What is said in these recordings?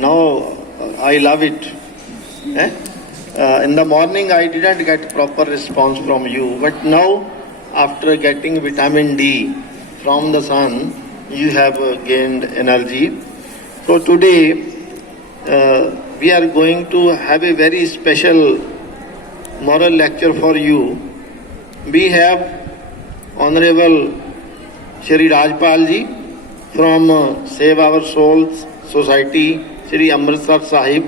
now I love it. Eh? In the morning I didn't get proper response from you, but now after getting vitamin D from the sun, you have gained energy. So today we are going to have a very special moral lecture for you. We have Honorable Shri Rajpal ji from Save Our Souls Society, Shri Amritsar Sahib,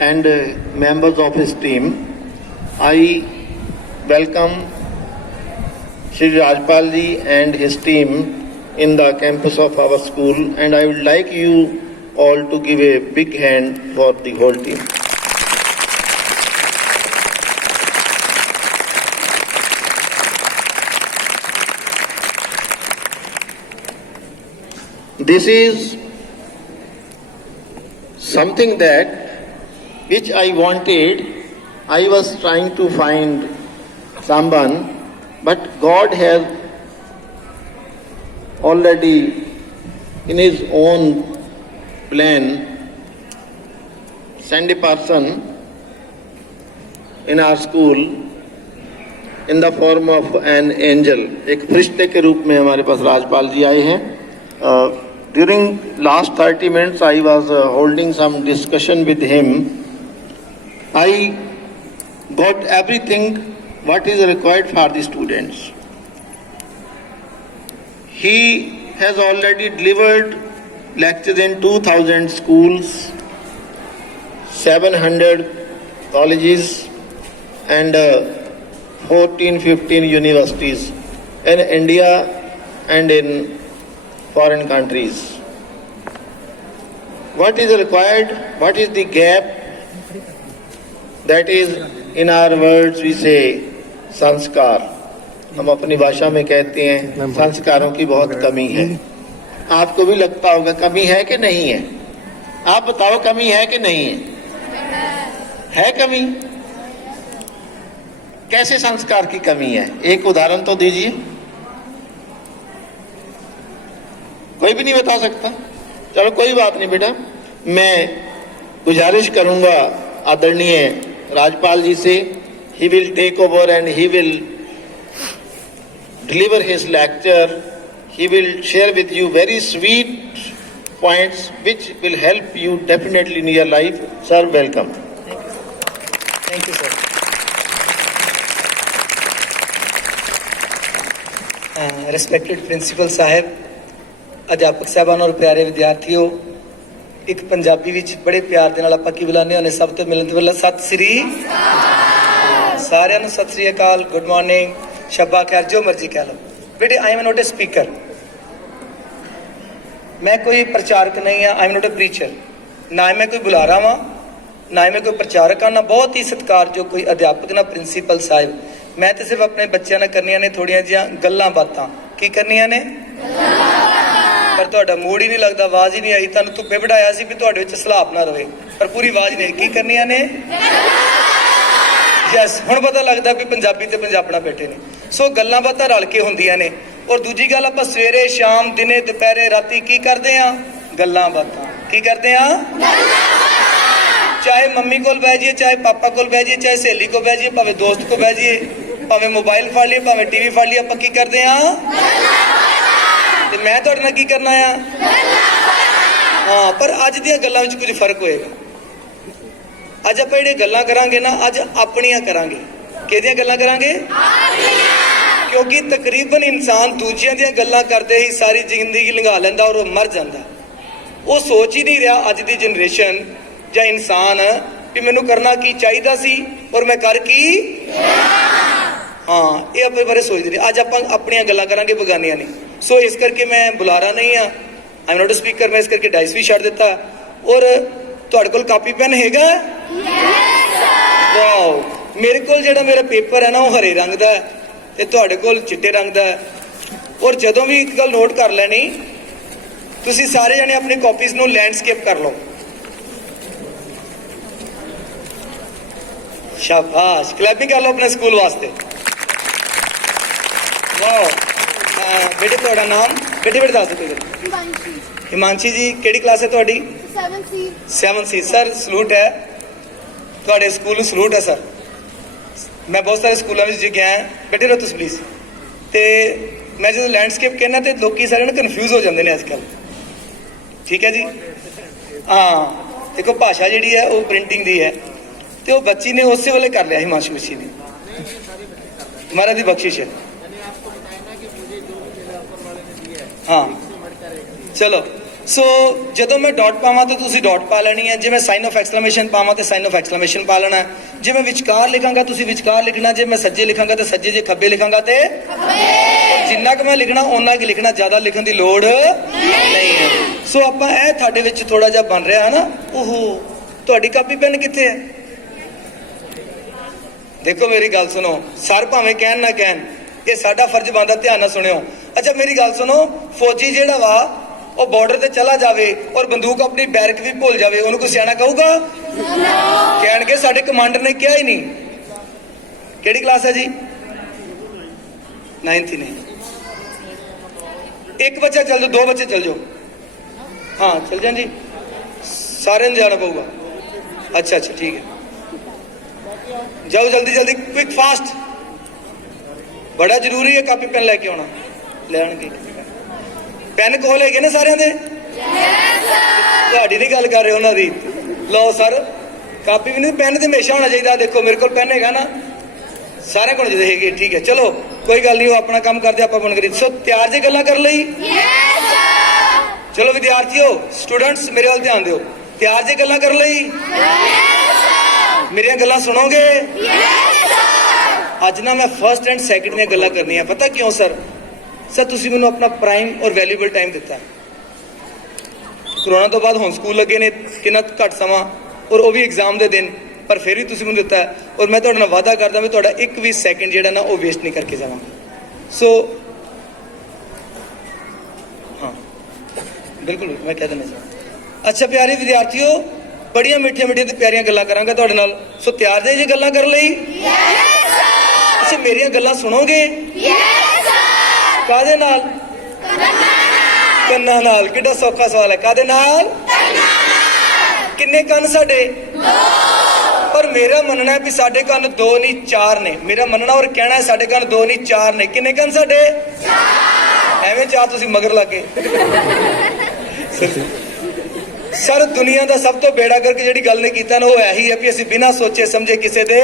and members of his team. I welcome Shri Rajpal ji and his team in the campus of our school, and I would like you all to give a big hand for the whole team. This is something that which I wanted. I was trying to find someone, but God has already in his own plan sent a person in our school in the form of an angel. एक फरिश्ते के रूप में हमारे पास राजपाल जी आए हैं. During last 30 minutes I was holding some discussion with him. I got everything what is required for the students. He has already delivered lectures in 2000 schools, 700 colleges and 14-15 universities in India and in foreign countries. What is required? What is the gap? That is, in our words we say संस्कार. हम अपनी भाषा में कहते हैं संस्कारों की बहुत कमी है. आपको भी लगता होगा कमी है कि नहीं है? आप बताओ कमी है कि नहीं है? है कमी? कैसे संस्कार की कमी है? एक उदाहरण तो दीजिए. कोई भी नहीं बता सकता. चलो कोई बात नहीं बेटा, मैं गुजारिश करूंगा आदरणीय राजपाल जी से. He will take over and he will deliver his lecture. He will share with you very sweet points which will help you definitely in your life. Sir, welcome. Thank you, sir. Respected Principal Sahib, अध्यापक साहबान और प्यारे विद्यार्थियों, एक पंजाबी विच बड़े प्यार दे नाल आपां की बुलाने होने सब तो मिलन तो सत श्री सारिਆਂ ਨੂੰ सत श्री अकाल, गुड मॉर्निंग, शब्बा खैर, जो मर्जी कह लो. बेटे I am not a speaker. मैं कोई प्रचारक नहीं हाँ. I am not a preacher. ना मैं कोई बुलारा वा, ना मैं कोई प्रचारक हाँ, ना बहुत ही सत्कार जो कोई अध्यापक ना प्रिंसीपल साहिब. मैं तो सिर्फ अपने बच्चों ने करनिया ने थोड़िया जिहा गल्लां बातां. की करनिया ने? पर तुहाडा मूड ही नहीं लगता, आवाज ही नहीं आई. तुहानूं धुप्पे बिठाया सी भी तुहाडे विच सलाप ना रहे, पर पूरी आवाज नहीं. की करनिया ने? यस, हुण पता लगता भी पंजाबी ते पंजाबना बैठे ने. सो गल्लां बातां रल के हुंदियां ने. और दूजी गल, आपां सवेरे शाम दिने दुपहरे राती की करदे आ? गल्लां बातां. की करदे आ? चाहे मम्मी कोल बह जाइए, चाहे पापा कोल बह जाइए, चाहे सहेली को बह जाइए, भावे दोस्त को बह जाइए, भावे मोबाइल फड़ लिए, भावे टीवी फड़ लिया, आपां की करदे आ? ते मैं तुहाडे नाल की करना आ? हाँ, पर अज दीयां गल्लां विच कुछ फर्क होएगा. अज आप जिहड़ियां गल्लां करांगे ना, अज अपनियां करांगे. किहदियां गल्लां करांगे? क्योंकि तकरीबन इंसान दूजियां दियां गल्लां करदे ही सारी जिंदगी लंघा लैंदा और वो मर जांदा. वो सोच ही नहीं रहा अज दी जनरेशन या इंसान कि मैनूं करना की चाहिदा सी और मैं कर की. हाँ, ये अपने बारे सोचदे नहीं. अज आपां अपनियां गल्लां करांगे, बगानियां नहीं. सो इस करके मैं बुलारा नहीं हाँ. I am not a speaker. मैं इस करके डाइस भी छड्ड दित्ता. और तुहाडे कोल कापी पेन हैगा? वाओ, मेरे कोल जिहड़ा मेरा पेपर है ना वो हरे रंग दा है ते तुहाडे कोल चिट्टे रंग दा है. और जदों भी एक गल नोट कर लैनी, तुसीं सारे जने अपनी कॉपीज नूं लैंडस्केप कर लो. शाबाश, क्लैपिंग कर लो अपने स्कूल वास्ते. वाओ. बेटे तुहाडा नाम? बेटे दस दो. हिमांशी जी, किहड़ी क्लास है तुहाडी? 7 ਸੀ ਸਰ, ਸਲੂਟ ਹੈ ਤੁਹਾਡੇ ਸਕੂਲ ਨੂੰ, ਸਲੂਟ ਹੈ ਸਰ। ਮੈਂ ਬਹੁਤ ਸਾਰੇ ਸਕੂਲਾਂ ਵਿੱਚ ਗਿਆ, ਬੈਠੇ ਰਹੋ ਤੁਸੀਂ ਪਲੀਜ਼। ਤੇ ਮੈਂ ਜਦੋਂ ਲੈਂਡਸਕੇਪ ਕਹਿੰਦਾ ਤੇ ਲੋਕੀ ਸਾਰੇ ਨਾ ਕਨਫਿਊਜ਼ ਹੋ ਜਾਂਦੇ ਨੇ ਅੱਜ ਕੱਲ੍ਹ, ਠੀਕ ਹੈ ਜੀ। ਹਾਂ ਦੇਖੋ ਭਾਸ਼ਾ ਜਿਹੜੀ ਹੈ ਉਹ ਪ੍ਰਿੰਟਿੰਗ ਦੀ ਹੈ, ਤੇ ਉਹ ਬੱਚੀ ਨੇ ਉਸੇ ਵੇਲੇ ਕਰ ਲਿਆ ਹਿਮਾਂਸ਼ੂ ਬੱਚੀ ਨੇ, ਮਹਾਰਾਜ ਦੀ ਬਖਸ਼ਿਸ਼ ਹੈ। ਹਾਂ ਚਲੋ, ਸੋ ਜਦੋਂ ਮੈਂ ਡਾਟ ਪਾਵਾਂ ਤਾਂ ਤੁਸੀਂ ਡਾਟ ਪਾ ਲੈਣੀ ਹੈ, ਜੇ ਮੈਂ ਸਾਈਨ ਆਫ ਐਕਸਕਲੇਮੇਸ਼ਨ ਪਾਵਾਂ ਤੇ ਸਾਈਨ ਆਫ ਐਕਸਕਲੇਮੇਸ਼ਨ ਪਾ ਲੈਣਾ ਹੈ, ਜੇ ਮੈਂ ਵਿਚਕਾਰ ਲਿਖਾਂਗਾ ਤੁਸੀਂ ਵਿਚਕਾਰ ਲਿਖਣਾ, ਜੇ ਮੈਂ ਸੱਜੇ ਲਿਖਾਂਗਾ ਤੇ ਸੱਜੇ, ਜੇ ਖੱਬੇ ਲਿਖਾਂਗਾ ਤੇ ਜਿੰਨਾ ਕੁ ਮੈਂ ਲਿਖਣਾ ਓਨਾ ਕੁ ਲਿਖਣਾ, ਜ਼ਿਆਦਾ ਲਿਖਣ ਦੀ ਲੋੜ ਨਹੀਂ ਹੈ। ਸੋ ਆਪਾਂ ਇਹ ਤੁਹਾਡੇ ਵਿੱਚ ਥੋੜਾ ਜਿਹਾ ਬਣ ਰਿਹਾ ਹੈ ਨਾ। ਓਹੋ, ਤੁਹਾਡੀ ਕਾਪੀ ਪੈਨ ਕਿੱਥੇ ਹੈ? ਦੇਖੋ ਮੇਰੀ ਗੱਲ ਸੁਣੋ, ਸਰ ਭਾਵੇਂ ਕਹਿਣ ਨਾ ਕਹਿਣ, ਇਹ ਸਾਡਾ ਫਰਜ਼ ਬਣਦਾ, ਧਿਆਨ ਨਾਲ ਸੁਣਿਓ। ਅੱਛਾ ਮੇਰੀ ਗੱਲ ਸੁਣੋ, ਫੌਜੀ ਜਿਹੜਾ ਵਾ ਉਹ ਬਾਰਡਰ ਤੇ ਚਲਾ ਜਾਵੇ ਔਰ ਬੰਦੂਕ ਆਪਣੀ ਬੈਰਕ ਵੀ ਭੁੱਲ ਜਾਵੇ, ਉਹਨੂੰ ਕੋਈ ਸਿਆਣਾ ਕਹੂਗਾ? ਕਹਿਣਗੇ ਸਾਡੇ ਕਮਾਂਡਰ ਨੇ ਕਿਹਾ ਹੀ ਨਹੀਂ। ਕਿਹੜੀ ਕਲਾਸ ਹੈ ਜੀ? 9th ਨੇ। ਇੱਕ ਬੱਚਾ ਚੱਲ ਜਾਓ, 2 ਬੱਚੇ ਚੱਲ ਜਾਓ। ਹਾਂ ਚੱਲ ਜਾਣ ਜੀ, ਸਾਰਿਆਂ ਨੂੰ ਜਾਣਾ ਪਊਗਾ। ਅੱਛਾ ਅੱਛਾ ਠੀਕ ਹੈ, ਜਾਓ ਜਲਦੀ ਜਲਦੀ, ਕੁਇਕ ਫਾਸਟ। ਬੜਾ ਜ਼ਰੂਰੀ ਹੈ ਕਾਪੀ ਪੈਨ ਲੈ ਕੇ ਆਉਣਾ। ਲੈਣਗੇ ਪੈਨ ਕੋਲ ਹੈਗੇ ਨੇ ਸਾਰਿਆਂ ਦੇ? ਤੁਹਾਡੀ ਨਹੀਂ ਗੱਲ ਕਰ ਰਹੇ, ਉਹਨਾਂ ਦੀ। ਲਓ ਸਰ, ਕਾਪੀ ਵੀ ਨਹੀਂ, ਪੈਨ ਤੇ ਹਮੇਸ਼ਾ ਹੋਣਾ ਚਾਹੀਦਾ। ਦੇਖੋ ਮੇਰੇ ਕੋਲ ਪੈਨ ਹੈਗਾ ਨਾ, ਸਾਰਿਆਂ ਕੋਲ ਜਿਹਦੇ ਹੈਗੇ, ਠੀਕ ਹੈ। ਚਲੋ ਕੋਈ ਗੱਲ ਨਹੀਂ, ਉਹ ਆਪਣਾ ਕੰਮ ਕਰਦੇ, ਆਪਾਂ ਬਣ ਕਰੀ। ਸੋ ਤਿਆਰ ਜੇ ਗੱਲਾਂ ਕਰਨ ਲਈ? ਚਲੋ ਵਿਦਿਆਰਥੀਓ, ਸਟੂਡੈਂਟਸ ਮੇਰੇ ਵੱਲ ਧਿਆਨ ਦਿਓ। ਤਿਆਰ ਜੇ ਗੱਲਾਂ ਕਰਨ ਲਈ? ਮੇਰੀਆਂ ਗੱਲਾਂ ਸੁਣੋਗੇ? ਅੱਜ ਨਾ ਮੈਂ ਫਸਟ ਐਂਡ ਸੈਕਿੰਡ ਦੀਆਂ ਗੱਲਾਂ ਕਰਨੀਆਂ। ਪਤਾ ਕਿਉਂ ਸਰ? ਸਰ ਤੁਸੀਂ ਮੈਨੂੰ ਆਪਣਾ ਪ੍ਰਾਈਮ ਔਰ ਵੈਲਿਊਬਲ ਟਾਈਮ ਦਿੱਤਾ। ਕਰੋਨਾ ਤੋਂ ਬਾਅਦ ਹੁਣ ਸਕੂਲ ਲੱਗੇ ਨੇ, ਕਿੰਨਾ ਘੱਟ ਸਮਾਂ, ਔਰ ਉਹ ਵੀ ਐਗਜ਼ਾਮ ਦੇ ਦਿਨ, ਪਰ ਫਿਰ ਵੀ ਤੁਸੀਂ ਮੈਨੂੰ ਦਿੱਤਾ। ਔਰ ਮੈਂ ਤੁਹਾਡੇ ਨਾਲ ਵਾਅਦਾ ਕਰਦਾ ਵੀ ਤੁਹਾਡਾ ਇੱਕ ਵੀ ਸੈਕਿੰਡ ਜਿਹੜਾ ਨਾ ਉਹ ਵੇਸਟ ਨਹੀਂ ਕਰਕੇ ਜਾਵਾਂਗਾ। ਸੋ ਹਾਂ ਬਿਲਕੁਲ ਮੈਂ ਕਹਿ ਦਿੰਦਾ ਸਰ। ਅੱਛਾ ਪਿਆਰੇ ਵਿਦਿਆਰਥੀਓ, ਬੜੀਆਂ ਮਿੱਠੀਆਂ ਮਿੱਠੀਆਂ ਤੇ ਪਿਆਰੀਆਂ ਗੱਲਾਂ ਕਰਾਂਗਾ ਤੁਹਾਡੇ ਨਾਲ। ਸੋ ਤਿਆਰ ਜੇ ਜੀ ਗੱਲਾਂ ਕਰਨ ਲਈ? ਅੱਛਾ ਮੇਰੀਆਂ ਗੱਲਾਂ ਸੁਣੋਗੇ? ਕਾਹਦੇ ਨਾਲ? ਕੰਨਾਂ ਨਾਲ। ਕਿੱਡਾ ਸੌਖਾ ਸਵਾਲ ਹੈ, ਕਾਹਦੇ ਨਾਲ? ਕਿੰਨੇ ਕੰਨ ਸਾਡੇ? ਪਰ ਮੇਰਾ ਮੰਨਣਾ ਹੈ ਵੀ ਸਾਡੇ ਕੰਨ 2 ਨਹੀਂ 4 ਨੇ। ਮੇਰਾ ਮੰਨਣਾ ਔਰ ਕਹਿਣਾ ਹੈ ਸਾਡੇ ਕੰਨ 2 ਨਹੀਂ 4 ਨੇ। ਕਿੰਨੇ ਕੰਨ ਸਾਡੇ? ਐਵੇਂ ਚਾਹ ਤੁਸੀਂ ਮਗਰ ਲੱਗੇ। ਸਰ ਦੁਨੀਆ ਦਾ ਸਭ ਤੋਂ ਬੇੜਾ ਕਰਕੇ ਜਿਹੜੀ ਗੱਲ ਨੇ ਕੀਤਾ ਨਾ, ਉਹ ਇਹੀ ਹੈ ਵੀ ਅਸੀਂ ਬਿਨਾਂ ਸੋਚੇ ਸਮਝੇ ਕਿਸੇ ਦੇ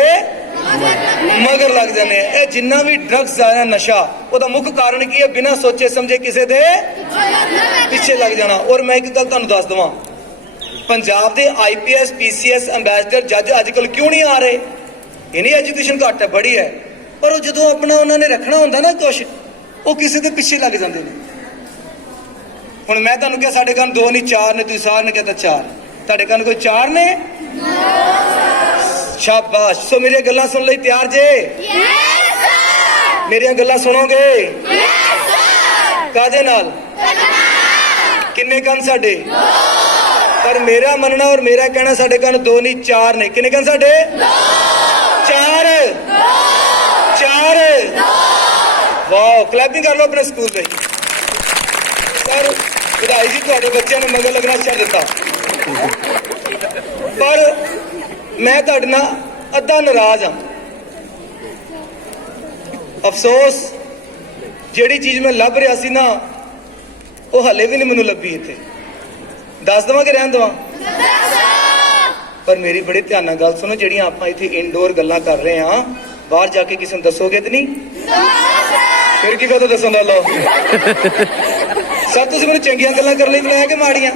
ਮਗਰ ਲੱਗ ਜਾਂਦੇ ਆ। ਇਹ ਜਿੰਨਾ ਵੀ ਡਰੱਗਸ ਆ, ਨਸ਼ਾ, ਉਹਦਾ ਮੁੱਖ ਕਾਰਨ ਕੀ ਹੈ? ਬਿਨਾਂ ਸੋਚੇ ਸਮਝੇ ਕਿਸੇ ਦੇ ਪਿੱਛੇ ਲੱਗ ਜਾਣਾ। ਔਰ ਮੈਂ ਇੱਕ ਗੱਲ ਤੁਹਾਨੂੰ ਦੱਸ ਦਵਾਂ, ਪੰਜਾਬ ਦੇ IPS PCS ਐਂਬੈਸਡਰ ਜੱਜ ਅੱਜ ਕੱਲ ਕਿਉਂ ਨਹੀਂ ਆ ਰਹੇ? ਇਹਨੀ ਐਜੂਕੇਸ਼ਨ ਘੱਟ ਹੈ, ਬੜੀ ਹੈ, ਪਰ ਉਹ ਜਦੋਂ ਆਪਣਾ ਉਹਨਾਂ ਨੇ ਰੱਖਣਾ ਹੁੰਦਾ ਨਾ ਕੁਛ, ਉਹ ਕਿਸੇ ਦੇ ਪਿੱਛੇ ਲੱਗ ਜਾਂਦੇ ਨੇ। ਹੁਣ ਮੈਂ ਤੁਹਾਨੂੰ ਕਿਹਾ ਸਾਡੇ ਕੰਨ 2 ਨਹੀਂ 4 ਨੇ, ਤੁਸੀਂ ਸਾਰਿਆਂ ਨੇ ਕਹਿੰਦਾ 4। ਤੁਹਾਡੇ ਕੰਨ ਕੋਈ 4 ਨੇ? ਸ਼ਾਬਾਸ਼। ਸੋ ਮੇਰੀਆਂ ਗੱਲਾਂ ਸੁਣ ਲਈ ਤਿਆਰ ਜੇ? ਮੇਰੀਆਂ ਗੱਲਾਂ ਸੁਣੋਗੇ? ਕਾਹਦੇ ਨਾਲ? ਕਿੰਨੇ ਕੰਨ ਸਾਡੇ? ਪਰ ਮੇਰਾ ਮੰਨਣਾ ਔਰ ਮੇਰਾ ਕਹਿਣਾ ਸਾਡੇ ਕੰਨ 2 ਨਹੀਂ 4 ਨੇ। ਕਿੰਨੇ ਕੰਨ ਸਾਡੇ? 4। 4। ਵਾਓ, ਕਲੈਪਿੰਗ ਕਰ ਲਓ ਆਪਣੇ ਸਕੂਲ ਦੇ। ਸਰ ਵਧਾਈ ਜੀ, ਤੁਹਾਡੇ ਬੱਚਿਆਂ ਨੇ ਮਗਰ ਲੱਗਣਾ ਛੱਡ ਦਿੱਤਾ। ਪਰ ਮੈਂ ਤੁਹਾਡੇ ਨਾਲ ਅੱਧਾ ਨਾਰਾਜ਼ ਹਾਂ। ਅਫਸੋਸ, ਜਿਹੜੀ ਚੀਜ਼ ਮੈਂ ਲੱਭ ਰਿਹਾ ਸੀ ਨਾ, ਉਹ ਹਲੇ ਵੀ ਨਹੀਂ ਮੈਨੂੰ ਲੱਭੀ। ਇੱਥੇ ਦੱਸ ਦੇਵਾਂ ਕਿ ਰਹਿਣ ਦੇਵਾਂ? ਪਰ ਮੇਰੀ ਬੜੇ ਧਿਆਨ ਨਾਲ ਗੱਲ ਸੁਣੋ, ਜਿਹੜੀਆਂ ਆਪਾਂ ਇੱਥੇ ਇਨਡੋਰ ਗੱਲਾਂ ਕਰ ਰਹੇ ਹਾਂ, ਬਾਹਰ ਜਾ ਕੇ ਕਿਸੇ ਨੂੰ ਦੱਸੋਗੇ ਤੇ ਨਹੀਂ? ਫਿਰ ਕੀ ਕਦੋਂ ਦੱਸਣ ਦਾ? ਲਓ ਸਰ, ਤੁਸੀਂ ਮੈਨੂੰ ਚੰਗੀਆਂ ਗੱਲਾਂ ਕਰਨ ਲਈ ਬੁਲਾਇਆ ਕਿ ਮਾੜੀਆਂ?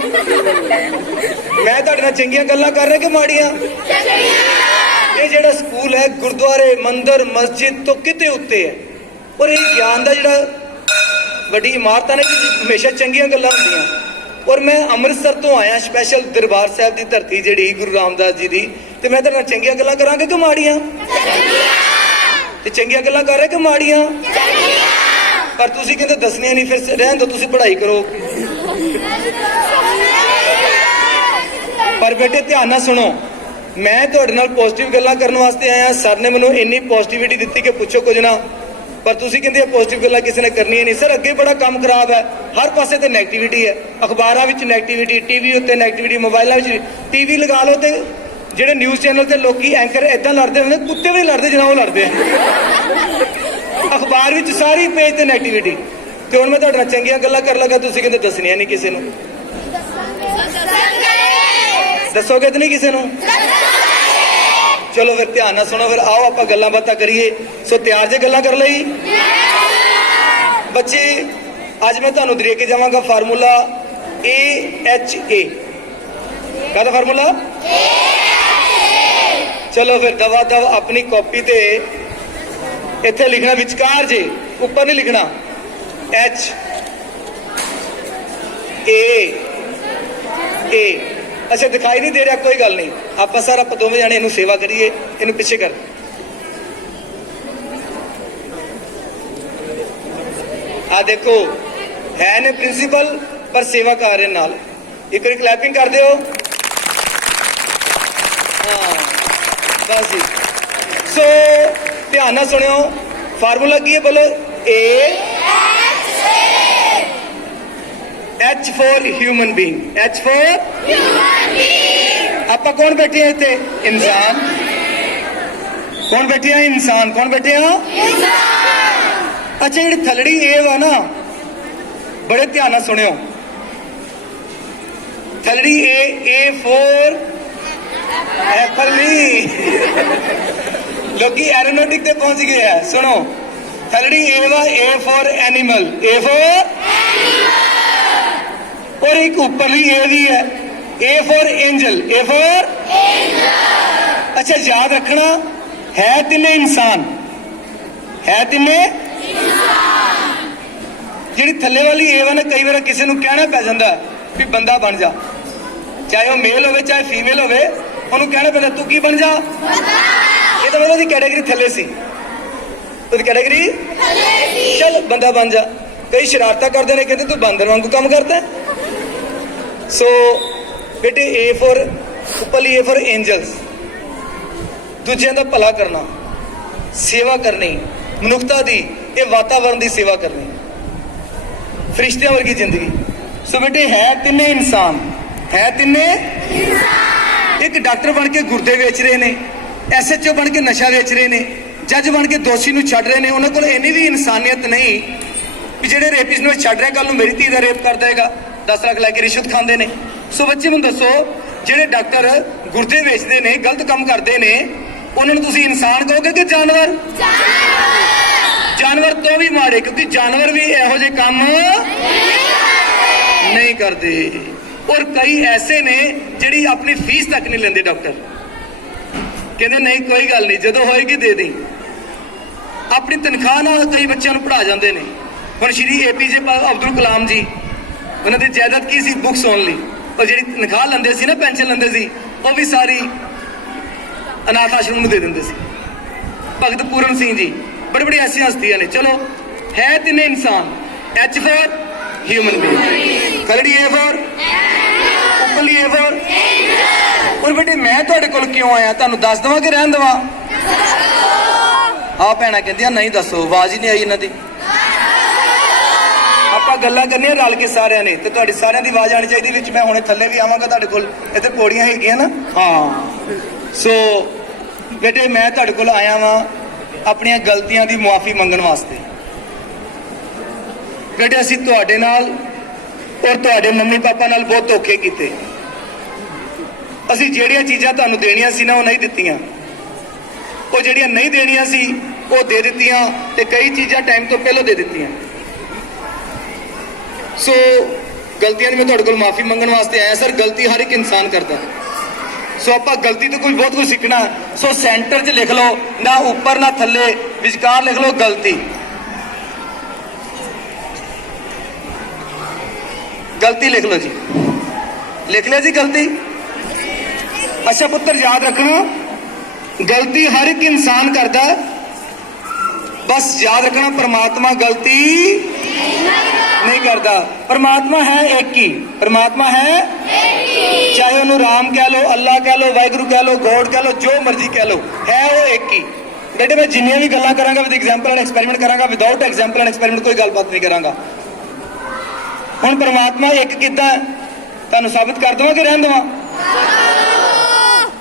ਮੈਂ ਤੁਹਾਡੇ ਨਾਲ ਚੰਗੀਆਂ ਗੱਲਾਂ ਕਰ ਰਿਹਾ ਕਿ ਮਾੜੀਆਂ? ਇਹ ਜਿਹੜਾ ਸਕੂਲ ਹੈ ਗੁਰਦੁਆਰੇ, ਮੰਦਿਰ, ਮਸਜਿਦ ਤੋਂ ਕਿਤੇ ਉੱਤੇ ਹੈ। ਔਰ ਇਹ ਗਿਆਨ ਦਾ ਜਿਹੜਾ ਵੱਡੀ ਇਮਾਰਤਾਂ ਨੇ ਹਮੇਸ਼ਾ ਚੰਗੀਆਂ ਗੱਲਾਂ ਹੁੰਦੀਆਂ। ਔਰ ਮੈਂ ਅੰਮ੍ਰਿਤਸਰ ਤੋਂ ਆਇਆ ਸਪੈਸ਼ਲ, ਦਰਬਾਰ ਸਾਹਿਬ ਦੀ ਧਰਤੀ ਜਿਹੜੀ ਗੁਰੂ ਰਾਮਦਾਸ ਜੀ ਦੀ, ਤੇ ਮੈਂ ਤੁਹਾਡੇ ਨਾਲ ਚੰਗੀਆਂ ਗੱਲਾਂ ਕਰਾਂਗਾ ਕਿ ਮਾੜੀਆਂ? ਤੇ ਚੰਗੀਆਂ ਗੱਲਾਂ ਕਰ ਰਹੇ ਕਿ ਮਾੜੀਆਂ? ਪਰ ਤੁਸੀਂ ਕਹਿੰਦੇ ਦੱਸਣੀਆਂ ਨਹੀਂ, ਫਿਰ ਰਹਿਣ ਦਿਓ, ਤੁਸੀਂ ਪੜ੍ਹਾਈ ਕਰੋ। ਪਰ ਬੇਟੇ ਧਿਆਨ ਨਾਲ ਸੁਣੋ, ਮੈਂ ਤੁਹਾਡੇ ਨਾਲ ਪੋਜ਼ਿਟਿਵ ਗੱਲਾਂ ਕਰਨ ਵਾਸਤੇ ਆਇਆ। ਸਰ ਨੇ ਮੈਨੂੰ ਇੰਨੀ ਪੋਜ਼ਿਟਿਵਿਟੀ ਦਿੱਤੀ ਕਿ ਪੁੱਛੋ ਕੁਝ ਨਾ। ਪਰ ਤੁਸੀਂ ਕਹਿੰਦੇ ਪੋਜ਼ਿਟਿਵ ਗੱਲਾਂ ਕਿਸੇ ਨੇ ਕਰਨੀਆਂ ਨਹੀਂ। ਸਰ ਅੱਗੇ ਬੜਾ ਕੰਮ ਖਰਾਬ ਹੈ, ਹਰ ਪਾਸੇ ਤੇ ਨੈਗੇਟਿਵਿਟੀ ਹੈ। ਅਖਬਾਰਾਂ ਵਿੱਚ ਨੈਗੇਟਿਵਿਟੀ, ਟੀਵੀ ਉੱਤੇ ਨੈਗੇਟਿਵਿਟੀ, ਮੋਬਾਈਲਾਂ ਵਿੱਚ। ਟੀਵੀ ਲਗਾ ਲਓ ਤੇ ਜਿਹੜੇ ਨਿਊਜ਼ ਚੈਨਲ ਤੇ ਲੋਕੀ ਐਂਕਰ ਇਦਾਂ ਲੜਦੇ ਹੁੰਦੇ, ਕੁੱਤੇ ਵੀ ਨਹੀਂ ਲੜਦੇ ਜਿੰਨਾ ਉਹ ਲੜਦੇ ਆ। ਅਖਬਾਰ ਵਿੱਚ ਸਾਰੀ ਪੇਜ ਤੇ ਨੈਗੇਟਿਵਿਟੀ। ਤੇ ਹੁਣ ਮੈਂ ਤੁਹਾਡੇ ਨਾਲ ਚੰਗੀਆਂ ਗੱਲਾਂ ਕਰਨ ਲੱਗਾ, ਤੁਸੀਂ ਕਹਿੰਦੇ ਦੱਸਣੀਆਂ ਨਹੀਂ ਕਿਸੇ ਨੂੰ। ਦੱਸੋਗੇ ਤੇ ਨਹੀਂ ਕਿਸੇ ਨੂੰ? ਚਲੋ ਫਿਰ ਧਿਆਨ ਨਾਲ ਸੁਣੋ, ਫਿਰ ਆਓ ਆਪਾਂ ਗੱਲਾਂ ਬਾਤਾਂ ਕਰੀਏ। ਸੋ ਤਿਆਰ ਜੇ ਗੱਲਾਂ ਕਰ ਲਈ ਬੱਚੇ? ਅੱਜ ਮੈਂ ਤੁਹਾਨੂੰ ਦੇ ਕੇ ਜਾਵਾਂਗਾ ਫਾਰਮੂਲਾ AHA। ਕਾਹਦਾ ਫਾਰਮੂਲਾ? ਚਲੋ ਫਿਰ ਦਵਾ ਦਵ ਆਪਣੀ ਕਾਪੀ ਤੇ ਇੱਥੇ ਲਿਖਣਾ ਵਿਚਕਾਰ ਜੇ, ਉੱਪਰ ਨਹੀਂ ਲਿਖਣਾ। HAA। ਅੱਛਾ ਦਿਖਾਈ ਨਹੀਂ ਦੇ ਰਿਹਾ, ਕੋਈ ਗੱਲ ਨਹੀਂ, ਆਪਾਂ ਸਰ ਆਪਾਂ ਦੋਵੇਂ ਜਾਣੇ ਇਹਨੂੰ ਸੇਵਾ ਕਰੀਏ। ਇਹਨੂੰ ਪਿੱਛੇ ਕਰ। ਆ ਦੇਖੋ ਹੈ ਨੇ ਪ੍ਰਿੰਸੀਪਲ ਪਰ ਸੇਵਾ ਕਰ ਰਹੇ ਨਾਲ। ਇੱਕ ਵਾਰੀ ਕਲੈਪਿੰਗ ਕਰ ਦਿਓ। ਹਾਂ ਬਸ ਜੀ। ਸੋ ਧਿਆਨ ਨਾਲ ਸੁਣਿਓ, ਫਾਰਮੂਲਾ ਕੀ ਹੈ ਬੋਲੋ? H for human being। H for human being। ਆਪਾਂ ਕੌਣ ਬੈਠੇ ਆ ਇੱਥੇ? ਇਨਸਾਨ। ਕੌਣ ਬੈਠੇ ਆ? ਇਨਸਾਨ। ਕੌਣ ਬੈਠੇ ਆ? ਇਨਸਾਨ। ਅੱਛਾ ਜਿਹੜੀ ਥਲੜੀ ਏ ਵਾ ਨਾ, ਬੜੇ ਧਿਆਨ ਨਾਲ ਸੁਣਿਓ। ਥਲੜੀ A for ਐਪਲ ਨਹੀਂ। ਲੋਕੀ ਐਰੋਨੋਟਿਕ ਤੇ ਪਹੁੰਚ ਗਏ ਆ। ਸੁਣੋ ਥਲੜੀ A ਵਾ, A for animal। A for और एक ऊपरली ए भी है, A for angel. A for angel. अच्छा याद रखना है तिन्ने इंसान, है तिन्ने इंसान। ਜਿਹੜੀ ਥੱਲੇ ਵਾਲੀ ਏ ਵਾ ਨਾ, ਕਈ ਵਾਰ ਕਿਸੇ ਨੂੰ ਕਹਿਣਾ ਪੈ ਜਾਂਦਾ ਵੀ ਬੰਦਾ ਬਣ ਜਾ, ਚਾਹੇ ਉਹ ਮੇਲ ਹੋਵੇ ਚਾਹੇ ਫੀਮੇਲ ਹੋਵੇ, ਉਹਨੂੰ ਕਹਿਣਾ ਪੈਂਦਾ ਤੂੰ ਕੀ ਬਣ ਜਾ? ਇਹ ਤਾਂ ਉਹਦੀ ਕੈਟਾਗਰੀ ਥੱਲੇ ਸੀ, ਉਹਦੀ ਕੈਟਾਗਰੀ ਥੱਲੇ ਸੀ। ਚੱਲ ਬੰਦਾ ਬਣ ਜਾ। ਕਈ ਸ਼ਰਾਰਤਾਂ ਕਰਦੇ ਨੇ, ਕਹਿੰਦੇ ਤੂੰ ਬਾਂਦਰ ਵਾਂਗੂ ਕੰਮ ਕਰਦਾ। ਸੋ ਬੇਟੇ A ਫॉर ਉੱਪਰਲੀ A ਫॉर ਐਂਜਲਸ, ਦੂਜਿਆਂ ਦਾ ਭਲਾ ਕਰਨਾ, ਸੇਵਾ ਕਰਨੀ, ਮਨੁੱਖਤਾ ਦੀ, ਇਹ ਵਾਤਾਵਰਣ ਦੀ ਸੇਵਾ ਕਰਨੀ, ਫਰਿਸ਼ਤਿਆਂ ਵਰਗੀ ਜ਼ਿੰਦਗੀ। ਸੋ ਬੇਟੇ ਹੈ ਤਿੰਨੇ ਇਨਸਾਨ, ਹੈ ਤਿੰਨੇ ਇਨਸਾਨ। ਇੱਕ ਡਾਕਟਰ ਬਣ ਕੇ ਗੁਰਦੇ ਵੇਚ ਰਹੇ ਨੇ, SHO ਬਣ ਕੇ ਨਸ਼ਾ ਵੇਚ ਰਹੇ ਨੇ, ਜੱਜ ਬਣ ਕੇ ਦੋਸ਼ੀ ਨੂੰ ਛੱਡ ਰਹੇ ਨੇ। ਉਹਨਾਂ ਕੋਲ ਇੰਨੀ ਵੀ ਇਨਸਾਨੀਅਤ ਨਹੀਂ ਵੀ ਜਿਹੜੇ ਰੇਪਿਸਟ ਨੂੰ ਛੱਡ ਰਿਹਾ, ਕੱਲ ਨੂੰ ਮੇਰੀ ਧੀ ਦਾ ਰੇਪ ਕਰ ਦੇਗਾ, 10 ਲੱਖ ਲੈ ਕੇ ਰਿਸ਼ਵਤ ਖਾਂਦੇ ਨੇ। ਸੋ ਬੱਚੇ ਮੈਨੂੰ ਦੱਸੋ, ਜਿਹੜੇ ਡਾਕਟਰ ਗੁਰਦੇ ਵੇਚਦੇ ਨੇ, ਗਲਤ ਕੰਮ ਕਰਦੇ ਨੇ, ਉਹਨਾਂ ਨੂੰ ਤੁਸੀਂ ਇਨਸਾਨ ਕਹੋਗੇ ਕਿ ਜਾਨਵਰ? ਜਾਨਵਰ ਤੋਂ ਵੀ ਮਾੜੇ, ਕਿਉਂਕਿ ਜਾਨਵਰ ਵੀ ਇਹੋ ਜਿਹੇ ਕੰਮ ਨਹੀਂ ਕਰਦੇ। ਔਰ ਕਈ ਐਸੇ ਨੇ ਜਿਹੜੀ ਆਪਣੀ ਫੀਸ ਤੱਕ ਨਹੀਂ ਲੈਂਦੇ। ਡਾਕਟਰ ਕਹਿੰਦੇ ਨਹੀਂ ਕੋਈ ਗੱਲ ਨਹੀਂ, ਜਦੋਂ ਹੋਏਗੀ ਦੇ ਦੇਂ। ਆਪਣੀ ਤਨਖਾਹ ਨਾਲ ਕਈ ਬੱਚਿਆਂ ਨੂੰ ਪੜ੍ਹਾ ਜਾਂਦੇ ਨੇ। ਹੁਣ ਸ਼੍ਰੀ APJ ਅਬਦੁਲ ਕਲਾਮ ਜੀ, ਉਹਨਾਂ ਦੀ ਜਾਇਦਾਦ ਕੀ ਸੀ? Books only. ਔਰ ਜਿਹੜੀ ਤਨਖਾਹ ਲੈਂਦੇ ਸੀ ਨਾ, ਪੈਨਸ਼ਨ ਲੈਂਦੇ ਸੀ, ਉਹ ਵੀ ਸਾਰੀ ਅਨਾਥ ਆਸ਼ਰਮ ਨੂੰ ਦੇ ਦਿੰਦੇ ਸੀ। ਭਗਤ ਪੂਰਨ ਸਿੰਘ ਜੀ, ਬੜੀ ਬੜੀ ਐਸੀਆਂ ਹਸਤੀਆਂ ਨੇ। ਚਲੋ ਹੈ ਤਿੰਨੇ ਇਨਸਾਨ। H for human being, third A for ਉੱਪਰਲੀ A ਫॉर। ਔਰ ਬੇਟੇ ਮੈਂ ਤੁਹਾਡੇ ਕੋਲ ਕਿਉਂ ਆਇਆ, ਤੁਹਾਨੂੰ ਦੱਸ ਦਵਾਂ ਕਿ ਰਹਿਣ ਦਵਾਂ? ਆ ਭੈਣਾਂ ਕਹਿੰਦੀਆਂ ਨਹੀਂ ਦੱਸੋ, ਆਵਾਜ਼ ਹੀ ਨਹੀਂ ਆਈ ਇਹਨਾਂ ਦੀ। ਆਪਾਂ ਗੱਲਾਂ ਕਰਨੀਆਂ ਰਲ ਕੇ ਸਾਰਿਆਂ ਨੇ, ਤੇ ਤੁਹਾਡੀ ਸਾਰਿਆਂ ਦੀ ਆਵਾਜ਼ ਆਣੀ ਚਾਹੀਦੀ ਵਿੱਚ। ਮੈਂ ਹੁਣੇ ਥੱਲੇ ਵੀ ਆਵਾਂਗਾ ਤੁਹਾਡੇ ਕੋਲ, ਇੱਥੇ ਪੌੜੀਆਂ ਹੈਗੀਆਂ ਨਾ। ਹਾਂ ਸੋ ਬੇਟੇ ਮੈਂ ਤੁਹਾਡੇ ਕੋਲ ਆਇਆ ਵਾਂ ਆਪਣੀਆਂ ਗਲਤੀਆਂ ਦੀ ਮੁਆਫੀ ਮੰਗਣ ਵਾਸਤੇ। ਬੇਟੇ ਅਸੀਂ ਤੁਹਾਡੇ ਨਾਲ ਔਰ ਤੁਹਾਡੇ ਮੰਮੀ ਪਾਪਾ ਨਾਲ ਬਹੁਤ ਧੋਖੇ ਕੀਤੇ। ਅਸੀਂ ਜਿਹੜੀਆਂ ਚੀਜ਼ਾਂ ਤੁਹਾਨੂੰ ਦੇਣੀਆਂ ਸੀ ਨਾ, ਉਹ ਨਹੀਂ ਦਿੱਤੀਆਂ। ਉਹ ਜਿਹੜੀਆਂ ਨਹੀਂ ਦੇਣੀਆਂ ਸੀ ਉਹ ਦੇ ਦਿੱਤੀਆਂ, ਤੇ ਕਈ ਚੀਜ਼ਾਂ ਟਾਈਮ ਤੋਂ ਪਹਿਲਾਂ ਦੇ ਦਿੱਤੀਆਂ। ਸੋ ਗਲਤੀਆਂ ਦੀ ਮੈਂ ਤੁਹਾਡੇ ਕੋਲ ਮਾਫੀ ਮੰਗਣ ਵਾਸਤੇ ਆਇਆ। ਸਰ ਗਲਤੀ ਹਰ ਇੱਕ ਇਨਸਾਨ ਕਰਦਾ, ਸੋ ਆਪਾਂ ਗਲਤੀ ਤੋਂ ਕੋਈ ਬਹੁਤ ਕੁਝ ਸਿੱਖਣਾ। ਸੋ ਸੈਂਟਰ 'ਚ ਲਿਖ ਲਓ, ਨਾ ਉੱਪਰ ਨਾ ਥੱਲੇ, ਵਿਚਕਾਰ ਲਿਖ ਲਓ ਗਲਤੀ। ਗਲਤੀ ਲਿਖ ਲਓ ਜੀ, ਲਿਖ ਲਿਆ ਜੀ ਗਲਤੀ। ਅੱਛਾ ਪੁੱਤਰ ਯਾਦ ਰੱਖਣਾ, ਗਲਤੀ ਹਰ ਇੱਕ ਇਨਸਾਨ ਕਰਦਾ, ਬਸ ਯਾਦ ਰੱਖਣਾ परमात्मा गलती नहीं करता। परमात्मा है एक ही, परमात्मा है चाहे उन्होंने राम कह लो, अल्लाह कह लो, वाहिगुरु कह लो, गॉड कह लो, जो मर्जी कह लो, है वो एक ही। ਬੇਟੇ ਮੈਂ ਜਿੰਨੀਆਂ ਵੀ ਗੱਲਾਂ ਕਰਾਂਗਾ ਵਿਦ ਐਗਜ਼ਾਮਪਲ ਐਂਡ ਐਕਸਪੈਰੀਮੈਂਟ ਕਰਾਂਗਾ, ਵਿਦਆਊਟ ਐਗਜ਼ਾਮਪਲ ਐਂਡ ਐਕਸਪੈਰੀਮੈਂਟ ਕੋਈ ਗੱਲਬਾਤ ਨਹੀਂ ਕਰਾਂਗਾ। ਹੁਣ ਪਰਮਾਤਮਾ ਇੱਕ ਕਿੱਦਾਂ ਤੁਹਾਨੂੰ ਸਾਬਿਤ ਕਰ ਦਵਾਂ ਕਿ ਰਹਿਣ ਦਵਾਂ?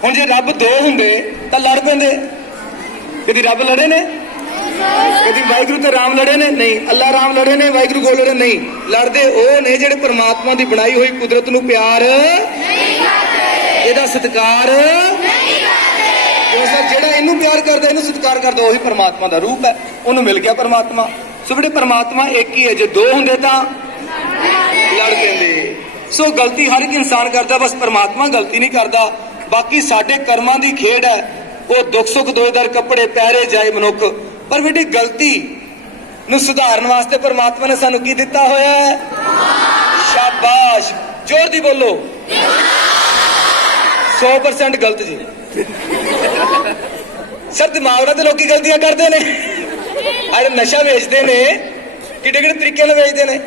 ਹੁਣ ਜੇ ਰੱਬ ਦੋ ਹੁੰਦੇ ਤਾਂ ਲੜ ਪੈਂਦੇ। ਕਦੀ ਰੱਬ ਲੜੇ ਨੇ? ਕਦੀ ਵਾਹਿਗੁਰੂ ਤੇ ਰਾਮ ਲੜੇ ਨੇ? ਨਹੀਂ। ਅੱਲਾ ਰਾਮ ਲੜੇ ਨੇ, ਵਾਹਿਗੁਰੂ ਕੋਲ ਲੜੇ? ਨਹੀਂ। ਲੜਦੇ ਉਹ ਨੇ ਜਿਹੜੇ ਪਰਮਾਤਮਾ ਦੀ ਬਣਾਈ ਹੋਈ ਕੁਦਰਤ ਨੂੰ ਪਿਆਰ ਨਹੀਂ ਕਰਦੇ, ਇਹਦਾ ਸਤਿਕਾਰ ਨਹੀਂ ਕਰਦੇ। ਜਿਹੜਾ ਇਹਨੂੰ ਪਿਆਰ ਕਰਦਾ, ਇਹਨੂੰ ਸਤਿਕਾਰ ਕਰਦਾ, ਉਹੀ ਪਰਮਾਤਮਾ ਦਾ ਰੂਪ ਹੈ। ਉਹਨੂੰ ਮਿਲ ਗਿਆ ਪਰਮਾਤਮਾ। ਸੋ ਬੇਟੇ ਪਰਮਾਤਮਾ ਇੱਕ ਹੀ ਹੈ। ਜੇ ਦੋ ਹੁੰਦੇ ਤਾਂ ਲੜ ਪੈਂਦੇ। ਸੋ ਗਲਤੀ ਹਰ ਇੱਕ ਇਨਸਾਨ ਕਰਦਾ, ਬਸ ਪਰਮਾਤਮਾ ਗਲਤੀ ਨਹੀਂ ਕਰਦਾ। ਬਾਕੀ ਸਾਡੇ ਕਰਮਾਂ ਦੀ ਖੇਡ ਹੈ। ਉਹ ਦੁੱਖ ਸੁੱਖ ਦੋਏ ਦਰ ਕੱਪੜੇ ਪਹਿਰੇ ਜਾਏ ਮਨੁੱਖ। ਪਰ ਬੇਟੀ ਗਲਤੀ ਨੂੰ ਸੁਧਾਰਨ ਵਾਸਤੇ ਪਰਮਾਤਮਾ ਨੇ ਸਾਨੂੰ ਕੀ ਦਿੱਤਾ ਹੋਇਆ ਹੈ? ਸ਼ਾਬਾਸ਼, ਜ਼ੋਰ ਦੀ ਬੋਲੋ। 100% ਗਲਤ ਜੀ। ਸਰ ਦਿਮਾਗ ਨਾਲ ਤੇ ਲੋਕੀ ਗਲਤੀਆਂ ਕਰਦੇ ਨੇ। ਆ ਜਿਹੜੇ ਨਸ਼ਾ ਵੇਚਦੇ ਨੇ, ਕਿਹੜੇ ਕਿਹੜੇ ਤਰੀਕੇ ਨਾਲ ਵੇਚਦੇ ਨੇ।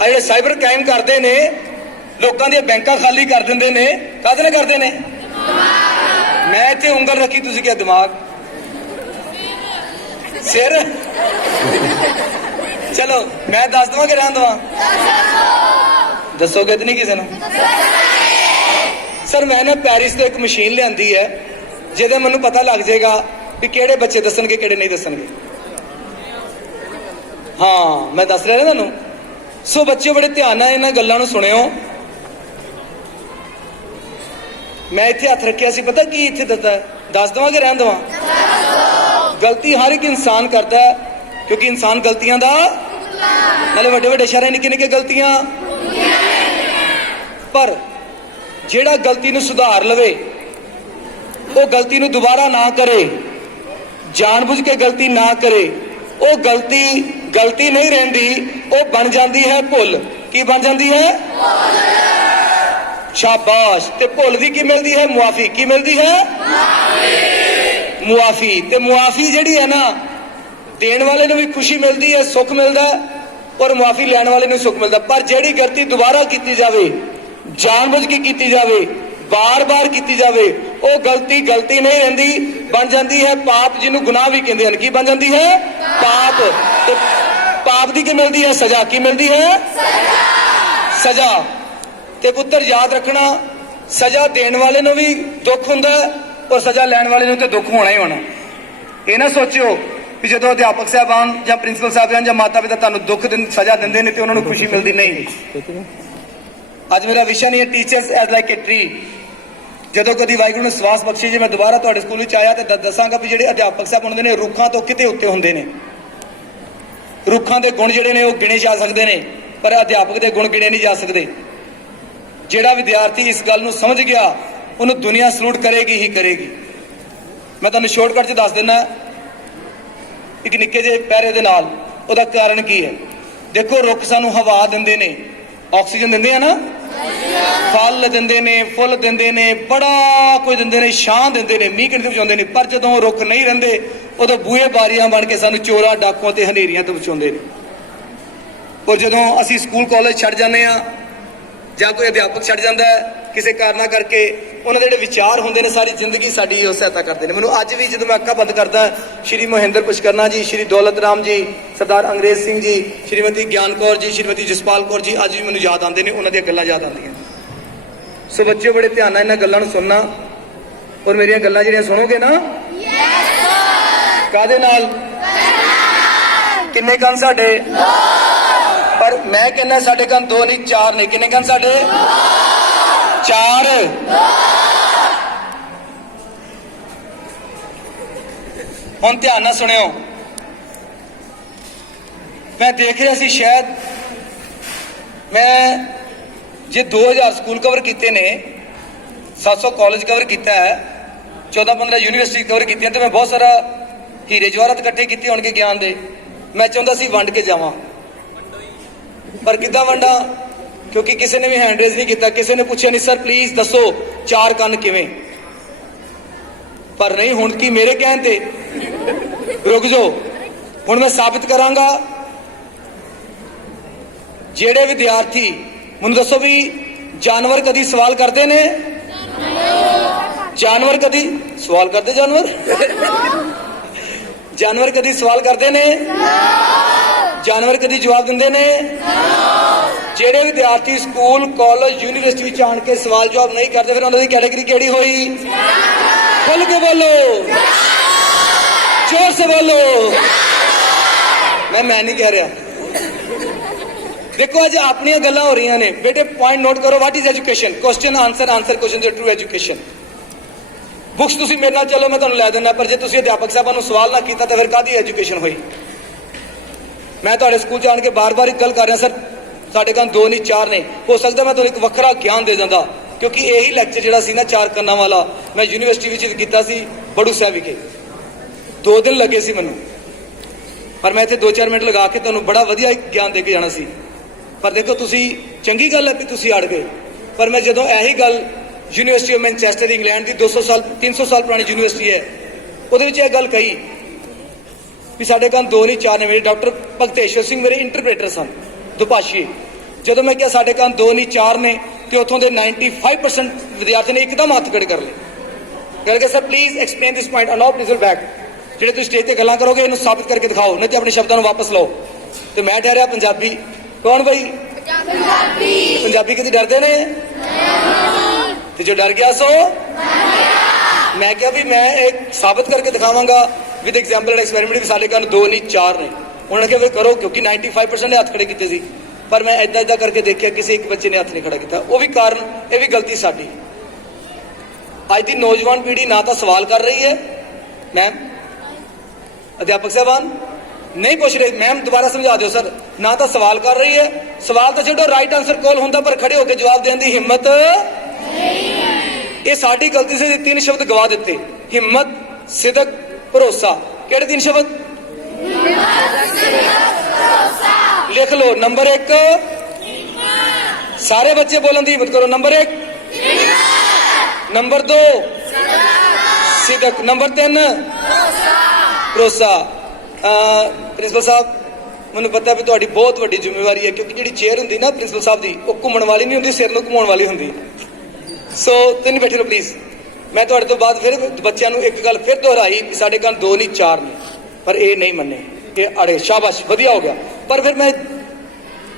ਆ ਜਿਹੜੇ ਸਾਈਬਰ ਕ੍ਰਾਈਮ ਕਰਦੇ ਨੇ, ਲੋਕਾਂ ਦੀਆਂ ਬੈਂਕਾਂ ਖਾਲੀ ਕਰ ਦਿੰਦੇ ਨੇ, ਕਾਹਦੇ ਨਾਲ ਕਰਦੇ ਨੇ? ਮੈਂ ਇੱਥੇ ਉਂਗਲ ਰੱਖੀ, ਤੁਸੀਂ ਕਿਹਾ ਦਿਮਾਗ, ਸਿਰ। ਚਲੋ ਮੈਂ ਦੱਸ ਦਵਾਂ ਕਿ ਰਹਿਣ ਦਵਾਂ? ਦੱਸੋਗੇ ਤੇ ਨਹੀਂ ਕਿਸੇ ਨੂੰ? ਸਰ ਮੈਂ ਨਾ ਪੈਰਿਸ ਤੋਂ ਇੱਕ ਮਸ਼ੀਨ ਲਿਆਂਦੀ ਹੈ ਜਿਹਦੇ ਮੈਨੂੰ ਪਤਾ ਲੱਗ ਜਾਏਗਾ ਕਿ ਕਿਹੜੇ ਬੱਚੇ ਦੱਸਣਗੇ ਕਿਹੜੇ ਨਹੀਂ ਦੱਸਣਗੇ। ਹਾਂ ਮੈਂ ਦੱਸ ਰਿਹਾ ਨਾ ਤੁਹਾਨੂੰ। ਸੋ ਬੱਚੇ ਬੜੇ ਧਿਆਨ ਨਾਲ ਇਹਨਾਂ ਗੱਲਾਂ ਨੂੰ ਸੁਣਿਓ। ਮੈਂ ਇੱਥੇ ਹੱਥ ਰੱਖਿਆ ਸੀ, ਪਤਾ ਕੀ ਇੱਥੇ ਦੱਸ ਦਵਾਂ ਕਿ ਰਹਿਣ ਦਵਾਂ? ਗਲਤੀ ਹਰ ਇੱਕ ਇਨਸਾਨ ਕਰਦਾ ਹੈ, ਕਿਉਂਕਿ ਇਨਸਾਨ ਗਲਤੀਆਂ ਦਾ, ਨਾਲੇ ਵੱਡੇ ਵੱਡੇ ਸ਼ਹਿਰਾਂ ਨਿੱਕੇ ਨਿੱਕੇ ਗਲਤੀਆਂ। ਪਰ ਜਿਹੜਾ ਗਲਤੀ ਨੂੰ ਸੁਧਾਰ ਲਵੇ, ਉਹ ਗਲਤੀ ਨੂੰ ਦੁਬਾਰਾ ਨਾ ਕਰੇ, ਜਾਣਬੁੱਝ ਕੇ ਗਲਤੀ ਨਾ ਕਰੇ, ਉਹ ਗਲਤੀ ਨਹੀਂ ਰਹਿੰਦੀ, ਉਹ ਬਣ ਜਾਂਦੀ ਹੈ ਭੁੱਲ। ਕੀ ਬਣ ਜਾਂਦੀ ਹੈ? ਸ਼ਾਬਾਸ਼। ਤੇ ਭੁੱਲ ਦੀ ਕੀ ਮਿਲਦੀ ਹੈ? ਮੁਆਫੀ। ਕੀ ਮਿਲਦੀ ਹੈ? ਮੁਆਫੀ। ਤੇ ਮੁਆਫੀ ਜਿਹੜੀ ਹੈ ਨਾ, ਦੇਣ ਵਾਲੇ ਨੂੰ ਵੀ ਖੁਸ਼ੀ ਮਿਲਦੀ ਹੈ, ਸੁੱਖ ਮਿਲਦਾ, ਔਰ ਮੁਆਫੀ ਲੈਣ ਵਾਲੇ ਨੂੰ ਸੁੱਖ ਮਿਲਦਾ। ਪਰ ਜਿਹੜੀ ਗਲਤੀ ਦੁਬਾਰਾ ਕੀਤੀ ਜਾਵੇ, ਜਾਣਬੁੱਝ ਕੇ ਕੀਤੀ ਜਾਵੇ, ਬਾਰ-ਬਾਰ ਕੀਤੀ ਜਾਵੇ, ਉਹ ਗਲਤੀ ਨਹੀਂ ਰਹਿੰਦੀ, ਬਣ ਜਾਂਦੀ ਹੈ ਪਾਪ, ਜਿਹਨੂੰ ਗੁਨਾਹ ਵੀ ਕਹਿੰਦੇ ਹਨ। ਕੀ ਬਣ ਜਾਂਦੀ ਹੈ? ਪਾਪ। ਤੇ ਪਾਪ ਦੀ ਕੀ ਮਿਲਦੀ ਹੈ? ਸਜ਼ਾ। ਕੀ ਮਿਲਦੀ ਹੈ? ਸਜ਼ਾ। ਤੇ ਪੁੱਤਰ ਯਾਦ ਰੱਖਣਾ, ਸਜ਼ਾ ਦੇਣ ਵਾਲੇ ਨੂੰ ਵੀ ਦੁੱਖ ਹੁੰਦਾ ਔਰ ਸਜ਼ਾ ਲੈਣ ਵਾਲੇ ਨੂੰ ਤੇ ਦੁੱਖ ਹੋਣਾ ਹੀ ਹੋਣਾ। ਇਹ ਨਾ ਸੋਚਿਓ ਵੀ ਜਦੋਂ ਅਧਿਆਪਕ ਸਾਹਿਬਾਨ ਜਾਂ ਪ੍ਰਿੰਸੀਪਲ ਸਾਹਿਬਾਨ ਜਾਂ ਮਾਤਾ ਪਿਤਾ ਤੁਹਾਨੂੰ ਦੁੱਖ ਸਜ਼ਾ ਦਿੰਦੇ ਨੇ ਤੇ ਉਹਨਾਂ ਨੂੰ ਖੁਸ਼ੀ ਮਿਲਦੀ। ਨਹੀਂ। ਅੱਜ ਮੇਰਾ ਵਿਸ਼ਾ ਨਹੀਂ ਹੈ ਟੀਚਰਸ ਐਜ਼ ਲਾਈਕ ਏ ਟਰੀ। ਜਦੋਂ ਕਦੀ ਵਾਹਿਗੁਰੂ ਨੇ ਸਵਾਸ ਬਖਸ਼ੀ, ਜੇ ਮੈਂ ਦੁਬਾਰਾ ਤੁਹਾਡੇ ਸਕੂਲ ਵਿੱਚ ਆਇਆ ਤੇ ਦੱਸਾਂਗਾ ਵੀ ਜਿਹੜੇ ਅਧਿਆਪਕ ਸਾਹਿਬ ਹੁੰਦੇ ਨੇ, ਰੁੱਖਾਂ ਤੋਂ ਕਿਤੇ ਉੱਤੇ ਹੁੰਦੇ ਨੇ। ਰੁੱਖਾਂ ਦੇ ਗੁਣ ਜਿਹੜੇ ਨੇ ਉਹ ਗਿਣੇ ਜਾ ਸਕਦੇ ਨੇ, ਪਰ ਅਧਿਆਪਕ ਦੇ ਗੁਣ ਗਿਣੇ ਨਹੀਂ ਜਾ ਸਕਦੇ। ਜਿਹੜਾ ਵਿਦਿਆਰਥੀ ਇਸ ਗੱਲ ਨੂੰ ਸਮਝ ਗਿਆ, ਉਹਨੂੰ ਦੁਨੀਆ ਸਲੂਟ ਕਰੇਗੀ ਹੀ ਕਰੇਗੀ। ਮੈਂ ਤੁਹਾਨੂੰ ਸ਼ਾਰਟਕਟ 'ਚ ਦੱਸ ਦਿੰਦਾ ਇੱਕ ਨਿੱਕੇ ਜਿਹੇ ਪੈਰੇ ਦੇ ਨਾਲ। ਉਹਦਾ ਕਾਰਨ ਕੀ ਹੈ? ਦੇਖੋ, ਰੁੱਖ ਸਾਨੂੰ ਹਵਾ ਦਿੰਦੇ ਨੇ, ਆਕਸੀਜਨ ਦਿੰਦੇ ਆ ਨਾ, ਫਲ ਦਿੰਦੇ ਨੇ, ਫੁੱਲ ਦਿੰਦੇ ਨੇ, ਬੜਾ ਕੁਝ ਦਿੰਦੇ ਨੇ, ਛਾਂ ਦਿੰਦੇ ਨੇ, ਮੀਂਹ ਕਿੰਨੇ ਬਚਾਉਂਦੇ ਨੇ। ਪਰ ਜਦੋਂ ਰੁੱਖ ਨਹੀਂ ਰਹਿੰਦੇ, ਉਦੋਂ ਬੂਹੇ ਬਾਰੀਆਂ ਬਣ ਕੇ ਸਾਨੂੰ ਚੋਰਾਂ, ਡਾਕੂਆਂ ਤੇ ਹਨੇਰੀਆਂ ਤੋਂ ਬਚਾਉਂਦੇ ਨੇ। ਔਰ ਜਦੋਂ ਅਸੀਂ ਸਕੂਲ ਕਾਲਜ ਛੱਡ ਜਾਂਦੇ ਆ, ਜਾਂ ਕੋਈ ਅਧਿਆਪਕ ਛੱਡ ਜਾਂਦਾ ਹੈ ਕਿਸੇ ਕਾਰਨਾਂ ਕਰਕੇ, ਉਹਨਾਂ ਦੇ ਜਿਹੜੇ ਵਿਚਾਰ ਹੁੰਦੇ ਨੇ ਸਾਰੀ ਜ਼ਿੰਦਗੀ ਸਾਡੀ ਉਹ ਸਹਾਇਤਾ ਕਰਦੇ ਨੇ। ਮੈਨੂੰ ਅੱਜ ਵੀ ਜਦੋਂ ਮੈਂ ਅੱਖਾਂ ਬੰਦ ਕਰਦਾ, ਸ਼੍ਰੀ ਮੋਹਿੰਦਰ ਪੁਸ਼ਕਰਨਾ ਜੀ, ਸ਼੍ਰੀ ਦੌਲਤ ਰਾਮ ਜੀ, ਸਰਦਾਰ ਅੰਗਰੇਜ਼ ਸਿੰਘ ਜੀ, ਸ਼੍ਰੀਮਤੀ ਗਿਆਨ ਕੌਰ ਜੀ, ਸ਼੍ਰੀਮਤੀ ਜਸਪਾਲ ਕੌਰ ਜੀ, ਅੱਜ ਵੀ ਮੈਨੂੰ ਯਾਦ ਆਉਂਦੇ ਨੇ, ਉਹਨਾਂ ਦੀਆਂ ਗੱਲਾਂ ਯਾਦ ਆਉਂਦੀਆਂ। ਸੋ ਬੱਚਿਓ ਬੜੇ ਧਿਆਨ ਨਾਲ ਇਹਨਾਂ ਗੱਲਾਂ ਨੂੰ ਸੁਣਨਾ, ਔਰ ਮੇਰੀਆਂ ਗੱਲਾਂ ਜਿਹੜੀਆਂ ਸੁਣੋਗੇ ਨਾ, ਕਾਹਦੇ ਨਾਲ? ਕਿੰਨੇ ਕੰਨ ਸਾਡੇ? ਪਰ ਮੈਂ ਕਹਿੰਦਾ ਸਾਡੇ ਕੰਨ 2 ਨਹੀਂ 4 ਨੇ। ਕਿੰਨੇ ਕੰਨ ਸਾਡੇ? 4। ਹੁਣ ਧਿਆਨ ਨਾਲ ਸੁਣਿਓ। ਮੈਂ ਦੇਖ ਰਿਹਾ ਸੀ, ਸ਼ਾਇਦ ਮੈਂ ਜੇ 2000 ਸਕੂਲ ਕਵਰ ਕੀਤੇ ਨੇ, 700 ਕਾਲਜ ਕਵਰ ਕੀਤਾ ਹੈ, 14-15 ਯੂਨੀਵਰਸਿਟੀ ਕਵਰ ਕੀਤੀਆਂ, ਤੇ ਮੈਂ ਬਹੁਤ ਸਾਰਾ ਹੀਰੇ ਜਵਾਹਰਾਤ ਇਕੱਠੇ ਕੀਤੇ ਹੋਣਗੇ ਗਿਆਨ ਦੇ। ਮੈਂ ਚਾਹੁੰਦਾ ਸੀ ਵੰਡ ਕੇ ਜਾਵਾਂ, ਪਰ ਕਿੱਦਾਂ ਵੰਡਾਂ? ਕਿਉਂਕਿ ਕਿਸੇ ਨੇ ਵੀ ਹੈਂਡ ਰੇਜ਼ ਨਹੀਂ ਕੀਤਾ, ਕਿਸੇ ਨੇ ਪੁੱਛਿਆ ਨਹੀਂ, ਸਰ ਪਲੀਜ਼ ਦੱਸੋ 4 ਕੰਨ ਕਿਵੇਂ? ਪਰ ਨਹੀਂ, ਹੁਣ ਕੀ ਮੇਰੇ ਕਹਿਣ ਤੇ ਰੁਕ ਜਾਓ, ਹੁਣ ਮੈਂ ਸਾਬਿਤ ਕਰਾਂਗਾ। ਜਿਹੜੇ ਵਿਦਿਆਰਥੀ ਮੈਨੂੰ ਦੱਸੋ ਵੀ ਜਾਨਵਰ ਕਦੀ ਸਵਾਲ ਕਰਦੇ ਨੇ? ਜਾਨਵਰ ਕਦੀ ਸਵਾਲ ਕਰਦੇ? ਜਾਨਵਰ ਜਾਨਵਰ ਕਦੀ ਸਵਾਲ ਕਰਦੇ ਨੇ? ਜਾਨਵਰ ਕਦੀ ਜਵਾਬ ਦਿੰਦੇ ਨੇ? ਜਿਹੜੇ ਵਿਦਿਆਰਥੀ ਸਕੂਲ ਕਾਲਜ ਯੂਨੀਵਰਸਿਟੀ ਵਿੱਚ ਆਣ ਕੇ ਸਵਾਲ ਜਵਾਬ ਨਹੀਂ ਕਰਦੇ, ਫਿਰ ਉਹਨਾਂ ਦੀ ਕੈਟਾਗਰੀ ਕਿਹੜੀ ਹੋਈ? ਖੁੱਲ ਕੇ ਬੋਲੋ, ਜ਼ੋਰ ਸੇ ਬੋਲੋ। ਮੈਂ ਨਹੀਂ ਕਹਿ ਰਿਹਾ। ਦੇਖੋ ਅੱਜ ਆਪਣੀਆਂ ਗੱਲਾਂ ਹੋ ਰਹੀਆਂ ਨੇ ਬੇਟੇ, ਪੁਆਇੰਟ ਨੋਟ ਕਰੋ। What is education? Question answer, answer question is true education. Books ਤੁਸੀਂ ਮੇਰੇ ਨਾਲ ਚਲੋ, ਮੈਂ ਤੁਹਾਨੂੰ ਲੈ ਦਿੰਦਾ, ਪਰ ਜੇ ਤੁਸੀਂ ਅਧਿਆਪਕ ਸਾਹਿਬਾਂ ਨੂੰ ਸਵਾਲ ਨਾ ਕੀਤਾ ਤਾਂ ਫਿਰ ਕਾਹਦੀ ਐਜੂਕੇਸ਼ਨ ਹੋਈ? ਮੈਂ ਤੁਹਾਡੇ ਸਕੂਲ 'ਚ ਆਣ ਕੇ ਬਾਰ-ਬਾਰ ਇੱਕ ਗੱਲ ਕਰ ਰਿਹਾ, ਸਰ ਸਾਡੇ ਕੋਲ 2 ਨਹੀਂ 4 ਨੇ। ਹੋ ਸਕਦਾ ਮੈਂ ਤੁਹਾਨੂੰ ਇੱਕ ਵੱਖਰਾ ਗਿਆਨ ਦੇ ਦਿੰਦਾ, ਕਿਉਂਕਿ ਇਹੀ ਲੈਕਚਰ ਜਿਹੜਾ ਸੀ ਨਾ 4 ਕੰਨਾਂ ਵਾਲਾ, ਮੈਂ ਯੂਨੀਵਰਸਿਟੀ ਵਿੱਚ ਕੀਤਾ ਸੀ ਬੜੂ ਸਾਹਿਬ ਵਿਖੇ। 2 ਦਿਨ ਲੱਗੇ ਸੀ ਮੈਨੂੰ, ਪਰ ਮੈਂ ਇੱਥੇ 2-4 ਮਿੰਟ ਲਗਾ ਕੇ ਤੁਹਾਨੂੰ ਬੜਾ ਵਧੀਆ ਇੱਕ ਗਿਆਨ ਦੇ ਕੇ ਜਾਣਾ ਸੀ। ਪਰ ਦੇਖੋ ਤੁਸੀਂ, ਚੰਗੀ ਗੱਲ ਹੈ ਵੀ ਤੁਸੀਂ ਅੜ ਗਏ, ਪਰ ਮੈਂ ਜਦੋਂ ਇਹੀ ਗੱਲ ਯੂਨੀਵਰਸਿਟੀ ਆਫ ਮੈਨਚੈਸਟਰ ਇੰਗਲੈਂਡ ਦੀ 200 ਸਾਲ 300 ਸਾਲ ਪੁਰਾਣੀ ਯੂਨੀਵਰਸਿਟੀ ਹੈ, ਉਹਦੇ ਵਿੱਚ ਇਹ ਗੱਲ ਕਹੀ ਵੀ ਸਾਡੇ ਕੋਲ 2 ਨਹੀਂ 4 ਨੇ। ਮੇਰੇ ਡਾਕਟਰ ਭਗਤੇਸ਼ਵਰ ਸਿੰਘ ਮੇਰੇ ਇੰਟਰਪ੍ਰੇਟਰ ਸਨ, ਦੁਭਾਸ਼ੀ। ਜਦੋਂ ਮੈਂ ਕਿਹਾ ਸਾਡੇ ਕੋਲ 2 ਨਹੀਂ 4 ਨੇ, ਤੇ ਉੱਥੋਂ ਦੇ 95% ਵਿਦਿਆਰਥੀ ਨੇ ਇੱਕਦਮ ਹੱਥ ਖੜੇ ਕਰ ਲਏ। ਗੱਲ ਕਿ sir please explain this point anew principal back. ਜਿਹੜੇ ਤੁਸੀਂ ਸਟੇਜ ਤੇ ਗੱਲਾਂ ਕਰੋਗੇ ਇਹਨੂੰ ਸਾਬਿਤ ਕਰਕੇ ਦਿਖਾਓ, ਨਹੀਂ ਤੇ ਆਪਣੇ ਸ਼ਬਦਾਂ ਨੂੰ ਵਾਪਸ ਲਓ। ਤੇ ਮੈਂ ਠਹਿਰਿਆ ਪੰਜਾਬੀ। ਕੌਣ ਬਈ? ਪੰਜਾਬੀ ਕਦੀ ਡਰਦੇ ਨੇ? ਤੇ ਜੋ ਡਰ ਗਿਆ ਸੋ ਮੈਂ ਕਿਹਾ ਵੀ ਮੈਂ ਇੱਕ ਸਾਬਤ ਕਰਕੇ ਦਿਖਾਵਾਂਗਾ ਵਿਦ ਐਗਜ਼ਾਮਪਲ ਐਂਡ ਐਕਸਪੈਰੀਮੈਂਟ ਵੀ ਸਾਡੇ ਕੋਲ 2 ਨਹੀਂ 4 ਨੇ। ਉਹਨਾਂ ਨੇ ਕਿਹਾ ਵੀ ਕਰੋ, ਕਿਉਂਕਿ 95% ਨੇ ਹੱਥ ਖੜੇ ਕੀਤੇ ਸੀ, ਪਰ ਮੈਂ ਏਦਾਂ ਕਰਕੇ ਦੇਖਿਆ ਕਿਸੇ ਇੱਕ ਬੱਚੇ ਨੇ ਹੱਥ ਨਹੀਂ ਖੜਾ ਕੀਤਾ। ਉਹ ਵੀ ਕਾਰਨ, ਇਹ ਵੀ ਗਲਤੀ ਸਾਡੀ। ਅੱਜ ਦੀ ਨੌਜਵਾਨ ਪੀੜ੍ਹੀ ਨਾ ਤਾਂ ਸਵਾਲ ਕਰ ਰਹੀ ਹੈ, ਮੈਮ ਅਧਿਆਪਕ ਸਾਹਿਬਾਨ ਨਹੀਂ ਪੁੱਛ ਰਹੇ, ਮੈਮ ਦੁਬਾਰਾ ਸਮਝਾ ਦਿਓ ਸਰ, ਨਾ ਤਾਂ ਸਵਾਲ ਕਰ ਰਹੀ ਹੈ, ਸਵਾਲ ਤਾਂ ਛੱਡੋ ਰਾਈਟ ਆਨਸਰ ਕੋਲ ਹੁੰਦਾ, ਪਰ ਖੜੇ ਹੋ ਕੇ ਜਵਾਬ ਦੇਣ ਦੀ ਹਿੰਮਤ ਨਹੀਂ। ਇਹ ਸਾਡੀ ਗਲਤੀ ਸੀ। 3 ਸ਼ਬਦ ਗਵਾ ਦਿੱਤੇ, ਹਿੰਮਤ, ਸਿਦਕ, ਭਰੋਸਾ। ਕਿਹੜੇ 3 ਸ਼ਬਦ? ਲਿਖ ਲਓ। ਨੰਬਰ 1, ਸਾਰੇ ਬੱਚੇ ਬੋਲਣ ਦੀ ਹਿੰਮਤ ਕਰੋ। Number 1, number 2, ਸਿਦਕ। ਨੰਬਰ 3, ਭਰੋਸਾ। ਪ੍ਰਿੰਸੀਪਲ ਸਾਹਿਬ ਮੈਨੂੰ ਪਤਾ ਵੀ ਤੁਹਾਡੀ ਬਹੁਤ ਵੱਡੀ ਜ਼ਿੰਮੇਵਾਰੀ ਹੈ, ਕਿਉਂਕਿ ਜਿਹੜੀ ਚੇਅਰ ਹੁੰਦੀ ਨਾ ਪ੍ਰਿੰਸੀਪਲ ਸਾਹਿਬ ਦੀ, ਉਹ ਘੁੰਮਣ ਵਾਲੀ ਨਹੀਂ ਹੁੰਦੀ, ਸਿਰ ਨੂੰ ਘੁਮਾਉਣ ਵਾਲੀ ਹੁੰਦੀ। ਸੋ ਤਿੰਨ ਬੈਠੇ ਰਹੋ ਪਲੀਜ਼। ਮੈਂ ਤੁਹਾਡੇ ਤੋਂ ਬਾਅਦ ਫਿਰ ਬੱਚਿਆਂ ਨੂੰ ਇੱਕ ਗੱਲ ਫਿਰ ਦੁਹਰਾਈ ਵੀ ਸਾਡੇ ਕੋਲ 2 ਨਹੀਂ 4 ਨੇ, ਪਰ ਇਹ ਨਹੀਂ ਮੰਨੇ, ਇਹ ਅੜੇ। ਸ਼ਾਬਾਸ਼, ਵਧੀਆ ਹੋ ਗਿਆ। ਪਰ ਫਿਰ ਮੈਂ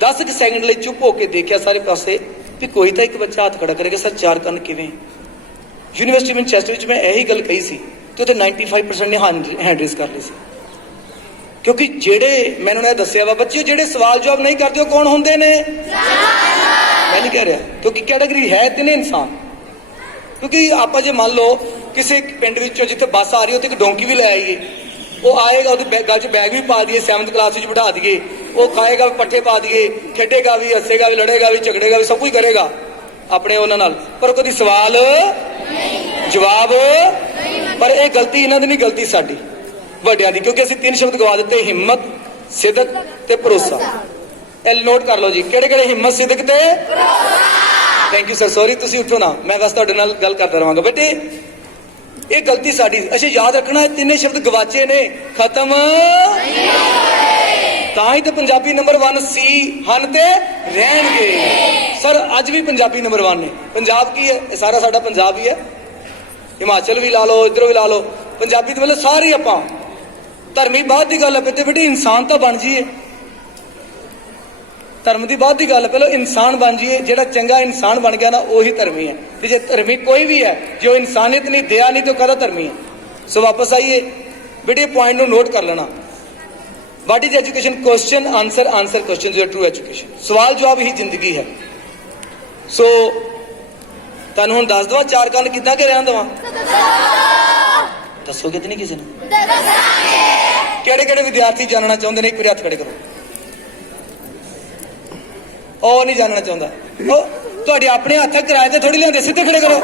10 ਸੈਕਿੰਡ ਲਈ ਚੁੱਪ ਹੋ ਕੇ ਦੇਖਿਆ ਸਾਰੇ ਪਾਸੇ ਵੀ ਕੋਈ ਤਾਂ ਇੱਕ ਬੱਚਾ ਹੱਥ ਖੜਾ ਕਰੇਗਾ। ਸਰ 4 ਕੰਨ ਕਿਵੇਂ? ਯੂਨੀਵਰਸਿਟੀ ਮੈਨਚੈਸਟਰ ਵਿੱਚ ਮੈਂ ਇਹੀ ਗੱਲ ਕਹੀ ਸੀ ਤੇ ਉੱਥੇ 95% ਨੇ ਹੈਂਡ ਰੇਜ਼ ਕਰ ਲਈ ਸੀ, ਕਿਉਂਕਿ ਜਿਹੜੇ ਮੈਨੂੰ ਇਹ ਦੱਸਿਆ ਵਾ ਬੱਚੇ ਜਿਹੜੇ ਸਵਾਲ ਜਵਾਬ ਨਹੀਂ ਕਰਦੇ ਉਹ ਕੌਣ ਹੁੰਦੇ ਨੇ? ਮੈਂ ਨਹੀਂ ਕਹਿ ਰਿਹਾ, ਕਿਉਂਕਿ ਕੈਟਾਗਰੀ ਹੈ ਤਿੰਨੇ ਇਨਸਾਨ। ਕਿਉਂਕਿ ਆਪਾਂ ਜੇ ਮੰਨ ਲਓ ਕਿਸੇ ਪਿੰਡ ਵਿੱਚੋਂ ਜਿੱਥੇ ਬੱਸ ਆ ਰਹੀ ਉੱਥੇ ਇੱਕ ਡੋਂਕੀ ਵੀ ਲੈ ਆਈਏ, ਉਹ ਆਏਗਾ ਉਹਦੀ ਗੱਲ 'ਚ ਬੈਗ ਵੀ ਪਾ ਦਈਏ, 7th ਕਲਾਸ ਵਿੱਚ ਬਿਠਾ ਦਈਏ, ਉਹ ਖਾਏਗਾ ਪੱਠੇ ਪਾ ਦਈਏ, ਖੇਡੇਗਾ ਵੀ, ਹੱਸੇਗਾ ਵੀ, ਲੜੇਗਾ ਵੀ, ਝਗੜੇਗਾ ਵੀ, ਸਭ ਕੁਝ ਕਰੇਗਾ ਆਪਣੇ ਉਹਨਾਂ ਨਾਲ, ਪਰ ਕਦੀ ਸਵਾਲ ਜਵਾਬ। ਪਰ ਇਹ ਗਲਤੀ ਇਹਨਾਂ ਦੀ ਨਹੀਂ, ਗਲਤੀ ਸਾਡੀ ਵੱਡਿਆਂ ਦੀ, ਕਿਉਂਕਿ ਅਸੀਂ 3 ਸ਼ਬਦ ਗਵਾ ਦਿੱਤੇ, ਹਿੰਮਤ, ਸਿਦਕ ਤੇ ਭਰੋਸਾ। ਇਹ ਨੋਟ ਕਰ ਲਓ ਜੀ, ਕਿਹੜੇ ਕਿਹੜੇ? ਹਿੰਮਤ, ਸਿਦਕ ਤੇ ਭਰੋਸਾ। ਥੈਂਕ ਯੂ ਸਰ, ਸੌਰੀ ਤੁਸੀਂ ਉੱਠੋ ਨਾ, ਮੈਂ ਬਸ ਤੁਹਾਡੇ ਨਾਲ ਗੱਲ ਕਰਦਾ ਰਹਾਂਗਾ। ਬੇਟੇ ਇਹ ਗਲਤੀ ਸਾਡੀ, ਅਸੀਂ ਯਾਦ ਰੱਖਣਾ ਇਹ 3 ਸ਼ਬਦ ਗਵਾਚੇ ਨੇ, ਖਤਮ ਨਹੀਂ ਹੋਏ। ਤਾਂ ਹੀ ਤਾਂ ਪੰਜਾਬੀ ਨੰਬਰ 1 ਸੀ ਹਨ ਤੇ ਰਹਿਣਗੇ। ਸਰ ਅੱਜ ਵੀ ਪੰਜਾਬੀ ਨੰਬਰ 1 ਨੇ। ਪੰਜਾਬ ਕੀ ਹੈ? ਇਹ ਸਾਰਾ ਸਾਡਾ ਪੰਜਾਬ ਹੀ ਹੈ। ਹਿਮਾਚਲ ਵੀ ਲਾ ਲਓ, ਇੱਧਰੋਂ ਵੀ ਲਾ ਲਓ, ਪੰਜਾਬੀ ਦੇ ਮਤਲਬ ਸਾਰੇ ਆਪਾਂ। ਧਰਮੀ ਬਾਅਦ ਦੀ ਗੱਲ ਹੈ, ਬੇਟੇ ਇਨਸਾਨ ਤਾਂ ਬਣ ਜਾਈਏ। ਧਰਮ ਦੀ ਬਾਅਦ ਦੀ ਗੱਲ ਹੈ, ਪਹਿਲਾਂ ਇਨਸਾਨ ਬਣ ਜਾਈਏ। ਜਿਹੜਾ ਚੰਗਾ ਇਨਸਾਨ ਬਣ ਗਿਆ ਨਾ ਉਹੀ ਧਰਮੀ ਹੈ। ਤੇ ਜੇ ਧਰਮੀ ਕੋਈ ਵੀ ਹੈ ਜੋ ਇਨਸਾਨੀਅਤ ਨਹੀਂ, ਦਇਆ ਨਹੀਂ, ਤਾਂ ਕਦਾ ਧਰਮੀ ਹੈ? ਸੋ ਵਾਪਸ ਆਈਏ ਬੇਟੇ, ਪੁਆਇੰਟ ਨੂੰ ਨੋਟ ਕਰ ਲੈਣਾ। What is education? Question answer, answer question ਜੋ ਟਰੂ ਐਜੂਕੇਸ਼ਨ। ਸਵਾਲ ਜਵਾਬ ਹੀ ਜ਼ਿੰਦਗੀ ਹੈ। ਸੋ ਤੁਹਾਨੂੰ ਹੁਣ ਦੱਸ ਦਵਾਂ 4 ਕੰਨ ਕਿੱਦਾਂ ਕੇ ਰਹਿਣ ਦਵਾਂ? ਦੱਸੋਗੇ ਤੇ ਨਹੀਂ ਕਿਸੇ ਨੂੰ? ਕਿਹੜੇ ਕਿਹੜੇ ਵਿਦਿਆਰਥੀ ਜਾਣਨਾ ਚਾਹੁੰਦੇ ਨੇ? ਇੱਕ ਵਾਰੀ ਹੱਥ ਖੜੇ ਕਰੋ। ਉਹ ਨਹੀਂ ਜਾਣਨਾ ਚਾਹੁੰਦਾ। ਉਹ ਤੁਹਾਡੇ ਆਪਣੇ ਹੱਥ ਕਿਰਾਏ ਤੇ ਥੋੜੀ ਲਿਆਂਦੇ, ਸਿੱਧੇ ਖੜੇ ਕਰੋ।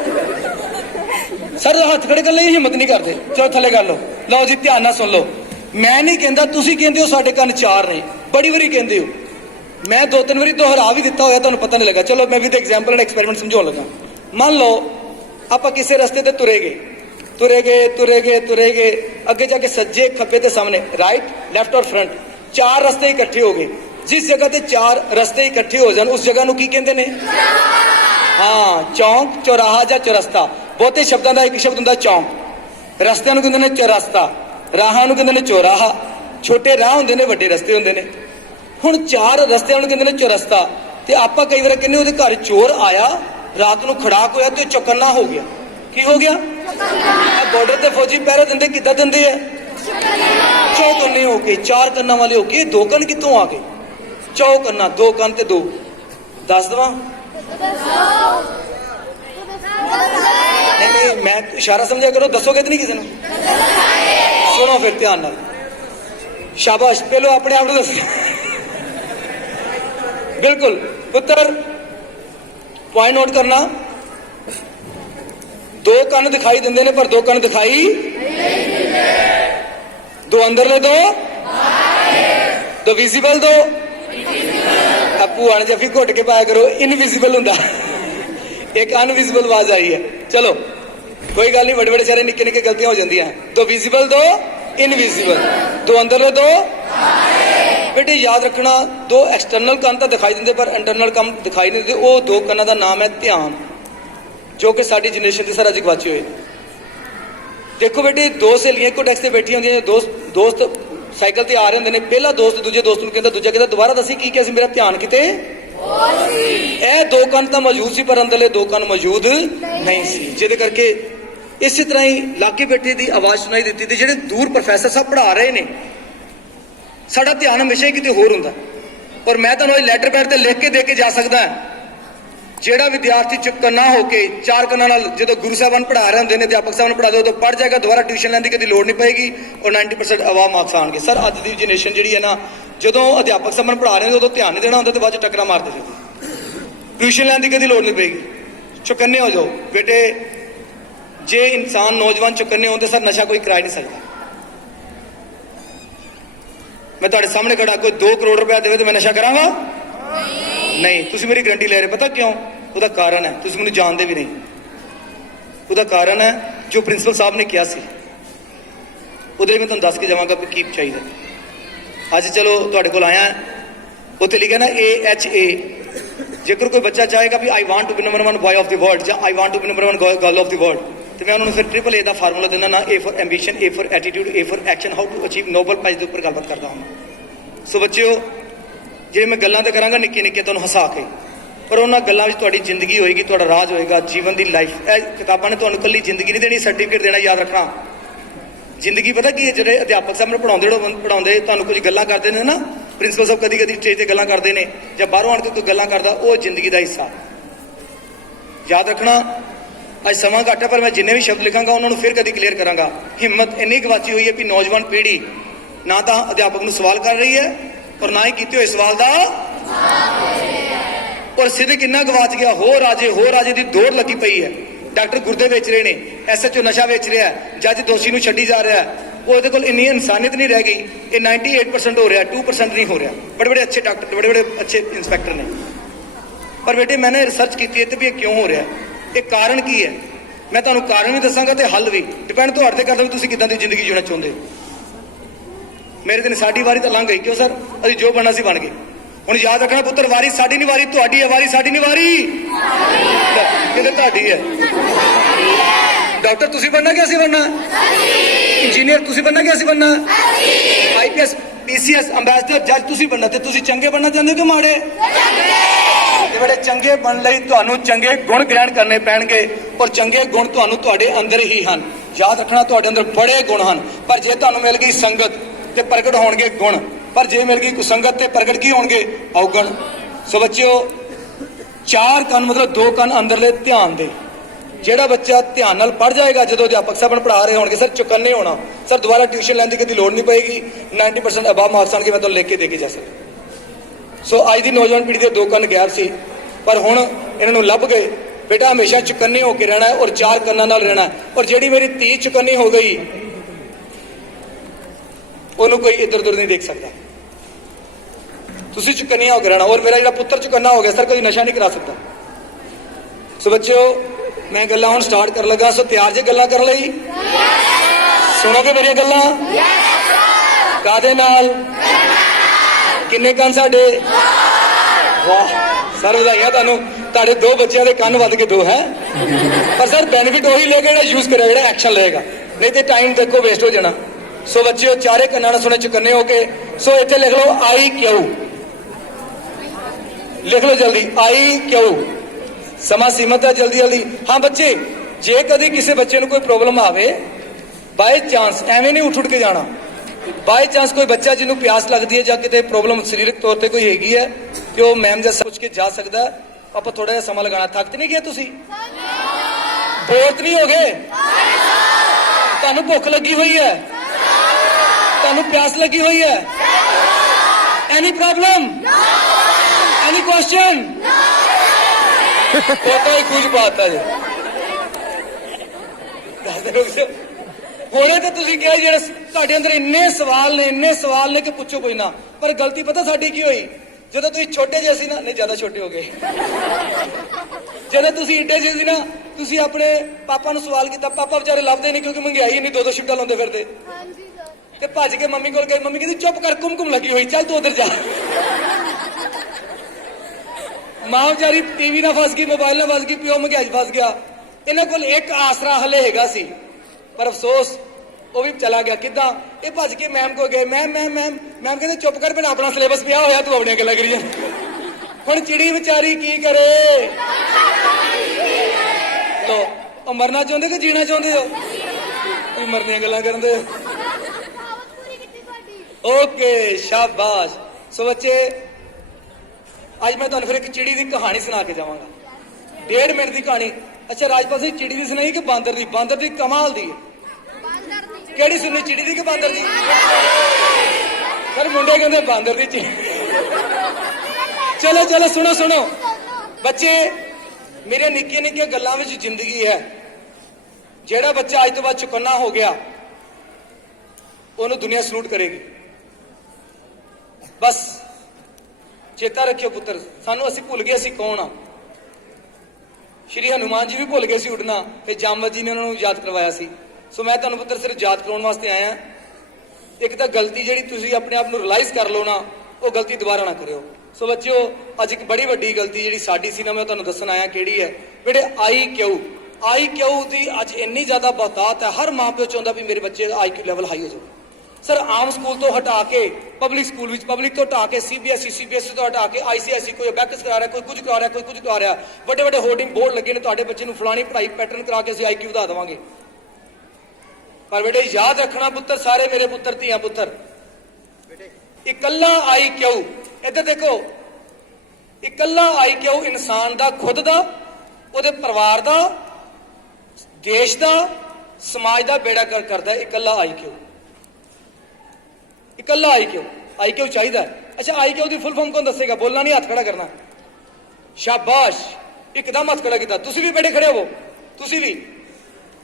ਸਰ ਹੱਥ ਖੜੇ ਕਰਨ ਲਈ ਹਿੰਮਤ ਨਹੀਂ ਕਰਦੇ। ਚਲੋ ਥੱਲੇ ਕਰ ਲਓ। ਲਓ ਜੀ ਧਿਆਨ ਨਾਲ ਸੁਣ ਲਓ। ਮੈਂ ਨਹੀਂ ਕਹਿੰਦਾ, ਤੁਸੀਂ ਕਹਿੰਦੇ ਹੋ ਸਾਡੇ ਕੰਨ 4 ਨੇ, ਬੜੀ ਵਾਰੀ ਕਹਿੰਦੇ ਹੋ। ਮੈਂ 2-3 ਵਾਰੀ ਦੁਹਰਾ ਵੀ ਦਿੱਤਾ ਹੋਇਆ, ਤੁਹਾਨੂੰ ਪਤਾ ਨਹੀਂ ਲੱਗਾ। ਚਲੋ ਮੈਂ ਵਿਦ ਐਗਜ਼ਾਮਪਲ ਐਂਡ ਐਕਸਪੈਰੀਮੈਂਟ ਸਮਝਾਉਣ ਲੱਗਾ। ਮੰਨ ਲਓ ਆਪਾਂ ਕਿਸੇ ਰਸਤੇ ਤੇ ਤੁਰੇ ਗਏ, ਅੱਗੇ ਜਾ ਕੇ ਸੱਜੇ ਖੱਬੇ ਤੇ ਸਾਹਮਣੇ, ਰਾਈਟ, ਲੈਫਟ ਔਰ ਫਰੰਟ, 4 ਰਸਤੇ ਇਕੱਠੇ ਹੋ ਗਏ। ਜਿਸ ਜਗ੍ਹਾ ਤੇ 4 ਰਸਤੇ ਇਕੱਠੇ ਹੋ ਜਾਣ ਉਸ ਜਗ੍ਹਾ ਨੂੰ ਕੀ ਕਹਿੰਦੇ ਨੇ? ਹਾਂ, ਚੌਂਕ, ਚੌਰਾਹਾ ਜਾਂ ਚੌਰਸਤਾ। ਬਹੁਤੇ ਸ਼ਬਦਾਂ ਦਾ ਇੱਕ ਸ਼ਬਦ ਹੁੰਦਾ ਚੌਂਕ। ਰਸਤਿਆਂ ਨੂੰ ਕਹਿੰਦੇ ਨੇ ਚੌਰਸਤਾ। ਰਾਹਾਂ ਨੂੰ ਕਹਿੰਦੇ ਨੇ ਚੌਰਾਹਾ, ਛੋਟੇ ਰਾਹ ਹੁੰਦੇ ਨੇ, ਵੱਡੇ ਰਸਤੇ ਹੁੰਦੇ ਨੇ। ਹੁਣ 4 ਰਸਤਿਆਂ ਨੂੰ ਕਹਿੰਦੇ ਨੇ ਚੌਰਸਤਾ। ਤੇ ਆਪਾਂ ਕਈ ਵਾਰ ਕਹਿੰਦੇ ਉਹਦੇ ਘਰ ਚੋਰ ਆਇਆ, ਰਾਤ ਨੂੰ ਖੜਾਕ ਹੋਇਆ ਤੇ ਚੌਕੰਨਾ ਹੋ ਗਿਆ। ਕੀ ਹੋ ਗਿਆ? ਆ ਬਾਰਡਰ ਤੇ ਫੌਜੀ ਪਹਿਰਾ ਦਿੰਦੇ, ਕਿੱਦਾਂ ਦਿੰਦੇ ਆ? ਚੌਕੰਨੇ ਹੋ ਕੇ, 4 ਕੰਨਾਂ ਵਾਲੇ ਹੋ ਕੇ। 2 ਕੰਨ ਕਿੱਥੋਂ ਆ ਗਏ? ਚੌਕੰਨਾ, 2 ਕੰਨ ਤੇ 2। ਦੱਸ ਦਵਾਂ? ਨਹੀਂ, ਮੈਂ ਇਸ਼ਾਰਾ ਸਮਝਿਆ ਕਰੋ। ਦੱਸੋਗੇ ਤੇ ਨਹੀਂ ਕਿਸੇ ਨੂੰ? ਸੁਣੋ ਫਿਰ ਧਿਆਨ ਨਾਲ। ਸ਼ਾਬਾਸ਼, ਪਹਿਲੋ ਆਪਣੇ ਆਪ ਨੂੰ ਦੱਸੋ। ਬਿਲਕੁਲ ਪੁੱਤਰ, ਪੁਆਇੰਟ ਨੋਟ ਕਰਨਾ। 2 ਕੰਨ ਦਿਖਾਈ ਦਿੰਦੇ ਨੇ, ਪਰ 2 ਕੰਨ ਦਿਖਾਈ 2 ਅੰਦਰਲੇ, 2 ਵਿਜ਼ੀਬਲ, 2 ਆਪੂ ਆਣ ਜਫੀ ਘੁੱਟ ਕੇ ਪਾਇਆ ਕਰੋ। ਇਨਵਿਜ਼ੀਬਲ ਹੁੰਦਾ, ਇੱਕ ਅਨਵਿਜ਼ੀਬਲ ਆਵਾਜ਼ ਆਈ ਹੈ। ਚਲੋ ਕੋਈ ਗੱਲ ਨਹੀਂ, ਵੱਡੇ ਵੱਡੇ ਸਾਰੇ ਨਿੱਕੇ ਨਿੱਕੇ ਗਲਤੀਆਂ ਹੋ ਜਾਂਦੀਆਂ। 2 ਵਿਜ਼ੀਬਲ, 2 ਇਨਵਿਜ਼ੀਬਲ, 2 ਅੰਦਰਲੇ, 2 ਬੇਟੇ ਯਾਦ ਰੱਖਣਾ। 2 ਐਕਸਟਰਨਲ ਕੰਨ ਤਾਂ ਦਿਖਾਈ ਦਿੰਦੇ, ਪਰ ਇੰਟਰਨਲ ਕੰਨ ਦਿਖਾਈ ਨਹੀਂ ਦਿੰਦੇ। ਉਹ 2 ਕੰਨਾਂ ਦਾ ਨਾਮ ਹੈ ਧਿਆਨ, ਜੋ ਕਿ ਸਾਡੀ ਜਨਰੇਸ਼ਨ ਦੇ ਸਰ ਅੱਜ ਗਵਾਚੇ ਹੋਏ। ਦੇਖੋ ਬੇਟੇ, 2 ਸਹੇਲੀਆਂ ਇੱਕੋ ਡੈਸਕ ਤੇ ਬੈਠੀਆਂ ਹੁੰਦੀਆਂ। ਦੋਸਤ ਸਾਈਕਲ ਤੇ ਆ ਰਹੇ ਹੁੰਦੇ ਨੇ। ਪਹਿਲਾ ਦੋਸਤ ਦੂਜੇ ਦੋਸਤ ਨੂੰ ਕਹਿੰਦਾ, ਦੂਜਾ ਕਹਿੰਦਾ ਦੁਬਾਰਾ ਦੱਸੀ ਕੀ ਕਿਹਾ ਸੀ? ਮੇਰਾ ਧਿਆਨ ਕਿਤੇ ਇਹ 2 ਕੰਨ ਤਾਂ ਮੌਜੂਦ ਸੀ, ਪਰ ਅੰਦਰਲੇ 2 ਕੰਨ ਮੌਜੂਦ ਨਹੀਂ ਸੀ। ਜਿਹਦੇ ਕਰਕੇ ਇਸੇ ਤਰ੍ਹਾਂ ਹੀ ਲਾਗੇ ਬੈਠੇ ਦੀ ਆਵਾਜ਼ ਸੁਣਾਈ ਦਿੱਤੀ। ਤੇ ਜਿਹੜੇ ਦੂਰ ਪ੍ਰੋਫੈਸਰ ਸਾਹਿਬ ਪੜ੍ਹਾ ਰਹੇ ਨੇ, ਸਾਡਾ ਧਿਆਨ ਹਮੇਸ਼ਾ ਹੀ ਕਿਤੇ ਹੋਰ ਹੁੰਦਾ। ਔਰ ਮੈਂ ਤੁਹਾਨੂੰ ਇਹ ਲੈਟਰ ਪੈਡ ਤੇ ਲਿਖ ਕੇ ਦੇ ਕੇ ਜਾ ਸਕਦਾ, ਜਿਹੜਾ ਵਿਦਿਆਰਥੀ ਚੁਕੰਨਾ ਹੋ ਕੇ 4 ਕੰਨਾਂ ਨਾਲ ਜਦੋਂ ਗੁਰੂ ਸਾਹਿਬਾਨ ਪੜ੍ਹਾ ਰਹੇ ਹੁੰਦੇ ਨੇ, ਅਧਿਆਪਕ ਸਾਹਿਬ ਨੂੰ ਪੜ੍ਹਾ ਦਿਓ, ਉਦੋਂ ਪੜ੍ਹ ਜਾਏਗਾ। ਦੁਬਾਰਾ ਟਿਊਸ਼ਨ ਲੈਣ ਦੀ ਕਦੀ ਲੋੜ ਨਹੀਂ ਪਏਗੀ ਔਰ 90% ਅਵਾਮ ਮਾਰਕਸ ਆਉਣਗੇ। ਸਰ ਅੱਜ ਦੀ ਜਨਰੇਸ਼ਨ ਜਿਹੜੀ ਹੈ ਨਾ, ਜਦੋਂ ਅਧਿਆਪਕ ਸਾਹਿਬਾਨ ਪੜ੍ਹਾ ਰਹੇ ਨੇ ਉਦੋਂ ਧਿਆਨ ਨਹੀਂ ਦੇਣਾ ਹੁੰਦਾ, ਤੇ ਬਾਅਦ 'ਚ ਟੱਕਰਾਂ ਮਾਰਦੇ ਫਿਰਦੇ। ਟਿਊਸ਼ਨ ਲੈਣ ਦੀ ਕਦੀ ਲੋੜ ਨਹੀਂ ਪਏਗੀ, ਚੁਕੰਨੇ ਹੋ ਜਾਓ ਬੇਟੇ। ਜੇ ਇਨਸਾਨ ਨੌਜਵਾਨ ਚੁਕੰਨੇ ਹੋਣ ਤੇ ਸਰ ਨਸ਼ਾ ਕੋਈ ਕਰਾ ਹੀ ਨਹੀਂ ਸਕਦਾ। ਮੈਂ ਤੁਹਾਡੇ ਸਾਹਮਣੇ ਖੜਾ, ਕੋਈ 2 ਕਰੋੜ ਰੁਪਇਆ ਦੇਵੇ ਤੇ ਮੈਂ ਨਸ਼ਾ ਕਰਾਂਗਾ? ਨਹੀਂ। ਤੁਸੀਂ ਮੇਰੀ ਗਰੰਟੀ ਲੈ ਰਹੇ, ਪਤਾ ਕਿਉਂ? ਉਹਦਾ ਕਾਰਨ ਹੈ, ਤੁਸੀਂ ਮੈਨੂੰ ਜਾਣਦੇ ਵੀ ਨਹੀਂ। ਉਹਦਾ ਕਾਰਨ ਹੈ ਜੋ ਪ੍ਰਿੰਸੀਪਲ ਸਾਹਿਬ ਨੇ ਕਿਹਾ ਸੀ, ਉਹਦੇ ਲਈ ਮੈਂ ਤੁਹਾਨੂੰ ਦੱਸ ਕੇ ਜਾਵਾਂਗਾ ਕਿ ਕੀ ਚਾਹੀਦਾ। ਅੱਜ ਚਲੋ ਤੁਹਾਡੇ ਕੋਲ ਆਇਆ, ਉੱਥੇ ਲਿਖਿਆ ਨਾ AHA। ਜੇਕਰ ਕੋਈ ਬੱਚਾ ਚਾਹੇਗਾ ਵੀ I want to be number 1 boy of the world ਜਾਂ I want to be number 1 girl of the world, ਤੇ ਮੈਂ ਉਹਨਾਂ ਨੂੰ ਫਿਰ AAA ਦਾ ਫਾਰਮੂਲਾ ਦਿੰਦਾ ਨਾ। A for ambition, A for attitude, A for action, how to achieve Nobel prize ਦੇ ਉੱਪਰ ਗੱਲਬਾਤ ਕਰਦਾ ਹਾਂ। ਸੋ ਬੱਚਿਓ, ਜੇ ਮੈਂ ਗੱਲਾਂ ਤਾਂ ਕਰਾਂਗਾ ਨਿੱਕੇ ਨਿੱਕੇ ਤੁਹਾਨੂੰ ਹਸਾ ਕੇ, ਪਰ ਉਹਨਾਂ ਗੱਲਾਂ ਵਿੱਚ ਤੁਹਾਡੀ ਜ਼ਿੰਦਗੀ ਹੋਏਗੀ, ਤੁਹਾਡਾ ਰਾਜ ਹੋਏਗਾ, ਜੀਵਨ ਦੀ ਲਾਈਫ। ਇਹ ਕਿਤਾਬਾਂ ਨੇ ਤੁਹਾਨੂੰ ਇਕੱਲੀ ਜ਼ਿੰਦਗੀ ਨਹੀਂ ਦੇਣੀ, ਸਰਟੀਫਿਕੇਟ ਦੇਣਾ। ਯਾਦ ਰੱਖਣਾ, ਜ਼ਿੰਦਗੀ ਪਤਾ ਕੀ ਹੈ? ਜਿਹੜੇ ਅਧਿਆਪਕ ਸਾਹਿਬ ਨੂੰ ਪੜ੍ਹਾਉਂਦੇ ਤੁਹਾਨੂੰ ਕੁਝ ਗੱਲਾਂ ਕਰਦੇ ਨੇ ਨਾ, ਪ੍ਰਿੰਸੀਪਲ ਸਾਹਿਬ ਕਦੀ ਕਦੀ ਸਟੇਜ ਤੇ ਗੱਲਾਂ ਕਰਦੇ ਨੇ, ਜਾਂ ਬਾਹਰੋਂ ਆਣ ਕੇ ਕੋਈ ਗੱਲਾਂ ਕਰਦਾ, ਉਹ ਜ਼ਿੰਦਗੀ ਦਾ ਹਿੱਸਾ। ਯਾਦ ਰੱਖਣਾ, ਅੱਜ ਸਮਾਂ ਘੱਟ ਹੈ, ਪਰ ਮੈਂ ਜਿੰਨੇ ਵੀ ਸ਼ਬਦ ਲਿਖਾਂਗਾ ਉਹਨਾਂ ਨੂੰ ਫਿਰ ਕਦੀ ਕਲੀਅਰ ਕਰਾਂਗਾ। ਹਿੰਮਤ ਇੰਨੀ ਗਵਾਚੀ ਹੋਈ ਹੈ ਕਿ ਨੌਜਵਾਨ ਪੀੜ੍ਹੀ ਨਾ ਤਾਂ ਅਧਿਆਪਕ ਨੂੰ ਸਵਾਲ ਕਰ ਰਹੀ ਹੈ, ਔਰ ਨਾ ਹੀ ਕੀਤੇ ਹੋਏ ਸਵਾਲ ਦਾ ਔਰ ਸਿੱਧੇ ਕਿੰਨਾ ਗਵਾਚ ਗਿਆ। ਹੋ ਰਾਜੇ ਦੀ ਦੌੜ ਲੱਗੀ ਪਈ ਹੈ। ਡਾਕਟਰ ਗੁਰਦੇ ਵੇਚ ਰਹੇ ਨੇ, SHO ਨਸ਼ਾ ਵੇਚ ਰਿਹਾ ਹੈ, ਜੱਜ ਦੋਸ਼ੀ ਨੂੰ ਛੱਡੀ ਜਾ ਰਿਹਾ ਹੈ। ਉਹਦੇ ਕੋਲ ਇੰਨੀ ਇਨਸਾਨੀਅਤ ਨਹੀਂ ਰਹਿ ਗਈ। ਇਹ 98% ਹੋ ਰਿਹਾ, 2% ਨਹੀਂ ਹੋ ਰਿਹਾ। ਬੜੇ ਬੜੇ ਅੱਛੇ ਡਾਕਟਰ, ਬੜੇ ਬੜੇ ਅੱਛੇ ਇੰਸਪੈਕਟਰ ਨੇ, ਪਰ ਬੇਟੇ ਮੈंने ਰਿਸਰਚ ਕੀਤੀ ਹੈ ਤੇ ਵੀ ਇਹ ਕਿਉਂ ਹੋ ਰਿਹਾ, ਇਹ ਕਾਰਨ ਕੀ ਹੈ। ਮੈਂ ਤੁਹਾਨੂੰ ਕਾਰਨ ਵੀ ਦੱਸਾਂਗਾ ਤੇ ਹੱਲ ਵੀ। ਡਿਪੈਂਡ ਤੁਹਾਡੇ ਤੇ ਕਰਦਾ ਵੀ ਤੁਸੀਂ ਕਿੱਦਾਂ ਦੀ ਜ਼ਿੰਦਗੀ ਜਿਉਣਾ ਚਾਹੁੰਦੇ ਹੋ। ਮੇਰੇ ਤੇ ਸਾਡੀ ਵਾਰੀ ਤਾਂ ਲੰਘ ਗਈ। ਕਿਉਂ ਸਰ? ਅਸੀਂ ਜੋ ਬਣਨਾ ਸੀ ਬਣ ਗਏ। ਹੁਣ ਯਾਦ ਰੱਖਣਾ ਪੁੱਤਰ, ਵਾਰੀ ਸਾਡੀ ਨਹੀਂ, ਵਾਰੀ ਤੁਹਾਡੀ ਹੈ। ਵਾਰੀ ਸਾਡੀ ਨਹੀਂ, ਵਾਰੀ ਕਿਤੇ ਤੁਹਾਡੀ ਹੈ। ਡਾਕਟਰ ਤੁਸੀਂ ਬਣਨਾ ਕਿ ਅਸੀਂ ਬਣਨਾ? ਇੰਜੀਨੀਅਰ ਤੁਸੀਂ ਬਣਨਾ ਕਿ ਅਸੀਂ ਬਣਨਾ? IPS PCS ਅੰਬੈਸਡਰ ਜੱਜ ਤੁਸੀਂ ਬਣਨਾ। ਤੇ ਤੁਸੀਂ ਚੰਗੇ ਬਣਨਾ ਚਾਹੁੰਦੇ ਹੋ ਕਿ ਮਾੜੇ? ਤੇ ਬੜੇ ਚੰਗੇ ਬਣਨ ਲਈ ਤੁਹਾਨੂੰ ਚੰਗੇ ਗੁਣ ਗ੍ਰਹਿਣ ਕਰਨੇ ਪੈਣਗੇ, ਔਰ ਚੰਗੇ ਗੁਣ ਤੁਹਾਨੂੰ ਤੁਹਾਡੇ ਅੰਦਰ ਹੀ ਹਨ। ਯਾਦ ਰੱਖਣਾ, ਤੁਹਾਡੇ ਅੰਦਰ ਬੜੇ ਗੁਣ ਹਨ, ਪਰ ਜੇ ਤੁਹਾਨੂੰ ਮਿਲ ਗਈ ਸੰਗਤ ਤੇ ਪ੍ਰਗਟ ਹੋਣਗੇ ਗੁਣ, ਪਰ ਜੇ ਮਿਲ ਗਈ ਕੁਸੰਗਤ ਤੇ ਪ੍ਰਗਟ ਕੀ ਹੋਣਗੇ? ਔਗਣ। ਸੋ ਬੱਚਿਓ, 4 ਕੰਨ ਮਤਲਬ 2 ਕੰਨ ਅੰਦਰਲੇ ਧਿਆਨ ਦੇ। ਜਿਹੜਾ ਬੱਚਾ ਧਿਆਨ ਨਾਲ ਪੜ੍ਹ ਜਾਏਗਾ, ਜਦੋਂ ਅਧਿਆਪਕ ਸਾਹਿਬ ਪੜ੍ਹਾ ਰਹੇ ਹੋਣਗੇ, ਸਰ ਚੁਕੰਨੇ ਹੋਣਾ, ਸਰ ਦੁਬਾਰਾ ਟਿਊਸ਼ਨ ਲੈਣ ਦੀ ਕਦੀ ਲੋੜ ਨਹੀਂ ਪਏਗੀ। 90% ਅਬਾਵ ਮਾਰਕਸ ਆਣਗੇ, ਮੈਂ ਤੁਹਾਨੂੰ ਲਿਖ ਕੇ ਦੇ ਕੇ ਜਾ ਸਕਦਾ। ਸੋ ਅੱਜ ਦੀ ਨੌਜਵਾਨ ਪੀੜ੍ਹੀ ਦੇ 2 ਕੰਨ ਗੈਪ ਸੀ, ਪਰ ਹੁਣ ਇਹਨਾਂ ਨੂੰ ਲੱਭ ਗਏ। ਬੇਟਾ ਹਮੇਸ਼ਾ ਚੁਕੰਨੇ ਹੋ ਕੇ ਰਹਿਣਾ ਹੈ ਔਰ 4 ਕੰਨਾਂ ਨਾਲ ਰਹਿਣਾ ਹੈ। ਔਰ ਜਿਹੜੀ ਮੇਰੀ ਧੀ ਚੁਕੰਨੀ ਹੋ ਗਈ, ਉਹਨੂੰ ਕੋਈ ਇੱਧਰ ਉੱਧਰ ਨਹੀਂ ਦੇਖ ਸਕਦਾ। ਤੁਸੀਂ ਚੁਕੰਨੀਆਂ ਹੋ ਕੇ ਰਹਿਣਾ। ਔਰ ਮੇਰਾ ਜਿਹੜਾ ਪੁੱਤਰ ਚੁਕੰਨਾ ਹੋ ਗਿਆ, ਸਰ ਕੋਈ ਨਸ਼ਾ ਨਹੀਂ ਕਰਾ ਸਕਦਾ। ਸੋ ਬੱਚਿਓ, ਮੈਂ ਗੱਲਾਂ ਹੁਣ ਸਟਾਰਟ ਕਰਨ ਲੱਗਾ। ਸੋ ਤਿਆਰ ਜੇ ਗੱਲਾਂ ਕਰਨ ਲਈ? ਸੁਣੋਗੇ ਮੇਰੀਆਂ ਗੱਲਾਂ? ਕਾਹਦੇ ਨਾਲ? ਕਿੰਨੇ ਕੰਨ ਸਾਡੇ? ਵਾਹ ਸਰ, ਵਧਾਈਆਂ ਤੁਹਾਨੂੰ। ਤੁਹਾਡੇ 2 ਬੱਚਿਆਂ ਦੇ ਕੰਨ ਵੱਧ ਕੇ 2 ਹੈ। ਪਰ ਸਰ ਬੈਨੀਫਿਟ ਉਹੀ ਲੈ ਕੇ ਜਿਹੜਾ ਯੂਜ਼ ਕਰਿਆ, ਜਿਹੜਾ ਐਕਸ਼ਨ ਲਏਗਾ। ਨਹੀਂ ਤੇ ਟਾਈਮ ਦੇਖੋ ਵੇਸਟ ਹੋ ਜਾਣਾ। ਸੋ ਬੱਚਿਓ ਚਾਰੇ ਕੰਨਾਂ ਨਾਲ ਸੁਣੇ ਚੁਕੰਨੇ ਹੋ ਕੇ ਸੋ ਇੱਥੇ ਲਿਖ ਲਓ ਆਈ ਕਿਉ, ਲਿਖ ਲਓ ਜਲਦੀ ਆਈ ਕਿਉ। ਸਮਾਂ ਸੀਮਤ ਹੈ, ਜਲਦੀ ਜਲਦੀ। ਹਾਂ ਬੱਚੇ, ਜੇ ਕਦੀ ਕਿਸੇ ਬੱਚੇ ਨੂੰ ਕੋਈ ਪ੍ਰੋਬਲਮ ਆਵੇ, ਬਾਈ ਚਾਂਸ ਐਵੇਂ ਨਹੀਂ ਉੱਠ ਕੇ ਜਾਣਾ। ਬਾਈ ਚਾਂਸ ਕੋਈ ਬੱਚਾ ਜਿਹਨੂੰ ਪਿਆਸ ਲੱਗਦੀ ਹੈ ਜਾਂ ਕਿਤੇ ਪ੍ਰੋਬਲਮ ਸਰੀਰਕ ਤੌਰ ਤੇ ਕੋਈ ਹੈਗੀ ਹੈ ਕਿ ਉਹ ਮੈਮ ਜਾਂ ਪੁੱਛ ਕੇ ਜਾ ਸਕਦਾ। ਆਪਾਂ ਥੋੜਾ ਜਿਹਾ ਸਮਾਂ ਲਗਾਣਾ। ਥੱਕ ਤੇ ਨਹੀਂ ਗਿਆ ਤੁਸੀਂ? ਬੋਰ ਤਾਂ ਨਹੀਂ ਹੋ ਗਏ? ਤੁਹਾਨੂੰ ਭੁੱਖ ਲੱਗੀ ਹੋਈ ਹੈ? ਤੁਹਾਨੂੰ ਪਿਆਸ ਲੱਗੀ ਹੋਈ ਹੈ? Any problem? Any question? ਉਹ ਤਾਂ ਹੀ ਕੁਝ ਬਾਤ ਹੈ ਜੀ। ਹੁਣੇ ਤਾਂ ਤੁਸੀਂ ਕਿਹਾ ਜਿਹੜੇ ਤੁਹਾਡੇ ਅੰਦਰ ਇੰਨੇ ਸਵਾਲ ਨੇ ਕਿ ਪੁੱਛੋ ਕੋਈ ਨਾ। ਪਰ ਗਲਤੀ ਪਤਾ ਸਾਡੀ ਕੀ ਹੋਈ? ਜਦੋਂ ਤੁਸੀਂ ਛੋਟੇ ਜਿਹੇ ਸੀ ਨਾ, ਨਹੀਂ ਜ਼ਿਆਦਾ ਛੋਟੇ ਹੋ ਗਏ, ਜਦੋਂ ਤੁਸੀਂ ਏਡੇ ਜਿਹੇ ਸੀ ਨਾ, ਤੁਸੀਂ ਆਪਣੇ ਪਾਪਾ ਨੂੰ ਸਵਾਲ ਕੀਤਾ। ਪਾਪਾ ਵਿਚਾਰੇ ਲੱਭਦੇ ਨਹੀਂ ਕਿਉਂਕਿ ਮਹਿੰਗਾਈ ਨਹੀਂ, 2-2 ਸ਼ਿਫਟਾਂ ਲਾਉਂਦੇ ਫਿਰਦੇ। ਤੇ ਭੱਜ ਕੇ ਮੰਮੀ ਕੋਲ ਗਏ। ਮੰਮੀ ਕਹਿੰਦੀ ਚੁੱਪ ਕਰ, ਕੁਮਕੁਮ ਲੱਗੀ ਹੋਈ, ਚੱਲ ਤੂੰ ਉਧਰ ਜਾ। ਮਾਂ ਵਿਚਾਰੀ ਟੀਵੀ ਨਾਲ ਫਸ ਗਈ, ਮੋਬਾਈਲ ਨਾਲ ਫਸ ਗਈ, ਪਿਓ ਮਹਿੰਗਾਈ ਫਸ ਗਿਆ। ਇਹਨਾਂ ਕੋਲ ਇੱਕ ਆਸਰਾ ਹਲੇ ਹੈਗਾ ਸੀ, ਪਰ ਅਫਸੋਸ ਉਹ ਵੀ ਚਲਾ ਗਿਆ। ਕਿੱਦਾਂ? ਇਹ ਭੱਜ ਕੇ ਮੈਮ ਕੋ ਗਏ। ਮੈਮ ਕਹਿੰਦੇ ਚੁੱਪ ਕਰ, ਬਿਨਾਂ ਆਪਣਾ ਸਿਲੇਬਸ ਪਿਆ ਹੋਇਆ, ਤੂੰ ਆਪਣੀਆਂ ਗੱਲਾਂ ਕਰੀ ਜਾ। ਹੁਣ ਚਿੜੀ ਵਿਚਾਰੀ ਕੀ ਕਰੇ? ਲੋ, ਉਹ ਮਰਨਾ ਚਾਹੁੰਦੇ ਕਿ ਜੀਣਾ ਚਾਹੁੰਦੇ ਹੋ? ਤੁਸੀਂ ਮਰਨੀਆਂ ਗੱਲਾਂ ਕਰਦੇ ਹੋ। ਓਕੇ, ਸ਼ਾਬਾਸ਼। ਸੋ ਬੱਚੇ, ਅੱਜ ਮੈਂ ਤੁਹਾਨੂੰ ਫਿਰ ਇੱਕ ਚਿੜੀ ਦੀ ਕਹਾਣੀ ਸੁਣਾ ਕੇ ਜਾਵਾਂਗਾ। 1.5 ਮਿੰਟ ਦੀ ਕਹਾਣੀ। ਅੱਛਾ, ਰਾਜਪਾਲ ਸਿੰਘ ਚਿੜੀ ਦੀ ਸੁਣਾਈ ਕਿ ਬਾਂਦਰ ਦੀ? ਬਾਂਦਰ ਦੀ ਕਮਾਲ ਦੀ ਹੈ। ਕਿਹੜੀ ਸੁਣਨੀ, ਚਿੜੀ ਦੀ ਕਿ ਬਾਂਦਰ ਦੀ? ਸਰ ਮੁੰਡੇ ਕਹਿੰਦੇ ਬਾਂਦਰ ਦੀ। ਚਲੋ ਸੁਣੋ ਬੱਚੇ, ਮੇਰੇ ਨਿੱਕੀਆਂ ਗੱਲਾਂ ਵਿੱਚ ਜ਼ਿੰਦਗੀ ਹੈ। ਜਿਹੜਾ ਬੱਚਾ ਅੱਜ ਤੋਂ ਬਾਅਦ ਚੁਕੰਨਾ ਹੋ ਗਿਆ, ਉਹਨੂੰ ਦੁਨੀਆ ਸਲੂਟ ਕਰੇਗੀ। ਬਸ ਚੇਤਾ ਰੱਖਿਓ ਪੁੱਤਰ, ਸਾਨੂੰ ਅਸੀਂ ਭੁੱਲ ਗਏ ਅਸੀਂ ਕੌਣ ਆ। ਸ਼੍ਰੀ ਹਨੂਮਾਨ ਜੀ ਵੀ ਭੁੱਲ ਗਏ ਸੀ ਉੱਡਣਾ, ਤੇ ਜਾਮਵਤ ਜੀ ਨੇ ਉਹਨਾਂ ਨੂੰ ਯਾਦ ਕਰਵਾਇਆ ਸੀ। ਸੋ ਮੈਂ ਤੁਹਾਨੂੰ ਪੁੱਤਰ ਸਿਰਫ ਯਾਦ ਕਰਾਉਣ ਵਾਸਤੇ ਆਇਆ। ਇੱਕ ਤਾਂ ਗਲਤੀ ਜਿਹੜੀ ਤੁਸੀਂ ਆਪਣੇ ਆਪ ਨੂੰ ਰਿਅਲਾਈਜ਼ ਕਰ ਲਓ ਨਾ, ਉਹ ਗਲਤੀ ਦੁਬਾਰਾ ਨਾ ਕਰਿਓ। ਸੋ ਬੱਚਿਓ, ਅੱਜ ਇੱਕ ਬੜੀ ਵੱਡੀ ਗਲਤੀ ਜਿਹੜੀ ਸਾਡੀ ਸੀ ਨਾ, ਮੈਂ ਤੁਹਾਨੂੰ ਦੱਸਣ ਆਇਆ ਕਿਹੜੀ ਹੈ। ਬੇਟੇ ਆਈ ਕਿਉ ਦੀ ਅੱਜ ਇੰਨੀ ਜ਼ਿਆਦਾ ਬਹੁਤਾਤ ਹੈ। ਹਰ ਮਾਂ ਪਿਓ ਚਾਹੁੰਦਾ ਵੀ ਮੇਰੇ ਬੱਚੇ ਦਾ IQ ਲੈਵਲ ਹਾਈ ਹੋ ਜਾਵੇ। ਸਰ ਆਮ ਸਕੂਲ ਤੋਂ ਹਟਾ ਕੇ ਪਬਲਿਕ ਸਕੂਲ ਵਿੱਚ, ਪਬਲਿਕ ਤੋਂ ਹਟਾ ਕੇ CBSE ਤੋਂ ਹਟਾ ਕੇ ICSE, ਕੋਈ ਅਬੈਕਸ ਕਰਾ ਰਿਹਾ, ਕੋਈ ਕੁਝ ਕਰਾ ਰਿਹਾ, ਕੋਈ ਕੁਝ ਕਰਾ ਰਿਹਾ। ਵੱਡੇ ਹੋਰਡਿੰਗ ਬੋਰਡ ਲੱਗੇ ਨੇ, ਤੁਹਾਡੇ ਬੱਚੇ ਨੂੰ ਫਲਾਣੀ ਪੜ੍ਹਾਈ ਪੈਟਰਨ ਕਰਾ ਕੇ ਅਸੀਂ IQ ਵਧਾ ਦੇਵਾਂਗੇ। ਪਰ ਬੇਟੇ ਯਾਦ ਰੱਖਣਾ ਪੁੱਤਰ, ਸਾਰੇ ਮੇਰੇ ਪੁੱਤਰ ਧੀਆਂ ਪੁੱਤਰ, ਇਕੱਲਾ IQ, ਇੱਧਰ ਦੇਖੋ, ਇਕੱਲਾ IQ ਇਨਸਾਨ ਦਾ, ਖੁਦ ਦਾ, ਉਹਦੇ ਪਰਿਵਾਰ ਦਾ, ਦੇਸ਼ ਦਾ, ਸਮਾਜ ਦਾ ਬੇੜਾ ਗਰਕ ਕਰਦਾ। ਇਕੱਲਾ IQ ਚਾਹੀਦਾ। ਅੱਛਾ, IQ ਦੀ ਫੁੱਲ ਫਾਰਮ ਕੌਣ ਦੱਸੇਗਾ? ਬੋਲਣਾ ਨਹੀਂ, ਹੱਥ ਖੜਾ ਕਰਨਾ। ਸ਼ਾਬਾਸ਼, ਇੱਕਦਮ ਹੱਥ ਖੜਾ ਕੀਤਾ। ਤੁਸੀਂ ਵੀ ਬੇਟੇ ਖੜੇ ਹੋ, ਤੁਸੀਂ ਵੀ।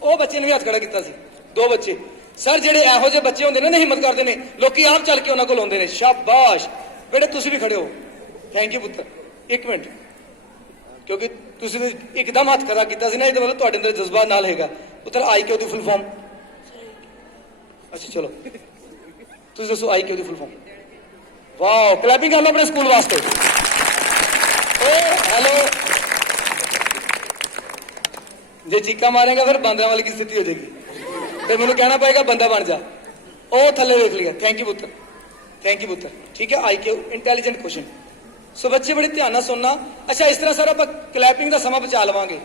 ਉਹ ਬੱਚੇ ਨੇ ਵੀ ਹੱਥ ਖੜਾ ਕੀਤਾ ਸੀ, 2 ਬੱਚੇ। ਸਰ ਜਿਹੜੇ ਇਹੋ ਜਿਹੇ ਬੱਚੇ ਹੁੰਦੇ ਨੇ ਨਾ, ਹਿੰਮਤ ਕਰਦੇ ਨੇ, ਲੋਕੀ ਆਪ ਚੱਲ ਕੇ ਉਹਨਾਂ ਕੋਲ ਆਉਂਦੇ ਨੇ। ਸ਼ਾਬਾਸ਼ ਬੇਟੇ, ਤੁਸੀਂ ਵੀ ਖੜੇ ਹੋ। ਥੈਂਕ ਯੂ ਪੁੱਤਰ। 1 ਮਿੰਟ, ਕਿਉਂਕਿ ਤੁਸੀਂ ਇੱਕਦਮ ਹੱਥ ਖੜਾ ਕੀਤਾ ਸੀ ਨਾ, ਇਹਦਾ ਮਤਲਬ ਤੁਹਾਡੇ ਅੰਦਰ ਜਜ਼ਬਾ ਨਾਲ ਹੈਗਾ। ਪੁੱਤਰ IQ ਦੀ ਫੁੱਲ ਫਾਰਮ? ਅੱਛਾ ਚਲੋ, ਤੁਸੀਂ ਦੱਸੋ IQ ਦੀ ਫੁੱਲ ਫਾਰਮ। ਵਾਓ, ਕਲੈਪਿੰਗ ਕਰ ਲਓ ਆਪਣੇ ਸਕੂਲ ਵਾਸਤੇ। ਹੈਲੋ, ਜੇ ਚੀਕਾ ਮਾਰੇਗਾ ਫਿਰ ਬਾਂਦਰਾਂ ਵਾਲੀ ਕੀ ਸਥਿਤੀ ਹੋ ਜਾਏਗੀ। ਫਿਰ ਮੈਨੂੰ ਕਹਿਣਾ ਪਏਗਾ ਬੰਦਾ ਬਣ ਜਾ। ਉਹ ਥੱਲੇ ਵੇਖ ਲਿਆ। ਥੈਂਕ ਯੂ ਪੁੱਤਰ। ਠੀਕ ਹੈ, IQ ਇੰਟੈਲੀਜੈਂਟ ਕੁਐਸਚਨ। ਸੋ ਬੱਚੇ ਬੜੇ ਧਿਆਨ ਨਾਲ ਸੁਣਨਾ। ਅੱਛਾ, ਇਸ ਤਰ੍ਹਾਂ ਸਾਰਾ ਆਪਾਂ ਕਲੈਪਿੰਗ ਦਾ ਸਮਾਂ ਬਚਾ ਲਵਾਂਗੇ।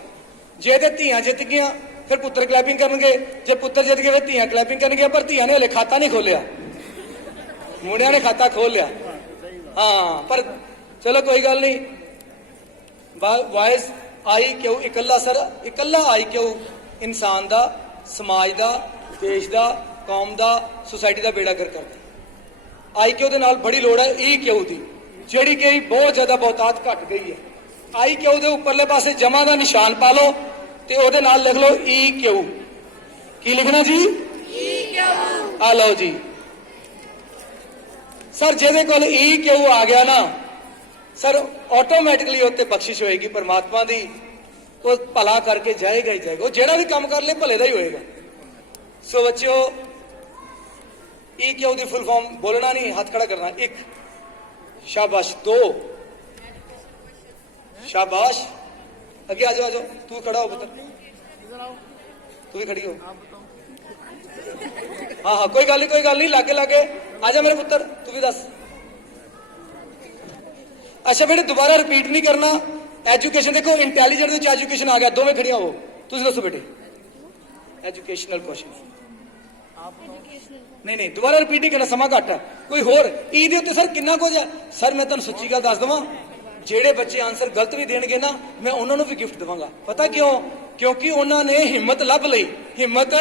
ਜੇ ਤੇ ਧੀਆਂ ਜਿੱਤ ਗਈਆਂ ਫਿਰ ਪੁੱਤਰ ਕਲੈਪਿੰਗ ਕਰਨਗੇ, ਜੇ ਪੁੱਤਰ ਜਿੱਤ ਗਏ ਫਿਰ ਧੀਆਂ ਕਲੈਪਿੰਗ ਕਰਨਗੇ। ਪਰ ਧੀਆਂ ਨੇ ਹਲੇ ਖਾਤਾ ਨਹੀਂ ਖੋਲਿਆ, ਮੁੰਡਿਆਂ ਨੇ ਖਾਤਾ ਖੋਲ ਲਿਆ। ਹਾਂ, ਪਰ ਚਲੋ ਕੋਈ ਗੱਲ ਨਹੀਂ। ਵਾਇਸ IQ ਇਕੱਲਾ IQ ਇਨਸਾਨ ਦਾ, ਸਮਾਜ ਦਾ, ਦੇਸ਼ ਦਾ, ਕੌਮ ਦਾ, ਸੁਸਾਇਟੀ ਦਾ ਬੇੜਾ ਗਰਕ ਕਰਦਾ। IQ ਦੇ ਨਾਲ ਬੜੀ ਲੋੜ ਹੈ EQ ਦੀ, ਜਿਹੜੀ ਕਿ ਬਹੁਤ ਜ਼ਿਆਦਾ ਬਹੁਤਾਤ ਘਟ ਗਈ ਹੈ। IQ ਦੇ ਉੱਪਰਲੇ ਪਾਸੇ ਜਮਾ ਦਾ ਨਿਸ਼ਾਨ ਪਾ ਲਓ ਤੇ ਉਹਦੇ ਨਾਲ ਲਿਖ ਲਓ EQ। ਕੀ ਲਿਖਣਾ ਜੀ? EQ। ਆ ਲਓ ਜੀ। ਸਰ ਜਿਹਦੇ ਕੋਲ EQ ਆ ਗਿਆ ਨਾ, ਸਰ ਆਟੋਮੈਟਿਕਲੀ ਉੱਤੇ ਬਖਸ਼ਿਸ਼ ਹੋਏਗੀ ਪਰਮਾਤਮਾ ਦੀ। ਉਹ ਭਲਾ ਕਰਕੇ ਜਾਏਗਾ ਹੀ ਜਾਏਗਾ। ਉਹ ਜਿਹੜਾ ਵੀ ਕੰਮ ਕਰ ਲੇ ਭਲੇ ਦਾ ਹੀ ਹੋਏਗਾ। ਸੋ ਬੱਚਿਓ, EQ ਦੀ ਫੁੱਲ ਫਾਰਮ ਬੋਲਣਾ ਨਹੀਂ, ਹੱਥ ਖੜਾ ਕਰਨਾ। 1, ਸ਼ਾਬਾਸ਼। 2, शाबाश। आगे आ जाओ, तू खड़ा हो पुत्र, तू भी खड़ी हो। हाँ हाँ कोई गल नहीं लागे लागे आ जा मेरे पुत्र तू भी दस। अच्छा बेटे दोबारा रिपीट नहीं करना। एजुकेशन देखो इंटैलीजेंट एजुकेशन आ गया दोवें खड़िया हो तुम दसो बेटे एजुकेशनल क्वेश्चन नहीं दोबारा रिपीट नहीं करना समा घट है कोई होर ई दे उत्ते सर किन्ना कुछ है सर मैं तुहानू सच्ची गल दस दवां ਜਿਹੜੇ ਬੱਚੇ ਆਨਸਰ ਗਲਤ ਵੀ ਦੇਣਗੇ ਨਾ ਮੈਂ ਉਹਨਾਂ ਨੂੰ ਵੀ ਗਿਫਟ ਦਵਾਂਗਾ ਪਤਾ ਕਿਉਂ ਕਿਉਂਕਿ ਉਹਨਾਂ ਨੇ ਹਿੰਮਤ ਲੱਭ ਲਈ ਹਿੰਮਤ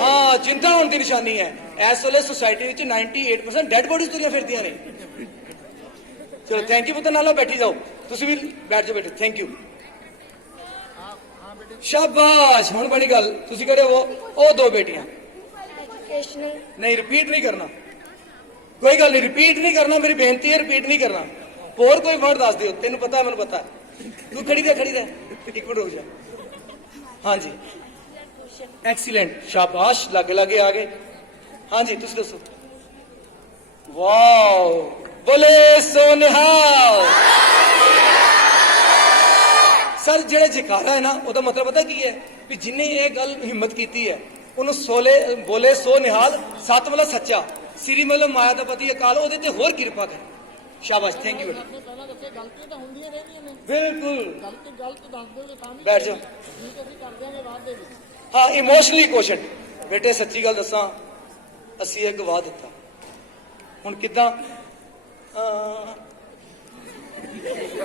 ਹਾਂ ਜਿੰਦਾ ਹੋਣ ਦੀ ਨਿਸ਼ਾਨੀ ਹੈ ਇਸ ਵੇਲੇ ਸੁਸਾਇਟੀ ਵਿੱਚ 98% ਡੈਡ ਬੋਡੀਜ਼ ਤੁਰੀਆਂ ਫਿਰਦੀਆਂ ਨੇ ਚਲੋ ਥੈਂਕ ਯੂ ਪੁੱਤਰ ਨਾਲੋਂ ਬੈਠੀ ਜਾਓ ਤੁਸੀਂ ਵੀ ਬੈਠ ਜਾਓ ਬੇਟੇ ਥੈਂਕ ਯੂ ਸ਼ਾਬਾਸ਼ ਹੁਣ ਬੜੀ ਗੱਲ ਤੁਸੀਂ ਕਿਹੜੇ ਹੋ ਉਹ ਦੋ ਬੇਟੀਆਂ एजुकेशनल नहीं रिपीट नहीं करना कोई गल नहीं रिपीट नहीं करना मेरी बेनती है रिपीट नहीं करना और कोई वर्ड दस दियो तेन पता है मैंने पता है तू खड़ी रह एक मिनट रुक जा हाँ जी एक्सीलेंट शाबाश लागे लागे आ गए हाँ जी तुम दसो वाओ बोले सो निहाल सर जेड़ा जकारा है ना ਉਹਦਾ मतलब पता की है भी जिन्हें ये गल हिम्मत की है ਉਹਨੂੰ ਸੋਲੇ ਬੋਲੇ ਸੋ ਨਿਹਾਲ ਸਤ ਵਾਲਾ ਸੱਚਾ ਸ੍ਰੀ ਮਤਲਬ ਮਾਇਆ ਦਾ ਪਤੀ ਅਕਾਲ ਉਹਦੇ ਤੇ ਹੋਰ ਕਿਰਪਾ ਕਰ ਸ਼ਾਬਾਸ਼ ਥੈਂਕ ਯੂ ਬੇਟਾ ਗਲਤੀ ਤਾਂ ਹੁੰਦੀਆਂ ਰਹਿੰਦੀਆਂ ਨੇ ਬਿਲਕੁਲ ਗਲਤੀ ਗਲਤ ਦੱਸ ਦੋਗੇ ਤਾਂ ਵੀ ਬੈਠ ਜਾ ਠੀਕ ਅਸੀਂ ਕਰ ਦਿਆਂਗੇ ਬਾਅਦ ਦੇ ਵਿੱਚ ਹਾਂ ਇਮੋਸ਼ਨਲੀ ਕੁਐਸਚਨ ਬੇਟੇ ਸੱਚੀ ਗੱਲ ਦੱਸਾਂ ਅਸੀਂ ਇਹ ਗਵਾ ਦਿੱਤਾ ਹੁਣ ਕਿੱਦਾਂ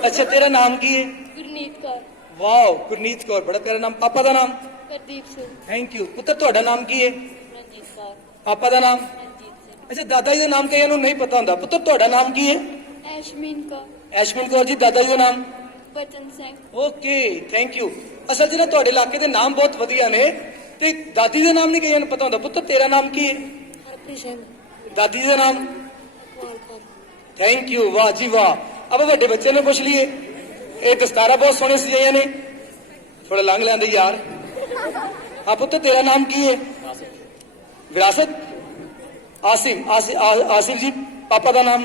ਅੱਛਾ ਤੇਰਾ ਨਾਮ ਕੀ ਹੈ गुरनीत कौर ਵਾਓ ਗੁਰਨੀਤ ਕੌਰ ਬੜਾ ਪਿਆਰਾ ਨਾਮ ਪਾਪਾ ਦਾ ਨਾਮ प्रदीप सिंह ਥੈਂਕ ਯੂ ਪੁੱਤਰ ਤੁਹਾਡਾ ਨਾਮ ਕੀ ਹੈ रंजीत कौर ਪਾਪਾ ਦਾ ਨਾਮ रंजीत सिंह ਅੱਛਾ ਦਾਦਾ ਜੀ ਦਾ ਨਾਮ ਕਈਆਂ ਨੂੰ ਨਹੀਂ ਪਤਾ ਹੁੰਦਾ ਪੁੱਤਰ ਤੁਹਾਡਾ ਨਾਮ ਕੀ ਹੈ ऐशमीन कौर ਐਸ਼ਮਨ ਕੌਰ ਜੀ ਦਾਦਾ ਜੀ ਦਾ ਨਾਮ बचन सिंह ਓਕੇ ਥੈਂਕ ਯੂ ਅਸਲ 'ਚ ਨਾ ਤੁਹਾਡੇ ਇਲਾਕੇ ਦੇ ਨਾਮ ਬਹੁਤ ਵਧੀਆ ਨੇ ਤੇ ਦਾਦੀ ਦਾ ਨਾਮ ਨਹੀਂ ਕਈਆਂ ਨੂੰ ਪਤਾ ਹੁੰਦਾ ਪੁੱਤਰ ਤੇਰਾ ਨਾਮ ਕੀ ਹੈ हरप्रीत सिंह ਦਾਦੀ ਦਾ ਨਾਮ अकवाल कौर ਥੈਂਕ ਯੂ ਵਾਹ ਜੀ ਵਾਹ ਅਬ ਵੱਡੇ ਬੱਚੇ ਨੂੰ ਪੁੱਛ ਲਈਏ ਇਹ ਦਸਤਾਰਾ ਬਹੁਤ ਸੋਹਣੇ ਸਜਾਈਆਂ ਨੇ ਥੋੜਾ ਲੰਘ ਲੈਂਦੇ ਯਾਰ ਹਾਂ ਪੁੱਤਰ ਤੇਰਾ ਨਾਮ ਕੀ ਹੈ ਵਿਰਾਸਤ ਆਸਿਫ ਜੀ ਪਾਪਾ ਦਾ ਨਾਮ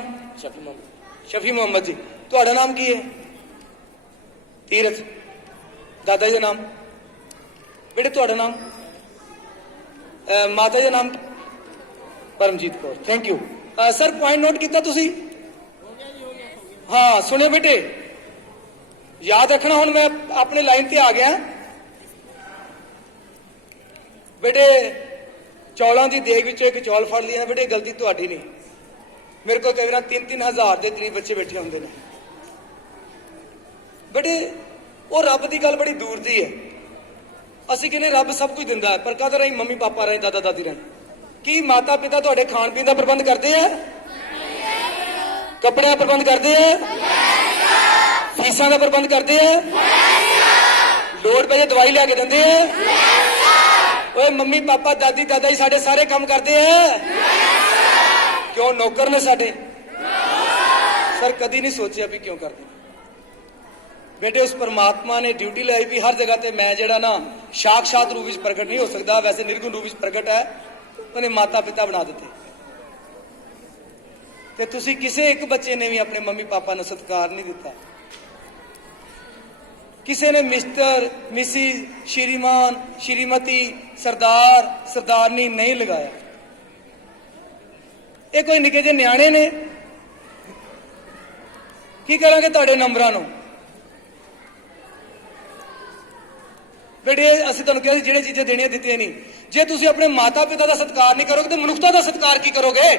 ਸ਼ਫੀ ਮੁਹੰਮਦ ਜੀ ਤੁਹਾਡਾ ਨਾਮ ਕੀ ਹੈ ਤੀਰਥ ਦਾਦਾ ਜੀ ਦਾ ਨਾਮ ਬੇਟੇ ਤੁਹਾਡਾ ਨਾਮ ਮਾਤਾ ਜੀ ਦਾ ਨਾਮ Paramjit Kaur thank you sir point note ਕੀਤਾ ਤੁਸੀਂ ਹਾਂ ਸੁਣਿਓ ਬੇਟੇ ਯਾਦ ਰੱਖਣਾ ਹੁਣ ਮੈਂ ਆਪਣੇ ਲਾਈਨ ਤੇ ਆ ਗਿਆ ਬੇਟੇ ਚੌਲਾਂ ਦੀ ਦੇਗ ਵਿੱਚੋਂ ਇੱਕ ਚੌਲ ਫੜ ਲਿਆ ਬੇਟੇ ਗਲਤੀ ਤੁਹਾਡੀ ਨਹੀਂ ਮੇਰੇ ਕੋਲ ਕਈ ਵਾਰ 3-3 ਹਜ਼ਾਰ ਦੇ ਕਰੀਬ ਬੱਚੇ ਬੈਠੇ ਹੁੰਦੇ ਨੇ ਬੇਟੇ ਉਹ ਰੱਬ ਦੀ ਗੱਲ ਬੜੀ ਦੂਰ ਦੀ ਹੈ ਅਸੀਂ ਕਹਿੰਦੇ ਰੱਬ ਸਭ ਕੁਝ ਦਿੰਦਾ ਹੈ ਪਰ ਕਦ ਰਹੀ ਮੰਮੀ ਪਾਪਾ ਰਹੇ ਦਾਦਾ ਦਾਦੀ ਰਹੇ ਕੀ ਮਾਤਾ ਪਿਤਾ ਤੁਹਾਡੇ ਖਾਣ ਪੀਣ ਦਾ ਪ੍ਰਬੰਧ ਕਰਦੇ ਆ ਕੱਪੜਿਆਂ ਦਾ ਪ੍ਰਬੰਧ ਕਰਦੇ ਆ ਫੀਸਾਂ ਦਾ ਪ੍ਰਬੰਧ ਕਰਦੇ ਆ ਲੋੜ ਪੈ ਜੇ ਦਵਾਈ ਲਿਆ ਕੇ ਦਿੰਦੇ ਆ ਓਏ ਮੰਮੀ ਪਾਪਾ ਦਾਦੀ ਦਾਦਾ ਜੀ ਸਾਡੇ ਸਾਰੇ ਕੰਮ ਕਰਦੇ ਆ ਕਿਉਂ ਨੌਕਰ ਨੇ ਸਾਡੇ ਸਰ ਕਦੀ ਨਹੀਂ ਸੋਚਿਆ ਵੀ ਕਿਉਂ ਕਰਦੇ ਬੇਟੇ ਉਸ ਪਰਮਾਤਮਾ ਨੇ ਡਿਊਟੀ ਲਾਈ ਵੀ ਹਰ ਜਗ੍ਹਾ ਤੇ ਮੈਂ ਜਿਹੜਾ ਨਾ ਸਾਖਸ਼ਾਤ ਰੂਪ ਵਿੱਚ ਪ੍ਰਗਟ ਨਹੀਂ ਹੋ ਸਕਦਾ ਵੈਸੇ ਨਿਰਗੁਣ ਰੂਪ ਵਿੱਚ ਪ੍ਰਗਟ ਹੈ ਉਹਨੇ ਮਾਤਾ ਪਿਤਾ ਬਣਾ ਦਿੱਤੇ ਤੇ ਤੁਸੀਂ ਕਿਸੇ ਇੱਕ ਬੱਚੇ ਨੇ ਵੀ ਆਪਣੇ ਮੰਮੀ ਪਾਪਾ ਨੂੰ ਸਤਿਕਾਰ ਨਹੀਂ ਦਿੱਤਾ ਕਿਸੇ ਨੇ ਮਿਸਟਰ ਮਿਸਿਸ ਸ਼੍ਰੀਮਾਨ ਸ਼੍ਰੀਮਤੀ ਸਰਦਾਰ ਸਰਦਾਰਨੀ ਨਹੀਂ ਲਗਾਇਆ ਇਹ ਕੋਈ ਨਿੱਕੇ ਜਿਹੇ ਨਿਆਣੇ ਨੇ ਕੀ ਕਰਾਂਗੇ ਤੁਹਾਡੇ ਨੰਬਰਾਂ ਨੂੰ ਬੇਟੇ ਅਸੀਂ ਤੁਹਾਨੂੰ ਕਿਹਾ ਸੀ ਜਿਹੜੇ ਚੀਜ਼ਾਂ ਦੇਣੀਆਂ ਦਿੱਤੀਆਂ ਨਹੀਂ ਜੇ ਤੁਸੀਂ ਆਪਣੇ ਮਾਤਾ ਪਿਤਾ ਦਾ ਸਤਿਕਾਰ ਨਹੀਂ ਕਰੋਗੇ ਤਾਂ ਮਨੁੱਖਤਾ ਦਾ ਸਤਿਕਾਰ ਕੀ ਕਰੋਗੇ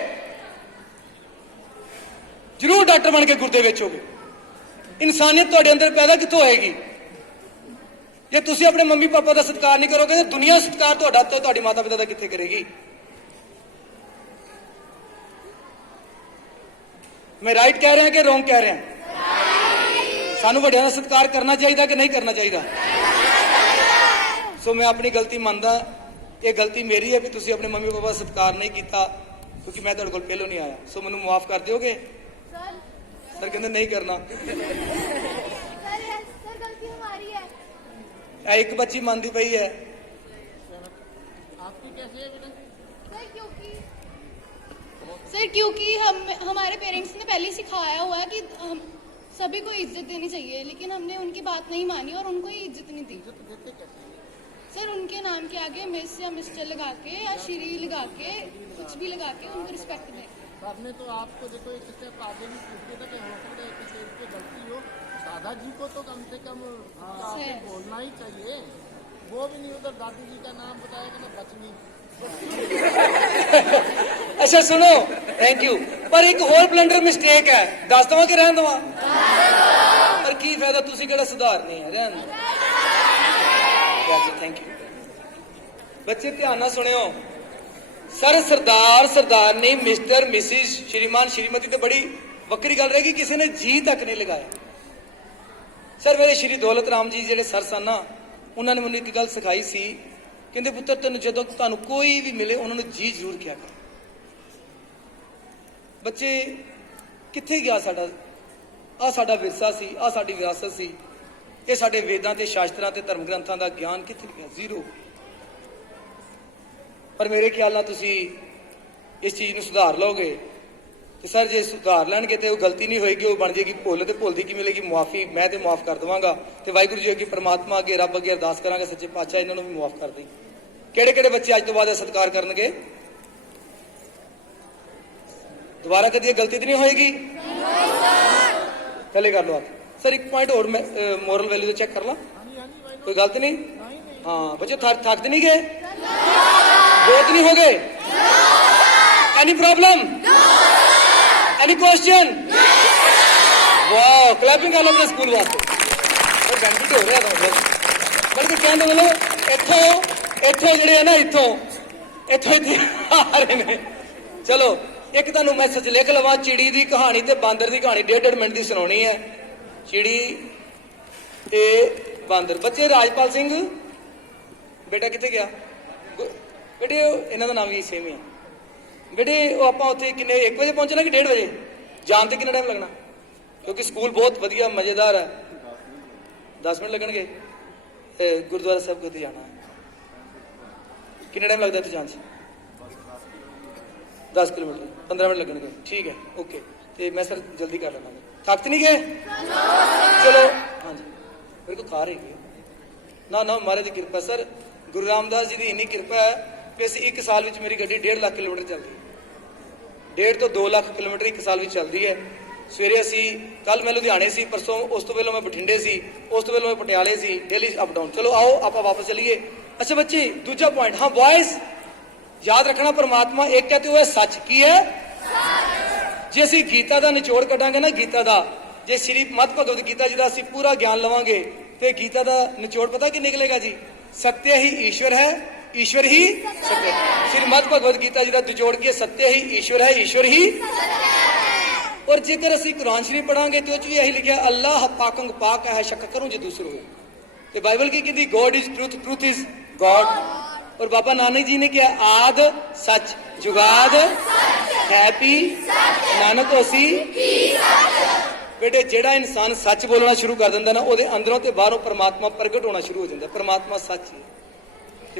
ਜ਼ਰੂਰ ਡਾਕਟਰ ਬਣ ਕੇ ਗੁਰਦੇ ਵੇਚੋਗੇ ਇਨਸਾਨੀਅਤ ਤੁਹਾਡੇ ਅੰਦਰ ਪੈਦਾ ਕਿੱਥੋਂ ਹੋਏਗੀ ਜੇ ਤੁਸੀਂ ਆਪਣੇ ਮੰਮੀ ਪਾਪਾ ਦਾ ਸਤਿਕਾਰ ਨਹੀਂ ਕਰੋਗੇ ਤਾਂ ਦੁਨੀਆ ਸਤਿਕਾਰ ਤੁਹਾਡਾ ਤੇ ਤੁਹਾਡੀ ਮਾਤਾ ਪਿਤਾ ਦਾ ਕਿੱਥੇ ਕਰੇਗੀ ਮੈਂ ਰਾਈਟ ਕਹਿ ਰਿਹਾ ਕਿ ਰੋਂਗ ਕਹਿ ਰਿਹਾ ਸਾਨੂੰ ਵੱਡਿਆਂ ਦਾ ਸਤਿਕਾਰ ਕਰਨਾ ਚਾਹੀਦਾ ਕਿ ਨਹੀਂ ਕਰਨਾ ਚਾਹੀਦਾ ਸੋ ਮੈਂ ਆਪਣੀ ਗਲਤੀ ਮੰਨਦਾ ਇਹ ਗਲਤੀ ਮੇਰੀ ਹੈ ਕਿ ਤੁਸੀਂ ਆਪਣੇ ਮੰਮੀ ਪਾਪਾ ਦਾ ਸਤਿਕਾਰ ਨਹੀਂ ਕੀਤਾ ਕਿਉਂਕਿ ਮੈਂ ਤੁਹਾਡੇ ਕੋਲ ਪਹਿਲੋਂ ਨਹੀਂ ਆਇਆ ਸੋ ਮੈਨੂੰ ਮਾਫ ਕਰ ਦਿਓਗੇ ਸਰ ਕਹਿੰਦੇ ਨਹੀਂ ਕਰਨਾ सर गलती हमारी है ਇਹ ਇੱਕ ਬੱਚੀ ਮੰਨਦੀ ਪਈ ਹੈ आपकी कैसी है बेटा सर क्योंकि हम हमारे पेरेंट्स ने पहले सिखाया हुआ है कि हम सभी को इज्जत देनी चाहिए लेकिन हमने उनकी बात नहीं मानी और उनको ही इज्जत नहीं दी सर उनके नाम के आगे मिस या मिस्टर लगा के या श्री लगा के कुछ भी लगा के उनको रिस्पेक्ट दें। सर ने तो आपको देखो एक स्टेप आगे भी पूछ दिया था कि हो सकता है एक स्टेज पे गलती हो, दादा जी को तो कम से कम आपसे बोलना ही चाहिए। वो भी नहीं, उधर दादी जी का नाम बताया कि ना बचनी। अच्छा सुनो, थैंक यू, पर एक होर बलंडर मिस्टेक है, दस दवा कि रहन दवा? पर की फायदा, तुसी किहड़ा सुधारने है, रहन दो। थैंक यू बच्चे, ध्यान नाल सुनियो। सर सरदार सरदारनी मिस्टर मिसिज श्रीमान श्रीमती तो बड़ी वक्री गल रहेगी, किसी ने जी तक नहीं लगाया। सर मेरे श्री दौलत राम जी ਜਿਹੜੇ ਸਰ ਸਨ ਨਾ, ਉਹਨਾਂ ਨੇ ਮੈਨੂੰ ਇੱਕ ਗੱਲ ਸਿਖਾਈ ਸੀ, ਕਹਿੰਦੇ ਪੁੱਤਰ ਤੈਨੂੰ ਜਦੋਂ ਤੁਹਾਨੂੰ ਕੋਈ ਵੀ ਮਿਲੇ ਉਹਨਾਂ ਨੂੰ ਜੀ ਜ਼ਰੂਰ ਕਿਹਾ ਕਰ। ਬੱਚੇ ਕਿੱਥੇ ਗਿਆ ਸਾਡਾ ਆ ਸਾਡਾ ਵਿਰਸਾ ਸੀ, ਆ ਸਾਡੀ ਵਿਰਾਸਤ ਸੀ, ਇਹ ਸਾਡੇ ਵੇਦਾਂ ਤੇ ਸ਼ਾਸਤਰਾਂ ਤੇ ਧਰਮ ਗ੍ਰੰਥਾਂ ਦਾ ਗਿਆਨ ਕਿੱਥੇ ਗਿਆ? ਜ਼ੀਰੋ। ਪਰ ਮੇਰੇ ਖਿਆਲ ਨਾਲ ਤੁਸੀਂ ਇਸ ਚੀਜ਼ ਨੂੰ ਸੁਧਾਰ ਲਓਗੇ ਤੇ ਸਰ ਜੇ ਸੁਧਾਰ ਲੈਣਗੇ ਤੇ ਉਹ ਗਲਤੀ ਨਹੀਂ ਹੋਏਗੀ, ਉਹ ਬਣ ਜਾਏਗੀ ਭੁੱਲ, ਤੇ ਭੁੱਲ ਦੀ ਕੀ ਮਿਲੇਗੀ? ਮੁਆਫੀ। ਮੈਂ ਤੇ ਮਾਫ ਕਰ ਦਵਾਂਗਾ ਤੇ ਵਾਹਿਗੁਰੂ ਜੀ ਅੱਗੇ ਪਰਮਾਤਮਾ ਅੱਗੇ ਰੱਬ ਅੱਗੇ ਅਰਦਾਸ ਕਰਾਂਗੇ, ਸੱਚੇ ਪਾਤਸ਼ਾਹ ਇਹਨਾਂ ਨੂੰ ਵੀ ਮਾਫ ਕਰ ਦੇ। ਕਿਹੜੇ ਕਿਹੜੇ ਬੱਚੇ ਅੱਜ ਤੋਂ ਬਾਅਦ ਇਹ ਸਤਿਕਾਰ ਕਰਨਗੇ? ਦੁਬਾਰਾ ਕਦੀ ਇਹ ਗਲਤੀ ਤੇ ਨਹੀਂ ਹੋਏਗੀ? ਥੱਲੇ ਕਰ ਲਓ ਹੱਥ। ਸਰ ਇੱਕ ਪੁਆਇੰਟ ਹੋਰ ਮੋਰਲ ਵੈਲਿਊ ਦਾ ਚੈੱਕ ਕਰ ਲਾ, ਕੋਈ ਗਲਤ ਨਹੀਂ? हाँ बच्चों थक तो नहीं गए? बोर तो नहीं हो गए? Any problem? Any question? वाह, क्लैपिंग कर लो अपने स्कूल वास्ते। और बेनिफिट हो रहा है बल्कि कहने मतलब इथों ਜਿਹੜੇ ਆ ਨਾ इथों आ रहे ने। चलो एक तुहानू मैं सच लिख लवां, चिड़ी की कहानी ते बांदर की कहानी 1.5 मिनट की सुनानी है। चिड़ी ते बांदर। बच्चे राजपाल सिंह बेटा कितने गया? बेटे इन्हों का नाम भी सेम ही है बेटे। वो आप उत्थे किन्ने 1 बजे पहुंचना कि 1:30 बजे? जान ते कितना टाइम लगना? क्योंकि स्कूल बहुत वधिया मजेदार है। 10 मिनट लगणगे। गुरुद्वारा साहब को जाना है, कितना टाइम लगता है जान से? 10 किलोमीटर 15 मिनट लगणगे। ठीक है, ओके। तो मैं सर जल्दी कर लेना। थक तो नहीं गए? चलो हाँ जी, मेरे को खा रही गए ना महाराज की कृपा। सर गुरु रामदास जी की इन्नी कृपा है कि असी 1 साल में मेरी गड्डी 1.5 लाख किलोमीटर चलती है। 1.5 ਤੋਂ 2 ਲੱਖ किलोमीटर 1 साल में चलती है। सवेरे असी कल मैं लुधियाने से, परसों उस तो पहलों मैं बठिंडे से, उस तो पहलों मैं पटियाले से, डेली अप डाउन। चलो आओ आप वापस चलिए। अच्छा बच्चे दूजा पॉइंट, हाँ बॉयज याद रखना, परमात्मा एक कहते हुए सच की है। जे असी गीता का निचोड़ कटांगे ना, गीता का जे श्रीमद भगवत गीता जी का असी पूरा ज्ञान लवांगे तो गीता का निचोड़ पता कि निकलेगा जी? सत्य ही ईश्वर है, ईश्वर ही सत्य। श्रीमद भगवत गीता जी का निचोड़ के सत्य ही ईश्वर है, ईश्वर ही। और जेकर असी कुरान शरीफ पढ़ांगे तो भी यही लिखा अल्लाह पाकंग पाक है, शक करूं जो दूसरों हो। तो बाइबल की कहती God is truth, truth is God. और बाबा नानक जी ने क्या? आद सच जुगाद हैप्पी नानक होसी। बेटे जेड़ा इंसान सच बोलना शुरू कर दिंदा ना, ਉਹਦੇ अंदरों ते बाहरों परमात्मा प्रगट होना शुरू हो जाता है। परमात्मा सच है।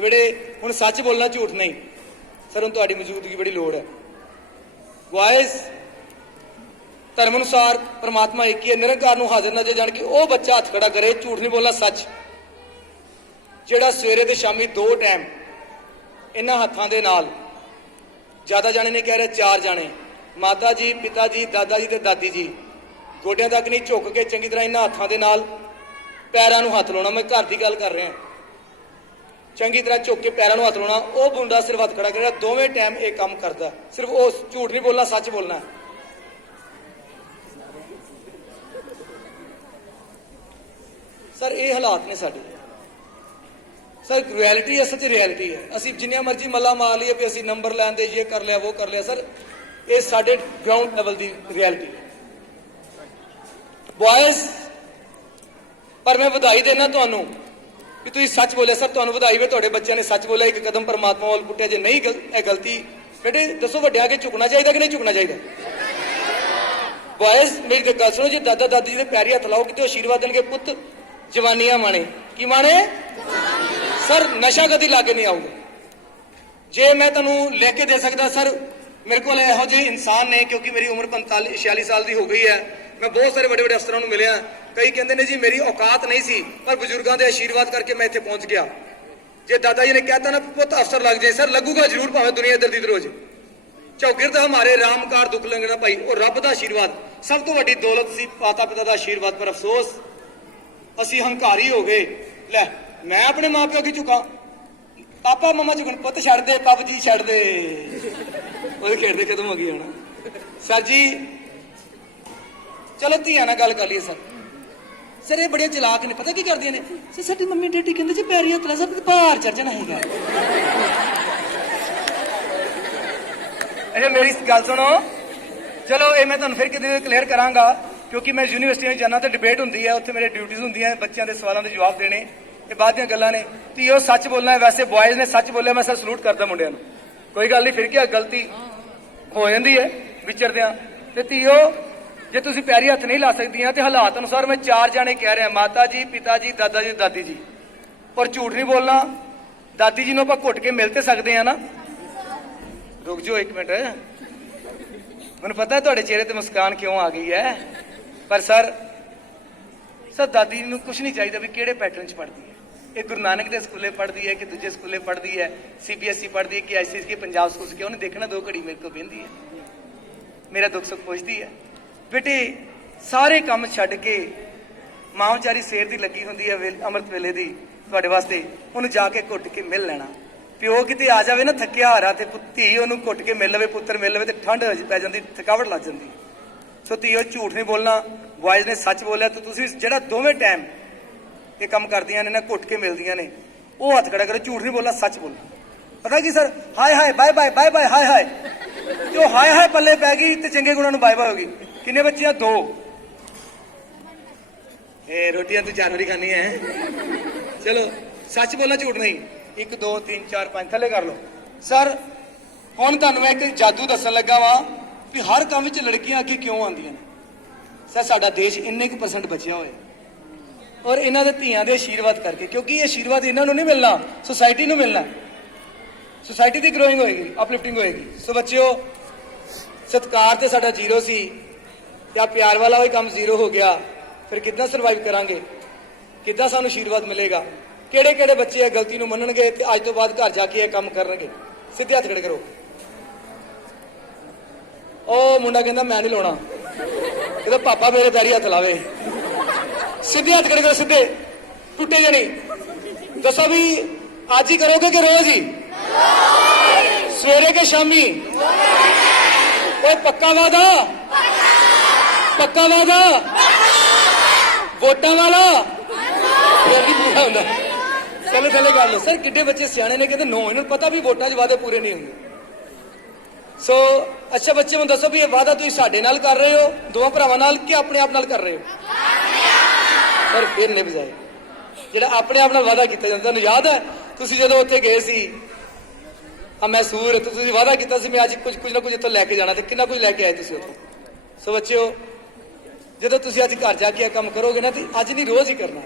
बेटे हुण सच बोलना झूठ नहीं। सर हुण तुहाडी मौजूदगी बड़ी लोड़ है। बॉयज धर्म अनुसार परमात्मा एक ही है, निरंकार नूं हाजिर नाज़र जान के वो बच्चा हथ खड़ा करे, झूठ नहीं बोलना सच। जेड़ा सवेरे ते शामी 2 टाइम इन्हां हत्थां दे नाल, ज़्यादा जाने ने कह रहे 4 जाने, माता जी पिता जी दादा जी ते दादी जी, गोडियां तक नहीं झुक के चंगी तरह इन्हां हत्थां दे नाल पैरां नूं हथ लाउणा। मैं घर की गल कर रहा, चंगी तरह झुक के पैरां नूं हथ लाउणा। वो मुंडा सिर्फ हथ खड़ा करेगा, दोवें टाइम ये काम करता। सिर्फ वो झूठ नहीं बोलना, सच बोलना है। सर ये हालात ने साडे। सर रियलिटी है, सच रियलिटी है। असी जिन्नियां मर्जी मल्ला मार लीए भी असी नंबर लैंदे, ये कर लिया वो कर लिया। सर ये साडे ग्राउंड लेवल की रियलिटी है। बॉयज पर मैं बधाई देना तुहानू कि तुसीं सच बोले। सर तुहानू बधाई वे, तुहाडे बच्चों ने सच बोलिया, 1 कदम परमात्मा वाल पुट्टिया। जे नहीं गलती बेटे दसो वड्डियां अगे झुकना चाहिए कि नहीं झुकना चाहिए? बॉयज मेरी गल सुनो, जे दादा दादी जी दे पैरी हथ लाओ कि आशीर्वाद देणगे, पुत्त जवानियां माणे। की माणे? सर नशा कदी लागे नहीं आऊगा। जे मैं तुहानू लेके दे सकदा सर, मेरे को इहो जिहे इंसान ने, क्योंकि मेरी उम्र 45-46 साल की हो गई है। मैं बहुत सारे बड़े बड़े अफसरों को मिलिया। कई कहते हैं जी मेरी औकात नहीं सी, पर बुजुर्गों के आशीर्वाद करके मैं इत्थे पहुंच गया। ਜੇ ਦਾਦਾ ਜੀ ਨੇ ਕਹਿਤਾ ਨਾ ਪੁੱਤ ਅਫਸਰ ਲੱਗ ਜਾਏ, ਸਰ ਲੱਗੂਗਾ ਜ਼ਰੂਰ, ਭਾਵੇਂ ਦੁਨੀਆ ਇੱਧਰ ਦੀ ਇੱਧਰ ਹੋ ਜਾਏ। ਚੌਗਿਰਦ ਹਮਾਰੇ ਰਾਮਕਾਰ ਦੁੱਖ ਲੰਘਣਾ ਭਾਈ, ਉਹ ਰੱਬ ਦਾ ਆਸ਼ੀਰਵਾਦ ਸਭ ਤੋਂ ਵੱਡੀ ਦੌਲਤ ਸੀ, ਮਾਤਾ ਪਿਤਾ ਦਾ ਆਸ਼ੀਰਵਾਦ। ਪਰ ਅਫਸੋਸ ਅਸੀਂ ਹੰਕਾਰੀ ਹੋ ਗਏ। ਲੈ ਮੈਂ ਆਪਣੇ ਮਾਪਿਓ ਕੀ ਝੁਕਾਂ, ਪਾਪਾ ਮਮਾ ਝੁਕਣ, ਪੁੱਤ ਛੱਡ ਦੇ, ਪਬਜੀ ਛੱਡ ਦੇ, ਉਹ ਖੇਡਦੇ ਖਤਮ ਹੋ ਗਈ ਹੁਣ। ਸਰ ਜੀ ਚਲੋ ਧੀਆਂ ਨਾਲ ਗੱਲ ਕਰ ਲਈਏ ਸਰ। ਸਰ ਇਹ ਬੜੀਆਂ ਚਲਾਕ ਨੇ, ਪਤਾ ਕੀ ਕਰਦੀਆਂ ਨੇ ਸਰ, ਸਾਡੀ ਮੰਮੀ ਡੈਡੀ ਕਹਿੰਦੇ ਜੀ ਪੈਰੀ ਹੱਥ ਲਾ, ਸਭ ਭਾਰ ਚੜ ਜਾਣਾ ਹੈਗਾ। ਅੱਛਾ ਮੇਰੀ ਗੱਲ ਸੁਣੋ, ਚਲੋ ਇਹ ਮੈਂ ਤੁਹਾਨੂੰ ਫਿਰ ਕਿਤੇ ਕਲੀਅਰ ਕਰਾਂਗਾ, ਕਿਉਂਕਿ ਮੈਂ ਯੂਨੀਵਰਸਿਟੀ ਵਿੱਚ ਜਾਣਾ ਤੇ ਡਿਬੇਟ ਹੁੰਦੀ ਹੈ, ਉੱਥੇ ਮੇਰੇ ਡਿਊਟੀਆਂ ਹੁੰਦੀਆਂ, ਬੱਚਿਆਂ ਦੇ ਸਵਾਲਾਂ ਦੇ ਜਵਾਬ ਦੇਣੇ, ਇਹ ਬਾਅਦ ਦੀਆਂ ਗੱਲਾਂ ਨੇ। ਧੀਓ ਸੱਚ ਬੋਲਣਾ ਹੈ, ਵੈਸੇ ਬॉयਜ਼ ਨੇ ਸੱਚ ਬੋਲਿਆ, ਮੈਂ ਸਰ ਸਲੂਟ ਕਰਦਾ ਮੁੰਡਿਆਂ ਨੂੰ, ਕੋਈ ਗੱਲ ਨਹੀਂ। ਫਿਰ ਕੀ ਗਲਤੀ ਹੋ ਜਾਂਦੀ ਹੈ ਵਿਚਰਦਿਆਂ। ਤੇ ਧੀਓ ਜੇ ਤੁਸੀਂ ਪੈਰੀ ਹੱਥ ਨਹੀਂ ਲਾ ਸਕਦੀਆਂ ਤੇ ਹਾਲਾਤ ਅਨੁਸਾਰ ਮੈਂ 4 ਜਾਣੇ ਕਹਿ ਰਿਹਾ, ਮਾਤਾ ਜੀ, ਪਿਤਾ ਜੀ, ਦਾਦਾ ਜੀ, ਦਾਦੀ ਜੀ, ਪਰ ਝੂਠ ਨਹੀਂ ਬੋਲਣਾ। ਦਾਦੀ ਜੀ ਨੂੰ ਆਪਾਂ ਘੁੱਟ ਕੇ ਮਿਲ ਤੇ ਸਕਦੇ ਆ ਨਾ। ਰੁਕ ਜਾਓ 1 ਮਿੰਟ, ਮੈਨੂੰ ਪਤਾ ਤੁਹਾਡੇ ਚਿਹਰੇ ਤੇ ਮੁਸਕਾਨ ਕਿਉਂ ਆ ਗਈ ਹੈ, ਪਰ ਸਰ ਦਾਦੀ ਨੂੰ ਕੁਝ ਨਹੀਂ ਚਾਹੀਦਾ ਵੀ ਕਿਹੜੇ ਪੈਟਰਨ 'ਚ ਪੜ੍ਹਦੀ ਹੈ। ਇਹ ਗੁਰੂ ਨਾਨਕ ਦੇ ਸਕੂਲੇ ਪੜ੍ਹਦੀ ਹੈ ਕਿ ਦੂਜੇ ਸਕੂਲੇ ਪੜ੍ਹਦੀ ਹੈ, CBSE ਪੜ੍ਹਦੀ ਹੈ ਕਿ ICSE ਪੰਜਾਬ ਸਕੂਲ 'ਚ, ਕਿਉਂ ਨਹੀਂ ਦੇਖਣਾ? 2 ਘੜੀ ਮੇਰੇ ਕੋਲ ਬਹਿੰਦੀ ਹੈ, ਮੇਰਾ ਦੁੱਖ ਸੁੱਖ ਪੁੱਛਦੀ ਹੈ। ਬੇਟੇ ਸਾਰੇ ਕੰਮ ਛੱਡ ਕੇ ਮਾਂ ਵਿਚਾਰੀ ਸੇਰ ਦੀ ਲੱਗੀ ਹੁੰਦੀ ਹੈ ਅੰਮ੍ਰਿਤ ਵੇਲੇ ਦੀ ਤੁਹਾਡੇ ਵਾਸਤੇ, ਉਹਨੂੰ ਜਾ ਕੇ ਘੁੱਟ ਕੇ ਮਿਲ ਲੈਣਾ। ਪਿਓ ਕਿਤੇ ਆ ਜਾਵੇ ਨਾ ਥੱਕਿਆ ਹਾਰਾ ਤੇ ਧੀ ਉਹਨੂੰ ਘੁੱਟ ਕੇ ਮਿਲ ਲਵੇ, ਪੁੱਤਰ ਮਿਲ ਲਵੇ ਤੇ ਠੰਡ ਪੈ ਜਾਂਦੀ, ਥਕਾਵਟ ਲੱਗ ਜਾਂਦੀ। ਸੋ ਧੀਓ ਝੂਠ ਨਹੀਂ ਬੋਲਣਾ, ਬॉयਜ਼ ਨੇ ਸੱਚ ਬੋਲਿਆ। ਤੇ ਤੁਸੀਂ ਜਿਹੜਾ ਦੋਵੇਂ ਟਾਈਮ ਇਹ ਕੰਮ ਕਰਦੀਆਂ ਨੇ ਨਾ, ਘੁੱਟ ਕੇ ਮਿਲਦੀਆਂ ਨੇ, ਉਹ ਹੱਥ ਖੜਾ ਕਰੋ, ਝੂਠ ਨਹੀਂ ਬੋਲਣਾ, ਸੱਚ ਬੋਲਣਾ। ਪਤਾ ਕੀ ਸਰ, ਹਾਏ ਹਾਏ ਬਾਏ ਬਾਏ, ਬਾਏ ਬਾਏ ਹਾਏ ਹਾਏ, ਤੇ ਉਹ ਹਾਏ ਹਾਏ ਪੱਲੇ ਪੈ ਗਈ ਤੇ ਚੰਗੇ ਗੁਣਾਂ ਨੂੰ ਬਾਏ ਬਾਏ ਹੋ ਗਈ। ਕਿੰਨੇ ਬੱਚੇ ਆ? 2। ਇਹ ਰੋਟੀਆਂ ਤੂੰ 4 ਵਾਰੀ ਖਾਣੀ ਹੈ। ਚਲੋ ਸੱਚ ਬੋਲਣਾ, ਝੂਠ ਨਹੀਂ। 1 2 3 4 5 ਥੱਲੇ ਕਰ ਲਓ। ਸਰ ਹੁਣ ਤੁਹਾਨੂੰ ਮੈਂ ਇੱਕ ਜਾਦੂ ਦੱਸਣ ਲੱਗਾ ਵਾਂ ਵੀ ਹਰ ਕੰਮ ਵਿੱਚ ਲੜਕੀਆਂ ਅੱਗੇ ਕਿਉਂ ਆਉਂਦੀਆਂ ਨੇ। ਸਰ ਸਾਡਾ ਦੇਸ਼ ਇੰਨੇ ਕੁ % ਬਚਿਆ ਹੋਇਆ, ਔਰ ਇਹਨਾਂ ਦੇ ਧੀਆਂ ਦੇ ਆਸ਼ੀਰਵਾਦ ਕਰਕੇ, ਕਿਉਂਕਿ ਇਹ ਆਸ਼ੀਰਵਾਦ ਇਹਨਾਂ ਨੂੰ ਨਹੀਂ ਮਿਲਣਾ, ਸੁਸਾਇਟੀ ਨੂੰ ਮਿਲਣਾ। ਸੁਸਾਇਟੀ ਦੀ ਗਰੋਇੰਗ ਹੋਏਗੀ, ਅਪਲਿਫਟਿੰਗ ਹੋਏਗੀ। ਸੋ ਬੱਚਿਓ ਸਤਿਕਾਰ ਤੇ ਸਾਡਾ 0 ਸੀ ਤੇ ਆ ਪਿਆਰ ਵਾਲਾ ਵੀ ਕੰਮ 0 ਹੋ ਗਿਆ। ਫਿਰ ਕਿੱਦਾਂ ਸਰਵਾਈਵ ਕਰਾਂਗੇ, ਕਿੱਦਾਂ ਸਾਨੂੰ ਆਸ਼ੀਰਵਾਦ ਮਿਲੇਗਾ? ਕਿਹੜੇ ਕਿਹੜੇ ਬੱਚੇ ਇਹ ਗਲਤੀ ਨੂੰ ਮੰਨਣਗੇ ਤੇ ਅੱਜ ਤੋਂ ਬਾਅਦ ਘਰ ਜਾ ਕੇ ਇਹ ਕੰਮ ਕਰਨਗੇ? ਸਿੱਧੇ ਹੱਥ ਖੜੇ ਕਰੋ। ਉਹ ਮੁੰਡਾ ਕਹਿੰਦਾ ਮੈਂ ਨਹੀਂ ਲਾਉਣਾ, ਇਹਦਾ ਪਾਪਾ ਮੇਰੇ ਪੈਰੀ ਹੱਥ ਲਾਵੇ। ਸਿੱਧੇ ਹੱਥ ਖੜੇ ਕਰੋ, ਸਿੱਧੇ, ਟੁੱਟੇ ਜਾਣੀ। ਦੱਸੋ ਵੀ ਅੱਜ ਹੀ ਕਰੋਗੇ ਕਿ ਰੋਜ਼ ਹੀ? ਸਵੇਰੇ ਕੇ ਸ਼ਾਮੀ? ਓਏ ਪੱਕਾ ਵਾਦਾ? ਪੱਕਾ ਵਾਦਾ? ਵੋਟਾਂ ਵਾਲਾ? ਫਿਰ ਵੀ ਪੂਰਾ ਹੁੰਦਾ। ਚਲੋ ਥੱਲੇ ਕਰ ਲਓ। ਸਰ ਕਿੱਡੇ ਬੱਚੇ ਸਿਆਣੇ ਨੇ, ਕਹਿੰਦੇ ਨੋ, ਇਹਨਾਂ ਨੂੰ ਪਤਾ ਵੀ ਵੋਟਾਂ 'ਚ ਵਾਅਦੇ ਪੂਰੇ ਨਹੀਂ ਹੁੰਦੇ। ਸੋ ਅੱਛਾ ਬੱਚੇ ਮੈਨੂੰ ਦੱਸੋ ਵੀ ਇਹ ਵਾਅਦਾ ਤੁਸੀਂ ਸਾਡੇ ਨਾਲ ਕਰ ਰਹੇ ਹੋ, ਦੋਵਾਂ ਭਰਾਵਾਂ ਨਾਲ, ਕਿ ਆਪਣੇ ਆਪ ਨਾਲ ਕਰ ਰਹੇ ਹੋ? ਪਰ ਫਿਰ ਨਿਭ ਜਾਏ ਜਿਹੜਾ ਆਪਣੇ ਆਪ ਨਾਲ ਵਾਅਦਾ ਕੀਤਾ ਜਾਂਦਾ। ਤੁਹਾਨੂੰ ਯਾਦ ਹੈ ਤੁਸੀਂ ਜਦੋਂ ਉੱਥੇ ਗਏ ਸੀ ਮੈਸੂਰ, ਤੁਸੀਂ ਵਾਅਦਾ ਕੀਤਾ ਸੀ ਮੈਂ ਅੱਜ ਕੁਝ ਨਾ ਕੁਝ ਇੱਥੋਂ ਲੈ ਕੇ ਜਾਣਾ, ਤੇ ਕਿੰਨਾ ਕੁਝ ਲੈ ਕੇ ਆਏ ਤੁਸੀਂ ਉੱਥੋਂ। ਸੋ ਬੱਚਿਓ ਜਦੋਂ ਤੁਸੀਂ ਅੱਜ ਘਰ ਜਾ ਕੇ ਇਹ ਕੰਮ ਕਰੋਗੇ ਨਾ, ਤੇ ਅੱਜ ਨਹੀਂ ਰੋਜ਼ ਹੀ ਕਰਨਾ,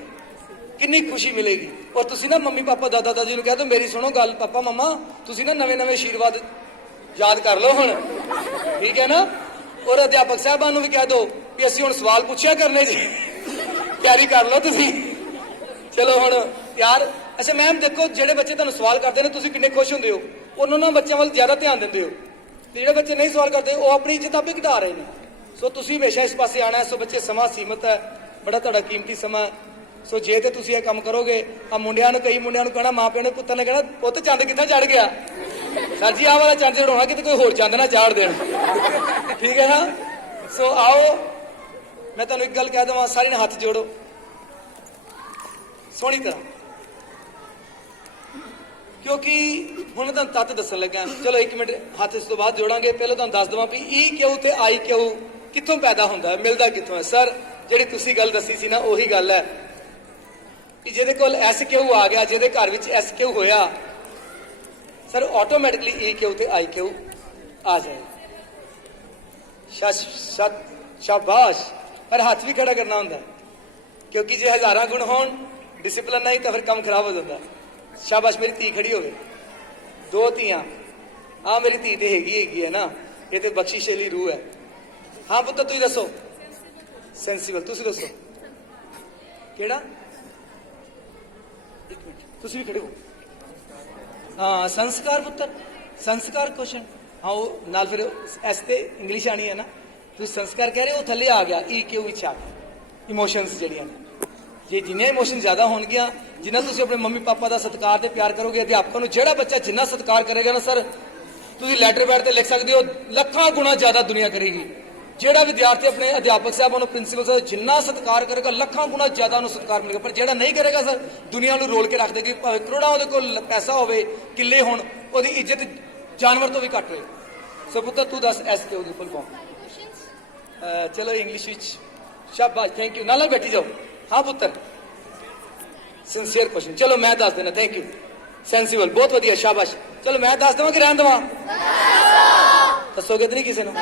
ਕਿੰਨੀ ਖੁਸ਼ੀ ਮਿਲੇਗੀ। ਔਰ ਤੁਸੀਂ ਨਾ ਮੰਮੀ ਪਾਪਾ ਦਾਦਾ ਦਾਦੀ ਨੂੰ ਕਹਿ ਦਿਓ ਮੇਰੀ ਸੁਣੋ ਗੱਲ, ਪਾਪਾ ਮਮਾ ਤੁਸੀਂ ਨਾ ਨਵੇਂ ਨਵੇਂ ਆਸ਼ੀਰਵਾਦ ਯਾਦ ਕਰ ਲਓ ਹੁਣ, ਠੀਕ ਹੈ ਨਾ? ਔਰ ਅਧਿਆਪਕ ਸਾਹਿਬਾਨ ਨੂੰ ਵੀ ਕਹਿ ਦਿਓ ਵੀ ਅਸੀਂ ਹੁਣ ਸਵਾਲ ਪੁੱਛਿਆ ਕਰਨੇ ਜੀ, ਤਿਆਰੀ ਕਰ ਲਓ ਤੁਸੀਂ। ਚਲੋ ਹੁਣ ਯਾਰ ਅੱਛਾ ਮੈਮ ਦੇਖੋ, ਜਿਹੜੇ ਬੱਚੇ ਤੁਹਾਨੂੰ ਸਵਾਲ ਕਰਦੇ ਨੇ ਤੁਸੀਂ ਕਿੰਨੇ ਖੁਸ਼ ਹੁੰਦੇ ਹੋ, ਉਹਨਾਂ ਬੱਚਿਆਂ ਵੱਲ ਜ਼ਿਆਦਾ ਧਿਆਨ ਦਿੰਦੇ ਹੋ, ਤੇ ਜਿਹੜੇ ਬੱਚੇ ਨਹੀਂ ਸਵਾਲ ਕਰਦੇ ਉਹ ਆਪਣੀ ਇੱਜ਼ਤ ਆਪੇ ਘਟਾ ਰਹੇ ਨੇ। ਸੋ ਤੁਸੀਂ ਹਮੇਸ਼ਾ ਇਸ ਪਾਸੇ ਆਣਾ। ਸੋ ਬੱਚੇ ਸਮਾਂ ਸੀਮਤ ਹੈ, ਬੜਾ ਤੁਹਾਡਾ ਕੀਮਤੀ ਸਮਾਂ। ਸੋ ਜੇ ਤੇ ਤੁਸੀਂ ਇਹ ਕੰਮ ਕਰੋਗੇ, ਆ ਮੁੰਡਿਆਂ ਨੂੰ, ਕਈ ਮੁੰਡਿਆਂ ਨੂੰ ਕਹਿਣਾ, ਮਾਂ ਪਿਓ ਨੇ ਪੁੱਤਾਂ ਨੇ ਕਹਿਣਾ ਪੁੱਤ ਚੰਦ ਕਿੱਥੇ ਚੜ ਗਿਆ? ਸਰ ਜੀ ਆਹ ਵਾਲਾ ਚੰਦ ਚੜਾਉਣਾ, ਕਿਤੇ ਕੋਈ ਹੋਰ ਚੰਦ ਨਾ ਚਾੜ ਦੇਣ, ਠੀਕ ਹੈ ਨਾ? ਸੋ ਆਓ ਮੈਂ ਤੁਹਾਨੂੰ ਇੱਕ ਗੱਲ ਕਹਿ ਦੇਵਾਂ, ਸਾਰੇ ਨੇ ਹੱਥ ਜੋੜੋ ਸੋਹਣੀ ਤਰ੍ਹਾਂ, ਕਿਉਂਕਿ ਹੁਣ ਤੁਹਾਨੂੰ ਤੱਤ ਦੱਸਣ ਲੱਗਾ। ਚਲੋ 1 ਮਿੰਟ ਹੱਥ ਇਸ ਤੋਂ ਬਾਅਦ ਜੋੜਾਂਗੇ। ਪਹਿਲਾਂ ਤੁਹਾਨੂੰ ਦੱਸ ਦੇਵਾਂ ਵੀ EQ ਤੇ IQ ਕਿੱਥੋਂ ਪੈਦਾ ਹੁੰਦਾ ਹੈ, ਮਿਲਦਾ ਕਿੱਥੋਂ ਹੈ। ਸਰ ਜਿਹੜੀ ਤੁਸੀਂ ਗੱਲ ਦੱਸੀ ਸੀ ਨਾ, ਉਹੀ ਗੱਲ ਹੈ ਕਿ ਜਿਹਦੇ ਕੋਲ SQ ਆ ਗਿਆ, ਜਿਹਦੇ ਘਰ ਵਿੱਚ SQ ਹੋਇਆ, ਸਰ ਆਟੋਮੈਟਿਕਲੀ EQ ਤੇ IQ ਆ ਜਾਏ। ਸ਼ਾਬਾਸ਼। ਪਰ ਹੱਥ ਵੀ ਖੜਾ ਕਰਨਾ ਹੁੰਦਾ, ਕਿਉਂਕਿ ਜੇ ਹਜ਼ਾਰਾਂ ਗੁਣ ਹੋਣ, ਡਿਸਿਪਲਿਨ ਨਹੀਂ ਤਾਂ ਫਿਰ ਕੰਮ ਖਰਾਬ ਹੋ ਜਾਂਦਾ। ਸ਼ਾਬਾਸ਼, ਮੇਰੀ ਧੀ ਖੜੀ ਹੋਵੇ, 2 ਧੀਆਂ। ਹਾਂ ਮੇਰੀ ਧੀ ਤੇ ਹੈਗੀ ਹੈ ਨਾ, ਇਹ ਤੇ ਬਖਸ਼ਿਸ਼ ਵਾਲੀ ਰੂਹ ਹੈ। ਹਾਂ ਪੁੱਤ ਤੁਸੀਂ ਦੱਸੋ। ਸੈਂਸੀਬਲ। ਤੁਸੀਂ ਦੱਸੋ ਕਿਹੜਾ? 1 ਮਿੰਟ ਤੁਸੀਂ ਵੀ ਖੜੇ ਹੋ। ਹਾਂ ਸੰਸਕਾਰ ਪੁੱਤਰ, ਸੰਸਕਾਰ ਕੁਐਸਚਨ। ਹਾਂ ਉਹ ਨਾਲ ਫਿਰ ਐਸ ਤੇ ਇੰਗਲਿਸ਼ ਆਣੀ ਹੈ ਨਾ, ਤੁਸੀਂ ਸੰਸਕਾਰ ਕਹਿ ਰਹੇ ਹੋ, ਉਹ ਥੱਲੇ ਆ ਗਿਆ ਈ ਕਿਉ ਵਿੱਚ ਆ ਗਿਆ ਇਮੋਸ਼ਨਸ ਜਿਹੜੀਆਂ ਨੇ। ਜੇ ਜਿੰਨੇ ਇਮੋਸ਼ਨ ਜ਼ਿਆਦਾ ਹੋਣਗੀਆਂ, ਜਿੰਨਾ ਤੁਸੀਂ ਆਪਣੇ ਮੰਮੀ ਪਾਪਾ ਦਾ ਸਤਿਕਾਰ ਤੇ ਪਿਆਰ ਕਰੋਗੇ, ਅਧਿਆਪਕਾਂ ਨੂੰ ਜਿਹੜਾ ਬੱਚਾ ਜਿੰਨਾ ਸਤਿਕਾਰ ਕਰੇਗਾ ਨਾ ਸਰ, ਤੁਸੀਂ ਲੈਟਰ ਪੈਡ ਤੇ ਲਿਖ ਸਕਦੇ ਹੋ ਲੱਖਾਂ ਗੁਣਾ ਜ਼ਿਆਦਾ ਦੁਨੀਆ ਕਰੇਗੀ। ਜਿਹੜਾ ਵਿਦਿਆਰਥੀ ਆਪਣੇ ਅਧਿਆਪਕ ਸਾਹਿਬਾਂ ਨੂੰ, ਪ੍ਰਿੰਸੀਪਲ ਸਾਹਿਬ ਜਿੰਨਾ ਸਤਿਕਾਰ ਕਰੇਗਾ, ਲੱਖਾਂ ਗੁਣਾ ਜ਼ਿਆਦਾ ਉਹਨੂੰ ਸਤਿਕਾਰ ਮਿਲੇਗਾ। ਪਰ ਜਿਹੜਾ ਨਹੀਂ ਕਰੇਗਾ ਸਰ, ਦੁਨੀਆ ਨੂੰ ਰੋਲ ਕੇ ਰੱਖ ਦੇਗੀ। ਭਾਵੇਂ ਕਰੋੜਾਂ ਉਹਦੇ ਕੋਲ ਪੈਸਾ ਹੋਵੇ, ਕਿੱਲੇ ਹੋਣ, ਉਹਦੀ ਇੱਜ਼ਤ ਜਾਨਵਰ ਤੋਂ ਵੀ ਘੱਟ ਹੋਏ। ਸੋ ਪੁੱਤਰ ਤੂੰ ਦੱਸ ਐਸ ਤੇ ਉਹਦੀ ਫੁੱਲ ਫਾਰਮ। ਚਲੋ ਇੰਗਲਿਸ਼ ਵਿੱਚ ਸ਼ਾਬਾਸ਼, ਥੈਂਕ ਯੂ। ਨਾਲ ਬੈਠੀ ਜਾਓ। ਹਾਂ ਪੁੱਤਰ, ਸਿੰਸੀਅਰ ਕੁਐਸਚਨ। ਚਲੋ ਮੈਂ ਦੱਸ ਦੇਣਾ, ਥੈਂਕ ਯੂ। ਸੈਂਸੀਬਲ, ਬਹੁਤ ਵਧੀਆ, ਸ਼ਾਬਾਸ਼। ਚਲੋ ਮੈਂ ਦੱਸ ਦੇਵਾਂ ਕਿ ਰਹਿਣ ਦੇਵਾਂ? ਦੱਸੋਗੇ ਤਾਂ ਨਹੀਂ ਕਿਸੇ ਨੂੰ?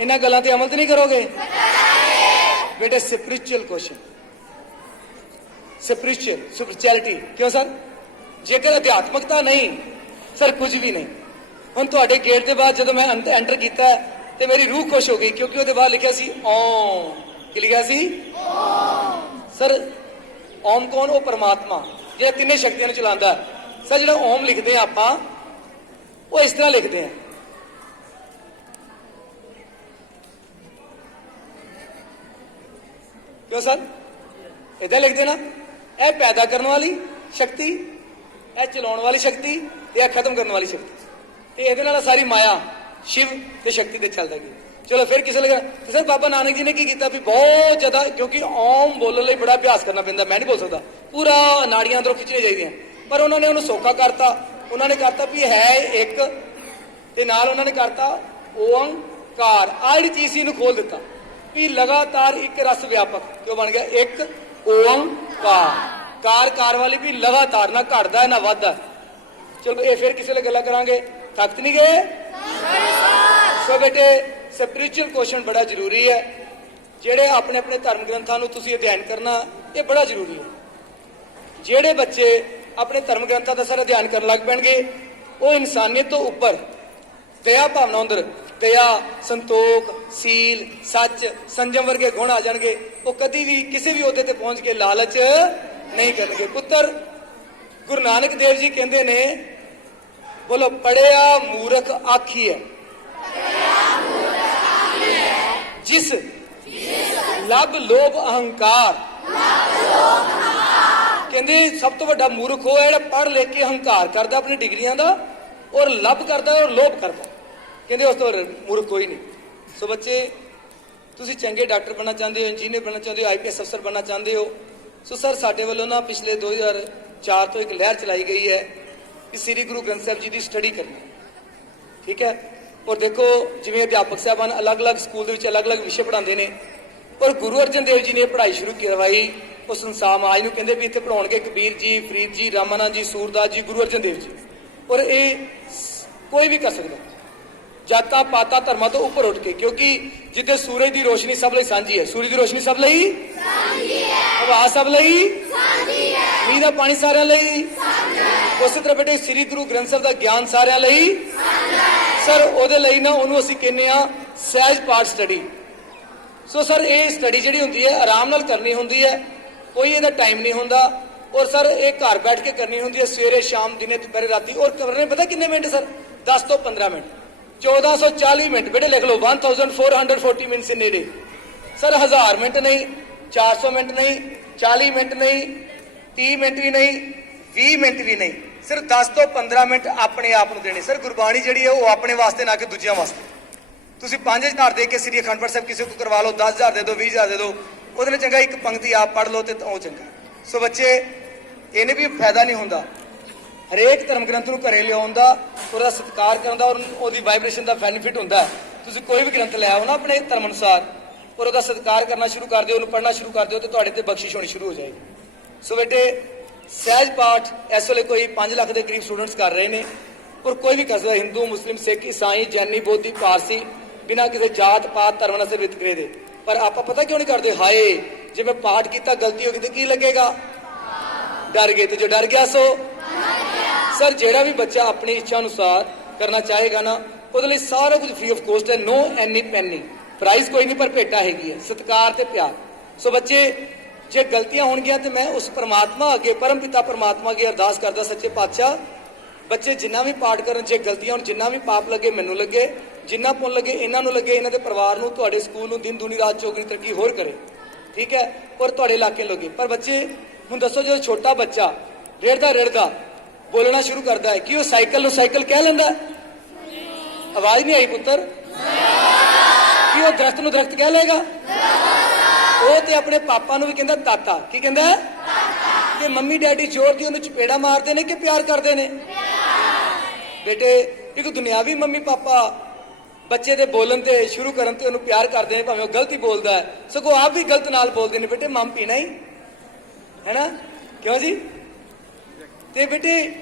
ਇਹਨਾਂ ਗੱਲਾਂ ਤੇ ਅਮਲ ਤੇ ਨਹੀਂ ਕਰੋਗੇ? ਬੇਟੇ ਸਪਿਰਿਚੁਅਲ ਕੁਐਸਚਨ, ਸਪਿਰਿਚੁਅਲਿਟੀ। ਕਿਉਂ ਸਰ? ਜੇਕਰ ਅਧਿਆਤਮਕਤਾ ਨਹੀਂ ਸਰ, ਕੁਝ ਵੀ ਨਹੀਂ। ਹੁਣ ਤੁਹਾਡੇ ਗੇਟ ਦੇ ਬਾਅਦ ਜਦੋਂ ਮੈਂ ਐਂਟਰ ਕੀਤਾ ਤੇ ਮੇਰੀ ਰੂਹ ਖੁਸ਼ ਹੋ ਗਈ, ਕਿਉਂਕਿ ਉਹਦੇ ਬਾਅਦ ਲਿਖਿਆ ਸੀ ਓਮ। ਕੀ ਲਿਖਿਆ ਸੀ? ਸਰ ਓਮ ਕੌਣ? ਉਹ ਪਰਮਾਤਮਾ ਜਿਹੜਾ ਤਿੰਨੇ ਸ਼ਕਤੀਆਂ ਨੂੰ ਚਲਾਉਂਦਾ। ਸਰ ਜਿਹੜਾ ਓਮ ਲਿਖਦੇ ਆ ਆਪਾਂ, ਉਹ ਇਸ ਤਰ੍ਹਾਂ ਲਿਖਦੇ ਆ, ਕਿਉਂ ਸਰ? ਇਦਾਂ ਲਿਖਦੇ ਨਾ, ਇਹ ਪੈਦਾ ਕਰਨ ਵਾਲੀ ਸ਼ਕਤੀ, ਇਹ ਚਲਾਉਣ ਵਾਲੀ ਸ਼ਕਤੀ, ਤੇ ਇਹ ਖਤਮ ਕਰਨ ਵਾਲੀ ਸ਼ਕਤੀ। ਤੇ ਇਹਦੇ ਨਾਲ ਸਾਰੀ ਮਾਇਆ ਸ਼ਿਵ ਤੇ ਸ਼ਕਤੀ ਤੇ ਚੱਲਦਾ ਗਿਆ। ਚਲੋ ਫਿਰ ਕਿਸੇ ਲਗਾ ਸਰ ਬਾਬਾ ਨਾਨਕ ਜੀ ਨੇ ਕੀ ਕੀਤਾ ਵੀ ਬਹੁਤ ਜ਼ਿਆਦਾ, ਕਿਉਂਕਿ ਓਮ ਬੋਲਣ ਲਈ ਬੜਾ ਅਭਿਆਸ ਕਰਨਾ ਪੈਂਦਾ, ਮੈਂ ਨਹੀਂ ਬੋਲ ਸਕਦਾ, ਪੂਰਾ ਨਾੜੀਆਂ ਅੰਦਰੋਂ ਖਿੱਚਣੀਆਂ ਚਾਹੀਦੀਆਂ। ਪਰ ਉਹਨਾਂ ਨੇ ਉਹਨੂੰ ਸੌਖਾ ਕਰਤਾ। ਉਹਨਾਂ ਨੇ ਕਰਤਾ ਵੀ ਹੈ ਇੱਕ, ਤੇ ਨਾਲ ਉਹਨਾਂ ਨੇ ਕਰਤਾ ਓੰਕਾਰ। ਆਹ ਜਿਹੜੀ ਚੀਜ਼ ਸੀ ਇਹਨੂੰ ਖੋਲ ਦਿੱਤਾ ਵੀ ਲਗਾਤਾਰ ਇੱਕ ਰਸ ਵਿਆਪਕ ਕਿਉਂ ਬਣ ਗਿਆ? ਇੱਕ ਓੰਕਾਰ, ਕਾਰ ਵਾਲੀ ਵੀ ਲਗਾਤਾਰ, ਨਾ ਘਟਦਾ ਨਾ ਵੱਧਦਾ। ਚਲੋ ਇਹ ਫਿਰ ਕਿਸੇ ਲਈ ਗੱਲਾਂ ਕਰਾਂਗੇ, ਥੱਕ ਨਹੀਂ ਗਏ? ਸੋ ਬੇਟੇ ਸਪਿਰਿਚੁਅਲ ਕੁਐਸਚਨ ਬੜਾ ਜ਼ਰੂਰੀ ਹੈ। ਜਿਹੜੇ ਆਪਣੇ ਆਪਣੇ ਧਰਮ ਗ੍ਰੰਥਾਂ ਨੂੰ ਤੁਸੀਂ ਅਧਿਐਨ ਕਰਨਾ, ਇਹ ਬੜਾ ਜ਼ਰੂਰੀ ਹੈ। ਜਿਹੜੇ ਬੱਚੇ ਆਪਣੇ ਧਰਮ ਗ੍ਰੰਥਾਂ ਦਾ ਸਰ ਅਧਿਐਨ ਕਰਨ ਲੱਗ ਪੈਣਗੇ, ਉਹ ਇਨਸਾਨੀਅਤ ਤੋਂ ਉੱਪਰ ਦਇਆ ਭਾਵਨਾ ਅੰਦਰ, ਦਇਆ, ਸੰਤੋਖ, ਸੀਲ, ਸੱਚ, ਸੰਜਮ ਵਰਗੇ ਗੁਣ ਆ ਜਾਣਗੇ। ਉਹ ਕਦੀ ਵੀ ਕਿਸੇ ਵੀ ਅਹੁਦੇ ਤੇ ਪਹੁੰਚ ਕੇ ਲਾਲਚ ਨਹੀਂ ਕਰਨਗੇ। ਪੁੱਤਰ ਗੁਰੂ ਨਾਨਕ ਦੇਵ ਜੀ ਕਹਿੰਦੇ ਨੇ, ਬੋਲੋ, ਪੜਿਆ ਮੂਰਖ ਆਖੀਐ ਜਿਸ ਲੱਭ ਲੋਭ ਅਹੰਕਾਰ। ਕਹਿੰਦੇ ਸਭ ਤੋਂ ਵੱਡਾ ਮੂਰਖ ਉਹ ਹੈ ਜਿਹੜਾ ਪੜ੍ਹ ਲਿਖ ਕੇ ਹੰਕਾਰ ਕਰਦਾ ਆਪਣੀ ਡਿਗਰੀਆਂ ਦਾ, ਔਰ ਲੱਭ ਕਰਦਾ ਔਰ ਲੋਭ ਕਰਦਾ। ਕਹਿੰਦੇ ਉਸ ਤੋਂ ਮੂਰਖ ਕੋਈ ਨਹੀਂ। ਸੋ ਬੱਚੇ, ਤੁਸੀਂ ਚੰਗੇ ਡਾਕਟਰ ਬਣਨਾ ਚਾਹੁੰਦੇ ਹੋ, ਇੰਜੀਨੀਅਰ ਬਣਨਾ ਚਾਹੁੰਦੇ ਹੋ, IPS ਅਫਸਰ ਬਣਨਾ ਚਾਹੁੰਦੇ ਹੋ, ਸੋ ਸਰ ਸਾਡੇ ਵੱਲੋਂ ਨਾ ਪਿਛਲੇ 2004 ਤੋਂ ਇੱਕ ਲਹਿਰ ਚਲਾਈ ਗਈ ਹੈ ਕਿ ਸ੍ਰੀ ਗੁਰੂ ਗ੍ਰੰਥ ਸਾਹਿਬ ਜੀ ਦੀ ਸਟੱਡੀ ਕਰਨੀ। ਠੀਕ ਹੈ? ਔਰ ਦੇਖੋ, ਜਿਵੇਂ ਅਧਿਆਪਕ ਸਾਹਿਬਾਨ ਅਲੱਗ-ਅਲੱਗ ਸਕੂਲ ਦੇ ਵਿੱਚ ਅਲੱਗ-ਅਲੱਗ ਵਿਸ਼ੇ ਪੜ੍ਹਾਉਂਦੇ ਨੇ, ਔਰ ਗੁਰੂ ਅਰਜਨ ਦੇਵ ਜੀ ਨੇ ਪੜ੍ਹਾਈ ਸ਼ੁਰੂ ਕਰਵਾਈ। ਉਹ ਸੰਸਾਰ ਸਮਾਜ ਨੂੰ ਕਹਿੰਦੇ ਵੀ ਇੱਥੇ ਪੜ੍ਹਾਉਣਗੇ ਕਬੀਰ ਜੀ, ਫਰੀਦ ਜੀ, ਰਾਮਾਨੰਦ ਜੀ, ਸੂਰਦਾਸ ਜੀ, ਗੁਰੂ ਅਰਜਨ ਦੇਵ ਜੀ। ਔਰ ਇਹ ਕੋਈ ਵੀ ਕਰ ਸਕਦਾ, ਜਾਤਾਂ ਪਾਤਾਂ ਧਰਮਾਂ ਤੋਂ ਉੱਪਰ ਉੱਠ ਕੇ, ਕਿਉਂਕਿ ਜਿੱਥੇ ਸੂਰਜ ਦੀ ਰੋਸ਼ਨੀ ਸਭ ਲਈ ਸਾਂਝੀ ਹੈ। ਸੂਰਜ ਦੀ ਰੋਸ਼ਨੀ ਸਭ ਲਈ ਸਾਂਝੀ ਹੈ, ਹਵਾ ਸਭ ਲਈ ਸਾਂਝੀ ਹੈ, ਮੀਂਹ ਦਾ ਪਾਣੀ ਸਾਰਿਆਂ ਲਈ ਸਾਂਝਾ ਹੈ। ਉਸੇ ਤਰ੍ਹਾਂ ਬੇਟੇ ਸ੍ਰੀ ਗੁਰੂ ਗ੍ਰੰਥ ਸਾਹਿਬ ਦਾ ਗਿਆਨ ਸਾਰਿਆਂ ਲਈ ਸਾਂਝਾ ਹੈ। ਸਰ ਉਹਦੇ ਲਈ ਨਾ ਉਹਨੂੰ ਅਸੀਂ ਕਹਿੰਦੇ ਆ ਸਹਿਜ ਪਾਠ ਸਟੱਡੀ। ਸੋ ਸਰ ਇਹ ਸਟੱਡੀ ਜਿਹੜੀ ਹੁੰਦੀ ਹੈ ਆਰਾਮ ਨਾਲ ਕਰਨੀ ਹੁੰਦੀ ਹੈ, ਕੋਈ ਇਹਦਾ ਟਾਈਮ ਨਹੀਂ ਹੁੰਦਾ। ਔਰ ਸਰ ਇਹ ਘਰ ਬੈਠ ਕੇ ਕਰਨੀ ਹੁੰਦੀ ਹੈ, ਸਵੇਰੇ ਸ਼ਾਮ ਦਿਨੇ ਦੁਪਹਿਰੇ ਰਾਤੀ। ਔਰ ਕਰਨੇ ਪਤਾ ਕਿੰਨੇ ਮਿੰਟ ਸਰ? 10 ਤੋਂ 15 ਮਿੰਟ, 1440 ਮਿੰਟ। ਬੇਟੇ ਲਿਖ ਲਓ, 1440 ਮਿੰਟਸ ਇਨ ਏ ਡੇ। ਸਰ 1000 ਮਿੰਟ ਨਹੀਂ, 400 ਮਿੰਟ ਨਹੀਂ, 40 ਮਿੰਟ ਨਹੀਂ, 30 ਮਿੰਟ ਵੀ ਨਹੀਂ, 20 ਮਿੰਟ ਵੀ ਨਹੀਂ, ਸਿਰਫ 10 ਤੋਂ 15 ਮਿੰਟ ਆਪਣੇ ਆਪ ਨੂੰ ਦੇਣੇ। ਸਰ ਗੁਰਬਾਣੀ ਜਿਹੜੀ ਹੈ ਉਹ ਆਪਣੇ ਵਾਸਤੇ, ਨਾ ਕਿ ਦੂਜਿਆਂ ਵਾਸਤੇ। ਤੁਸੀਂ 5000 ਦੇ ਕੇ ਸ੍ਰੀ ਅਖੰਡ ਪਾਠ ਸਾਹਿਬ ਕਿਸੇ ਕੋ ਕਰਵਾ ਲਓ, 10000 ਦੇ ਦਿਓ, 20000 ਦੇ ਦਿਓ, ਉਹਦੇ ਨਾਲ ਚੰਗਾ ਇੱਕ ਪੰਕਤੀ ਆਪ ਪੜ੍ਹ ਲਓ ਤੇ ਉਹ ਚੰਗਾ। ਸੋ ਬੱਚੇ, ਇਹਨੇ ਵੀ ਫਾਇਦਾ ਨਹੀਂ ਹੁੰਦਾ। ਹਰੇਕ ਧਰਮ ਗ੍ਰੰਥ ਨੂੰ ਘਰੇ ਲਿਆਉਣ ਦਾ, ਉਹਦਾ ਸਤਿਕਾਰ ਕਰਨ ਦਾ, ਔਰ ਉਹਦੀ ਵਾਈਬ੍ਰੇਸ਼ਨ ਦਾ ਬੈਨੀਫਿਟ ਹੁੰਦਾ ਹੈ। ਤੁਸੀਂ ਕੋਈ ਵੀ ਗ੍ਰੰਥ ਲੈ ਆਓ ਨਾ ਆਪਣੇ ਧਰਮ ਅਨੁਸਾਰ, ਔਰ ਉਹਦਾ ਸਤਿਕਾਰ ਕਰਨਾ ਸ਼ੁਰੂ ਕਰ ਦਿਓ, ਉਹਨੂੰ ਪੜ੍ਹਨਾ ਸ਼ੁਰੂ ਕਰ ਦਿਓ, ਤੇ ਤੁਹਾਡੇ ਤੇ ਬਖਸ਼ਿਸ਼ ਹੋਣੀ ਸ਼ੁਰੂ ਹੋ ਜਾਏਗੀ। ਸੋ ਬੇਟੇ ਸਹਿਜ ਪਾਠ ਇਸ ਵੇਲੇ ਕੋਈ 5 ਲੱਖ ਦੇ ਕਰੀਬ ਸਟੂਡੈਂਟਸ ਕਰ ਰਹੇ ਨੇ, ਔਰ ਕੋਈ ਵੀ ਕਰ ਸਕਦਾ, ਹਿੰਦੂ, ਮੁਸਲਿਮ, ਸਿੱਖ, ਈਸਾਈ, ਜੈਨੀ, ਬੋਧੀ, ਪਾਰਸੀ, ਬਿਨਾਂ ਕਿਸੇ ਜਾਤ ਪਾਤ ਧਰਮ ਨਾਲ ਵਿਤਕਰੇ ਦੇ। ਪਰ ਆਪਾਂ ਪਤਾ ਕਿਉਂ ਨਹੀਂ ਕਰਦੇ? ਹਾਏ ਜੇ ਮੈਂ ਪਾਠ ਕੀਤਾ ਗਲਤੀ ਹੋ ਗਈ ਤੇ ਕੀ ਲੱਗੇਗਾ? ਡਰ ਗਏ। ਤੇ ਜੋ ਡਰ ਗਿਆ ਸੋ ਸਰ ਜਿਹੜਾ ਵੀ ਬੱਚਾ ਆਪਣੀ ਇੱਛਾ ਅਨੁਸਾਰ ਕਰਨਾ ਚਾਹੇਗਾ ਨਾ, ਉਹਦੇ ਲਈ ਸਾਰਾ ਕੁਝ ਫ੍ਰੀ ਆਫ ਕੋਸਟ ਹੈ। ਨੋ ਐਨੀ ਪੈਨੀ, ਪ੍ਰਾਈਜ਼ ਕੋਈ ਨਹੀਂ, ਪਰ ਭੇਟਾ ਹੈਗੀ ਹੈ, ਸਤਿਕਾਰ ਤੇ ਪਿਆਰ। ਸੋ ਬੱਚੇ, ਜੇ ਗਲਤੀਆਂ ਹੋਣਗੀਆਂ ਤੇ ਮੈਂ ਉਸ ਪਰਮਾਤਮਾ ਅੱਗੇ, ਪਰਮ ਪਿਤਾ ਪਰਮਾਤਮਾ ਅੱਗੇ ਅਰਦਾਸ ਕਰਦਾ, ਸੱਚੇ ਪਾਤਸ਼ਾਹ ਬੱਚੇ ਜਿੰਨਾ ਵੀ ਪਾਠ ਕਰਨ, ਜੇ ਗਲਤੀਆਂ ਹੋਣ, ਜਿੰਨਾ ਵੀ ਪਾਪ ਲੱਗੇ ਮੈਨੂੰ ਲੱਗੇ, ਜਿੰਨਾ ਪੁੰਨ ਲੱਗੇ ਇਹਨਾਂ ਨੂੰ ਲੱਗੇ, ਇਹਨਾਂ ਦੇ ਪਰਿਵਾਰ ਨੂੰ, ਤੁਹਾਡੇ ਸਕੂਲ ਨੂੰ ਦਿਨ ਦੁਨੀ ਰਾਤ ਚੌਗਣੀ ਤਰੱਕੀ ਹੋਰ ਕਰੇ, ਠੀਕ ਹੈ, ਔਰ ਤੁਹਾਡੇ ਇਲਾਕੇ ਲੱਗੇ। ਪਰ ਬੱਚੇ ਹੁਣ ਦੱਸੋ, ਜਦੋਂ ਛੋਟਾ ਬੱਚਾ ਰਿੜਦਾ ਬੋਲਣਾ ਸ਼ੁਰੂ ਕਰਦਾ ਹੈ, ਕਿ ਉਹ ਸਾਈਕਲ ਨੂੰ ਸਾਈਕਲ ਕਹਿ ਲੈਂਦਾ? ਆਵਾਜ਼ ਨਹੀਂ ਆਈ ਪੁੱਤਰ। ਕਿ ਉਹ ਦਰਖਤ ਨੂੰ ਦਰਖਤ ਕਹਿ ਲਏਗਾ? ਉਹ ਤੇ ਆਪਣੇ ਪਾਪਾ ਨੂੰ ਵੀ ਕਹਿੰਦਾ ਤਾਤਾ। ਕੀ ਕਹਿੰਦਾ? ਕਿ ਮੰਮੀ ਡੈਡੀ ਜ਼ੋਰ ਦੀ ਉਹਨੂੰ ਚਪੇੜਾ ਮਾਰਦੇ ਨੇ ਕਿ ਪਿਆਰ ਕਰਦੇ ਨੇ? ਬੇਟੇ ਇੱਕ ਦੁਨਿਆਵੀ ਮੰਮੀ ਪਾਪਾ ਬੱਚੇ ਦੇ ਬੋਲਣ ਤੇ ਸ਼ੁਰੂ ਕਰਨ ਤੇ ਉਹਨੂੰ ਪਿਆਰ ਕਰਦੇ ਨੇ, ਭਾਵੇਂ ਉਹ ਗਲਤ ਹੀ ਬੋਲਦਾ ਹੈ, ਸਗੋਂ ਆਪ ਵੀ ਗਲਤ ਨਾਲ ਬੋਲਦੇ ਨੇ, ਬੇਟੇ ਮਮ ਪੀਣਾ ਹੀ ਹੈ ਨਾ, ਕਿਉਂ ਜੀ? ਤੇ ਬੇਟੇ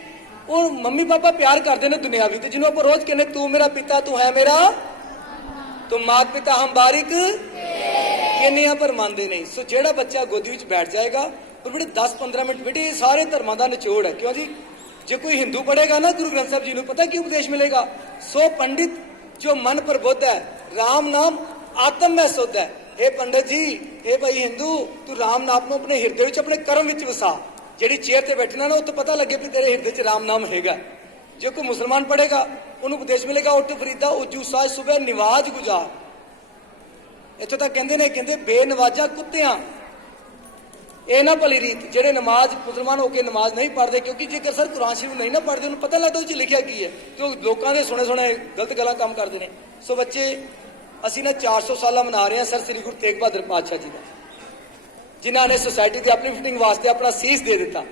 ਉਹ ਮੰਮੀ ਪਾਪਾ ਪਿਆਰ ਕਰਦੇ ਨੇ ਦੁਨਿਆਵੀ, ਤੇ ਜਿਹਨੂੰ ਆਪਾਂ ਰੋਜ਼ ਕਹਿੰਦੇ ਤੂੰ ਮੇਰਾ ਪਿਤਾ ਤੂੰ ਹੈ ਮੇਰਾ, ਤੁਮ ਮਾਤ ਪਿਤਾ ਹਮ ਬਾਰਿਕ ਕਹਿੰਦੇ ਆ, ਪਰ ਮੰਨਦੇ ਨਹੀਂ। ਸੋ ਜਿਹੜਾ ਬੱਚਾ ਗੋਦੀ ਵਿੱਚ ਬੈਠ ਜਾਏਗਾ, ਪਰ ਬੇਟੇ 10-15 ਮਿੰਟ, ਬੇਟੇ ਇਹ ਸਾਰੇ ਧਰਮਾਂ ਦਾ ਨਿਚੋੜ ਹੈ, ਕਿਉਂ ਜੀ? ਜੇ ਕੋਈ ਹਿੰਦੂ ਪੜ੍ਹੇਗਾ ਨਾ ਗੁਰੂ ਗ੍ਰੰਥ ਸਾਹਿਬ ਜੀ ਨੂੰ, ਪਤਾ ਕੀ ਉਪਦੇਸ਼ ਮਿਲੇਗਾ? ਸੋ ਪੰਡਿਤ ਜੋ ਮਨ ਪ੍ਰਬੁੱਧ ਹੈ, ਰਾਮ ਨਾਮ ਆਤਮ ਮੈਂ ਸੁੱਧ ਹੈ। ਇਹ ਪੰਡਿਤ ਜੀ, ਇਹ ਭਾਈ ਹਿੰਦੂ, ਤੂੰ ਰਾਮ ਨਾਮ ਨੂੰ ਆਪਣੇ ਹਿਰਦੇ ਵਿੱਚ, ਆਪਣੇ ਕਰਮ ਵਿੱਚ ਵਸਾ। ਜਿਹੜੀ ਚੇਅਰ ਤੇ ਬੈਠਣਾ ਨਾ, ਉਹ ਤੋਂ ਪਤਾ ਲੱਗੇ ਵੀ ਤੇਰੇ ਹਿਰਦੇ 'ਚ ਰਾਮ ਨਾਮ ਹੈਗਾ। ਜੇ ਕੋਈ ਮੁਸਲਮਾਨ ਪੜ੍ਹੇਗਾ, ਉਹਨੂੰ ਉਪਦੇਸ਼ ਮਿਲੇਗਾ ਉੱਠ ਫਰੀਦਾ ਉਜੂ ਸਾਜ ਸੁਬਹ ਨਿਵਾਜ ਗੁਜ਼ਾਰ। ਇੱਥੋਂ ਤੱਕ ਕਹਿੰਦੇ ਨੇ, ਕਹਿੰਦੇ ਬੇਨਵਾਜਾ ਕੁੱਤਿਆਂ ਇਹ ਨਾ ਭਲੀ ਰੀਤ, ਜਿਹੜੇ ਨਮਾਜ਼ ਮੁਸਲਮਾਨ ਹੋ ਕੇ ਨਮਾਜ਼ ਨਹੀਂ ਪੜ੍ਹਦੇ, ਕਿਉਂਕਿ ਜੇਕਰ ਸਰ ਕੁਰਾਨ ਸ਼ਰੀਫ ਨਹੀਂ ਨਾ ਪੜ੍ਹਦੇ, ਉਹਨੂੰ ਪਤਾ ਲੱਗਦਾ ਉਹ 'ਚ ਲਿਖਿਆ ਕੀ ਹੈ, ਤੇ ਉਹ ਲੋਕਾਂ ਦੇ ਸੁਣੇ ਗਲਤ ਗੱਲਾਂ ਕੰਮ ਕਰਦੇ ਨੇ। ਸੋ ਬੱਚੇ ਅਸੀਂ ਨਾ 400 ਸਾਲਾ ਮਨਾ ਰਹੇ ਹਾਂ ਸਰ ਸ੍ਰੀ ਗੁਰੂ ਤੇਗ ਬਹਾਦਰ ਪਾਤਸ਼ਾਹ ਜੀ ਦਾ, ਜਿਨ੍ਹਾਂ ਨੇ ਸੁਸਾਇਟੀ ਦੀ ਅਪਲਿਫਟਿੰਗ ਵਾਸਤੇ ਆਪਣਾ ਸੀਸ ਦੇ ਦਿੱਤਾ।